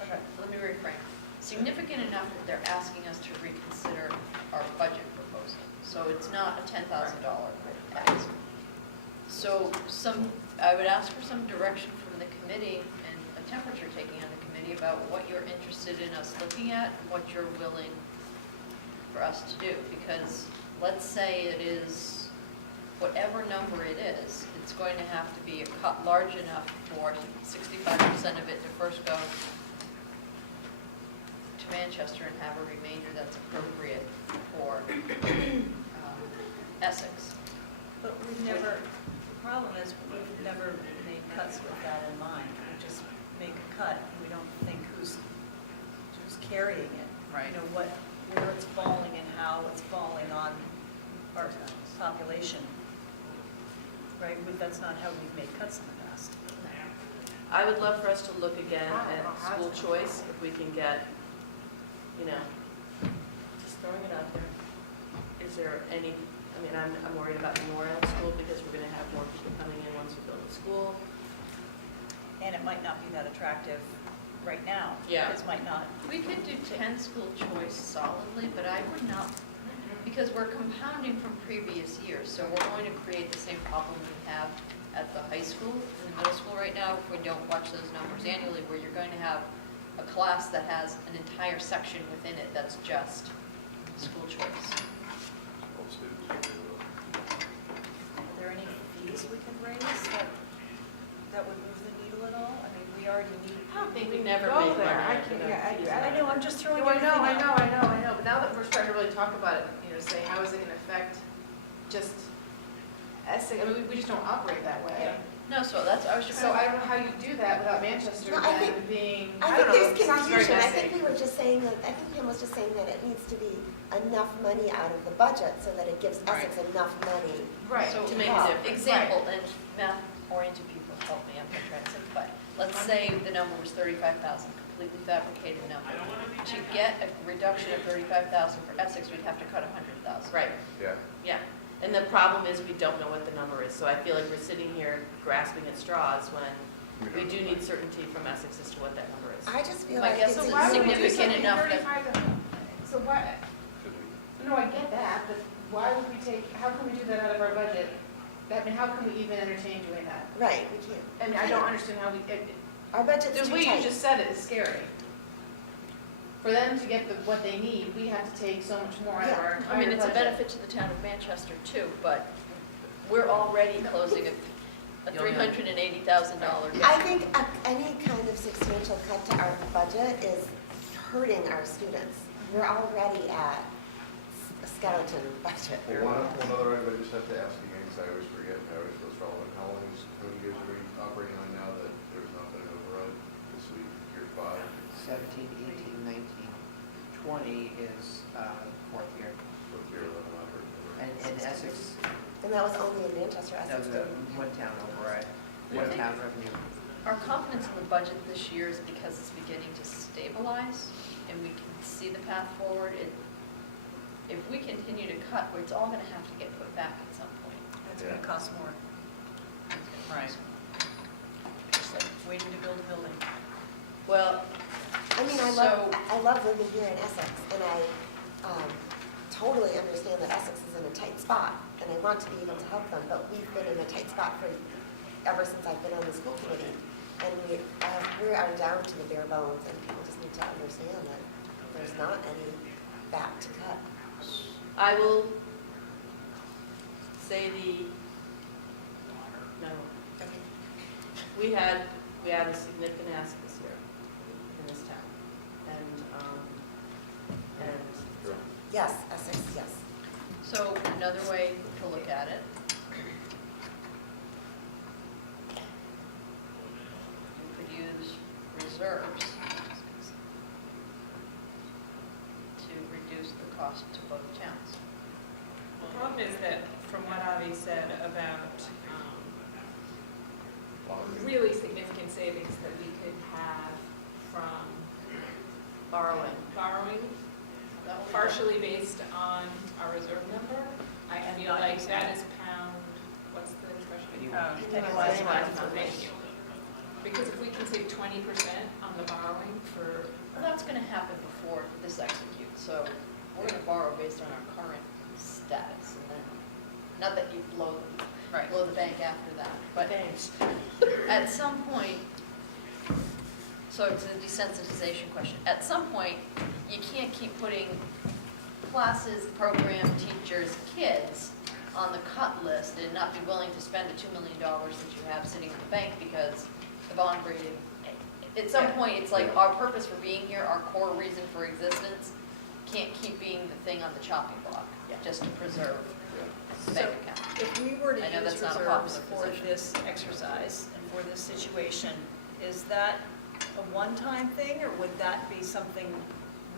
Okay, let me reframe. Significant enough that they're asking us to reconsider our budget proposal. So it's not a $10,000 ask. So I would ask for some direction from the committee and a temperature taking on the committee about what you're interested in us looking at, and what you're willing for us to do. Because let's say it is whatever number it is, it's going to have to be a cut large enough for 65% of it to first go to Manchester and have a remainder that's appropriate for Essex. but we've never, the problem is, we've never made cuts with that in mind. We just make a cut, and we don't think who's carrying it. Right. You know, where it's falling and how it's falling on our population. Right, that's not how we've made cuts in the past. I would love for us to look again I don't know at how school to- choice, if we can get, you know, just throwing it out there. Is there any, I mean, I'm worried about Memorial School because we're gonna have more people coming in once we build a school. And it might not be that attractive right now. Yeah. Kids might not. We could do 10 school choice solidly, but I would not, because we're compounding from previous years, so we're going to create the same problem we have at the high school and middle school right now if we don't watch those numbers annually, where you're going to have a class that has an entire section within it that's just school choice. All students. Are there any fees we can raise that would move the needle at all? I mean, we already need. I don't think We we never go make there. money I off can't, of yeah, fees. I know, I'm just throwing No, I everything know, out. I know, but now that we're starting to really talk about it, say, how is it gonna affect just Essex, I mean, we just don't operate that way. No, so that's, I was just. So I don't know how you do that without Manchester No, I then think- being, I I think don't know, there's it sounds very confusion. I messy. think we were just saying that, I think Pam was just saying that it needs to be enough money out of the budget so that it gives Right. Essex enough money. Right. So, To make a Wow. difference. example, and math-oriented people help me, I'm gonna try to simplify. Let's say the number was 35,000, completely fabricated number. To get a reduction of 35,000 for Essex, we'd have to cut 100,000. Right, Yeah. yeah. And the problem is we don't know what the number is, so I feel like we're sitting here grasping at straws when we do need certainty from Essex as to what that number is. I just feel My like guess it's is So a why would we do significant something enough that- 35,000? So why, Should we? no, I get that, but why would we take, how can we do that out of our budget? I mean, how can we even entertain doing that? Right, we can't. I mean, I don't understand how we, Our budget's the too way you tight. just said it is scary. For them to get what they need, we have to take so much more out of our entire I mean, it's a budget. benefit to the town of Manchester too, but we're already closing a $380,000 I gap. think any kind of substantial cut to our budget is hurting our students. We're already at a skeleton budget. Well, one other item I just have to ask again, because I always forget, and I always feel relevant. How many years are we operating on now that there's not been an override? This week, year 5? 17, 18, 19, 20 is fourth year. Fourth year, 11 operating. And Essex, And that was only in Manchester, that Essex. was a one-town override, Yeah. one-town revenue. Our confidence in the budget this year is because it's beginning to stabilize and we can see the path forward. If we continue to cut, it's all going to have to get put back at some point. It's gonna Yeah. cost more. Right. Just like waiting to build a building. Well, I mean, I love living here in Essex, and I totally understand that Essex is in a tight spot, and I want to be able to help them, but we've been in a tight spot ever since I've been on the school committee. And we are down to the bare bones, and people just need to understand that there's not any back to cut. I will say no. We had a significant ask this year in this town. And Yes, Essex, yes. so another way to look at it. You could use reserves to reduce the cost to both towns. The problem is that, from what Avi said about really significant savings that we could have from borrowing. That would- partially based on our reserve number, I feel like that is pound, what's the expression? Pennywise, Thank you. Because if we can save 20% on the borrowing for, Well, that's going to happen before this executes, so we're going to borrow based on our current status, and then, not that you blow the bank after that, but at some point, so it's a desensitization question, at some point, you can't keep putting classes, program, teachers, kids on the cut list and not be willing to spend the $2 million that you have sitting in the bank because the bond rating, at some point, it's like our purpose for being here, our core reason for existence, can't keep being the thing on the chopping block, just to preserve the bank account. If we were to I know use that's not a reserves popular for position. this exercise and for this situation, is that a one-time thing, or would that be something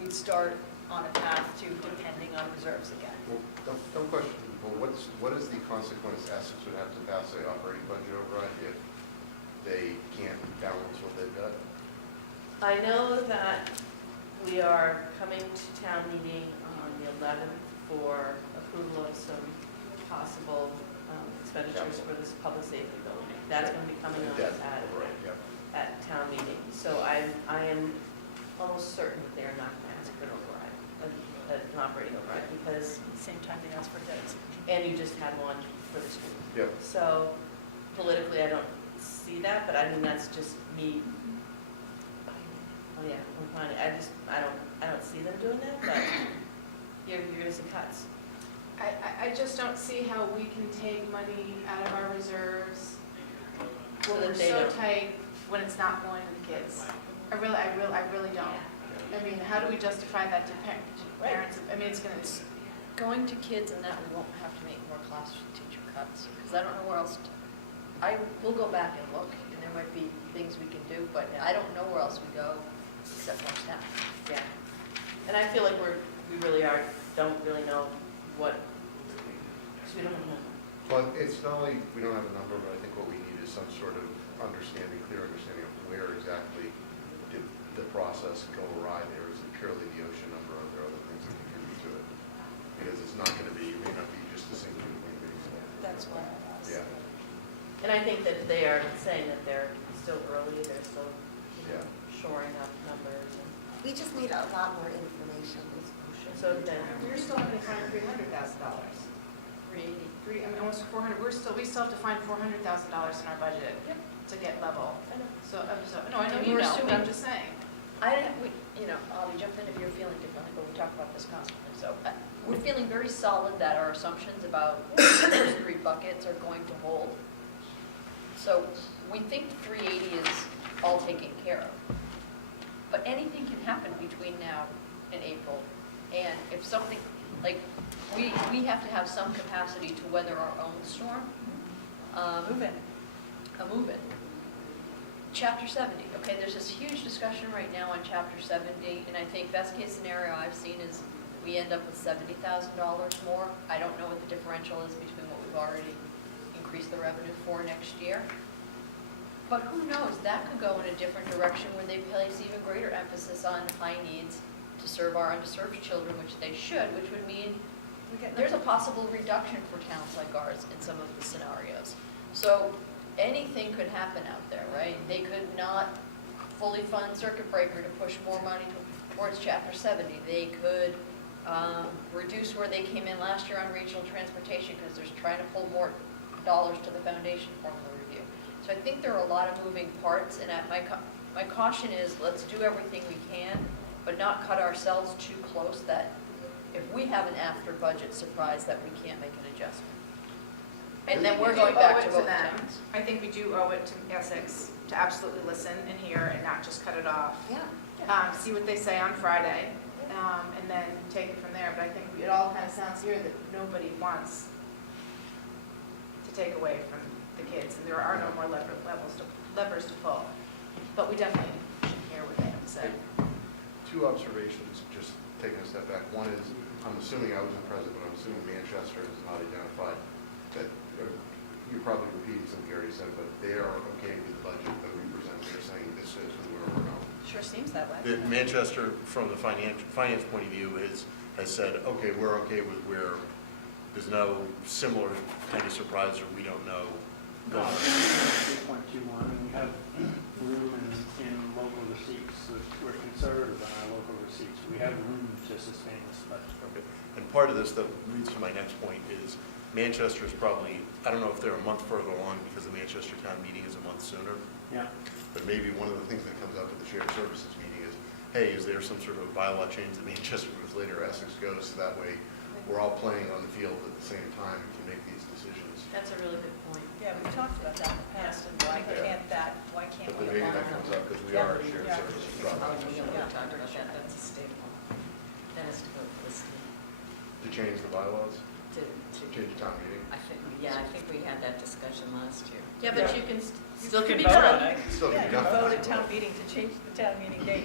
we'd start on a path to depending on reserves again? Well, don't question, well, what is the consequence Essex would have to pass the operating budget override if they can't balance what they've got? I know that we are coming to town meeting on the 11th for approval of some possible expenditures for this public safety building. That's going to be coming Debt on override, yeah. at town meeting. So I am almost certain that they're not going to ask for an override, an operating override, because, At the same time, they ask for debts. and you just had one for the school. Yep. So politically, I don't see that, but I mean, that's just me Oh, yeah, I'm fine. I don't see them doing that, but you're gonna see cuts. I just don't see how we can take money out of our reserves So when that we're they so don't- tight when it's not going to the kids. I really don't. I mean, how do we justify that to parents? I mean, it's gonna, Going to kids and that, we won't have to make more class teacher cuts, because I don't know where else, I will go back and look, and there might be things we can do, but I don't know where else we go except more staff. Yeah. And I feel like we really don't really know what, because we don't have enough. But it's not only, we don't have a number, but I think what we need is some sort of understanding, clear understanding of where exactly did the process go awry there. Is it purely the OSHA number, or are there other things that contribute to it? Because it's not going to be, it may not be just a single thing. That's what I was. Yeah, And I think that they are saying that they're still early, they're still, yeah. shoring up numbers. And We just need a lot more information. so then, we're still having to find $300,000. 380. I mean, almost 400, we still have to find $400,000 in our budget to get level. I know. So, no, I know And you we're know, but assuming- I'm just saying. Ollie, jump in if you're feeling differently, but we talk about this constantly. So we're feeling very solid that our assumptions about those three buckets are going to hold. So we think 380 is all taken care of. But anything can happen between now and April. And if something, like, we have to have some capacity to weather our own storm. Move in. A move-in. Chapter 70, okay, there's this huge discussion right now on Chapter 70, and I think best case scenario I've seen is we end up with $70,000 more. I don't know what the differential is between what we've already increased the revenue for next year. But who knows, that could go in a different direction where they place even greater emphasis on high needs to serve our underserved children, which they should, which would mean there's a possible reduction for towns like ours in some of the scenarios. So anything could happen out there, right? They could not fully fund circuit breaker to push more money towards Chapter 70. They could reduce where they came in last year on regional transportation because they're trying to pull more dollars to the foundation formula review. So I think there are a lot of moving parts, and my caution is let's do everything we can, but not cut ourselves too close that if we have an after budget surprise that we can't make an adjustment. And then we're going back to both towns. I think we do owe it to Essex to absolutely listen and hear and not just cut it off. Yeah. See what they say on Friday, and then take it from there. But I think it all kind of sounds here that nobody wants to take away from the kids, and there are no more levers to pull. But we definitely should hear what they have to say. Two observations, just taking a step back. One is, I'm assuming, I wasn't present, but I'm assuming Manchester is not identified. That you're probably repeating something Gary said, but they are okay with the budget that we present. They're saying this is where we're going. Sure seems that way. That Manchester, from the finance point of view, has said, okay, we're okay with where there's no similar kind of surprise or we don't know. 3.21, and we have room in local receipts. We're conservative on our local receipts. We have room to sustain this budget. Okay. And part of this that leads to my next point is Manchester is probably, I don't know if they're a month further along because the Manchester town meeting is a month sooner. Yeah. But maybe one of the things that comes up at the shared services meeting is, hey, is there some sort of bylaw change that Manchester moves later, Essex goes, so that way we're all playing on the field at the same time and can make these decisions. that's a really good point. Yeah, we've talked about that in the past, and why can't But we maybe align that them? comes up because we are a shared Yeah. services project. We talked about that, that's a staple. That has to go to the state To change the bylaws, to, change the town meeting. I think we had that discussion last year. Yeah, Yeah. but you can still can be vote done. on it. Still Yeah, can you be done. vote at town meeting to change the town meeting date.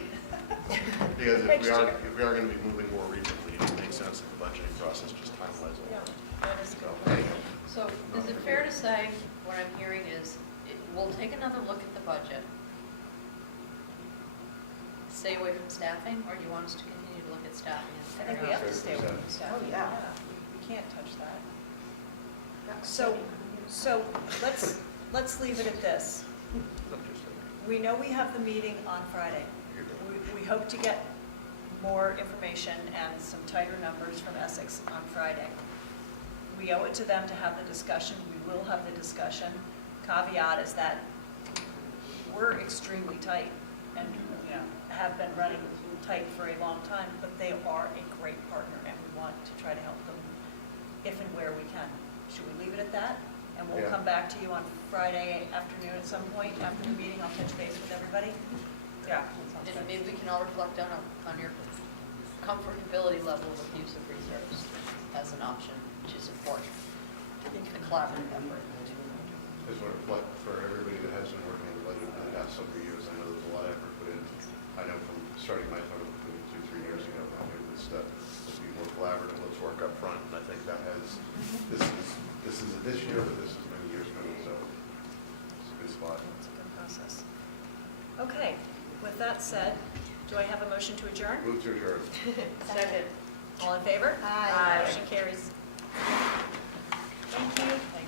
Because Next if year. we are going to be moving more regionally, it makes sense that the budgeting process just timelines all Yeah, that. that is So, good. anyhow. So is it fair to say, what I'm hearing is, we'll take another look at the budget, stay away from staffing, or do you want us to continue to look at staffing? I think we have to stay with the staff. Oh, yeah. We can't touch that. So let's leave it at this. We know we have the meeting on Friday. We hope to get more information and some tighter numbers from Essex on Friday. We owe it to them to have the discussion. We will have the discussion. Caveat is that we're extremely tight. and, you know, have been running tight for a long time, but they are a great partner, and we want to try to help them if and where we can. Should we leave it at that? And we'll Yeah. come back to you on Friday afternoon at some point after the meeting. I'll touch base with everybody. Yeah. sounds And good. maybe we can all reflect on your comfortability level with use of reserves as an option, which is important. I think the collaborative effort. Just want to reflect for everybody that has been working on the budget for the past several years, I know there's a lot of effort put in. I know from starting my term 2-3 years ago, I think this stuff, let's be more collaborative, let's work up front, and I think that has, this is this year, but this is many years coming, so it's a good spot. It's a good process. Okay, with that said, do I have a motion to adjourn? Move to adjourn. Second. All in favor? Aye. Motion carries. Thank you.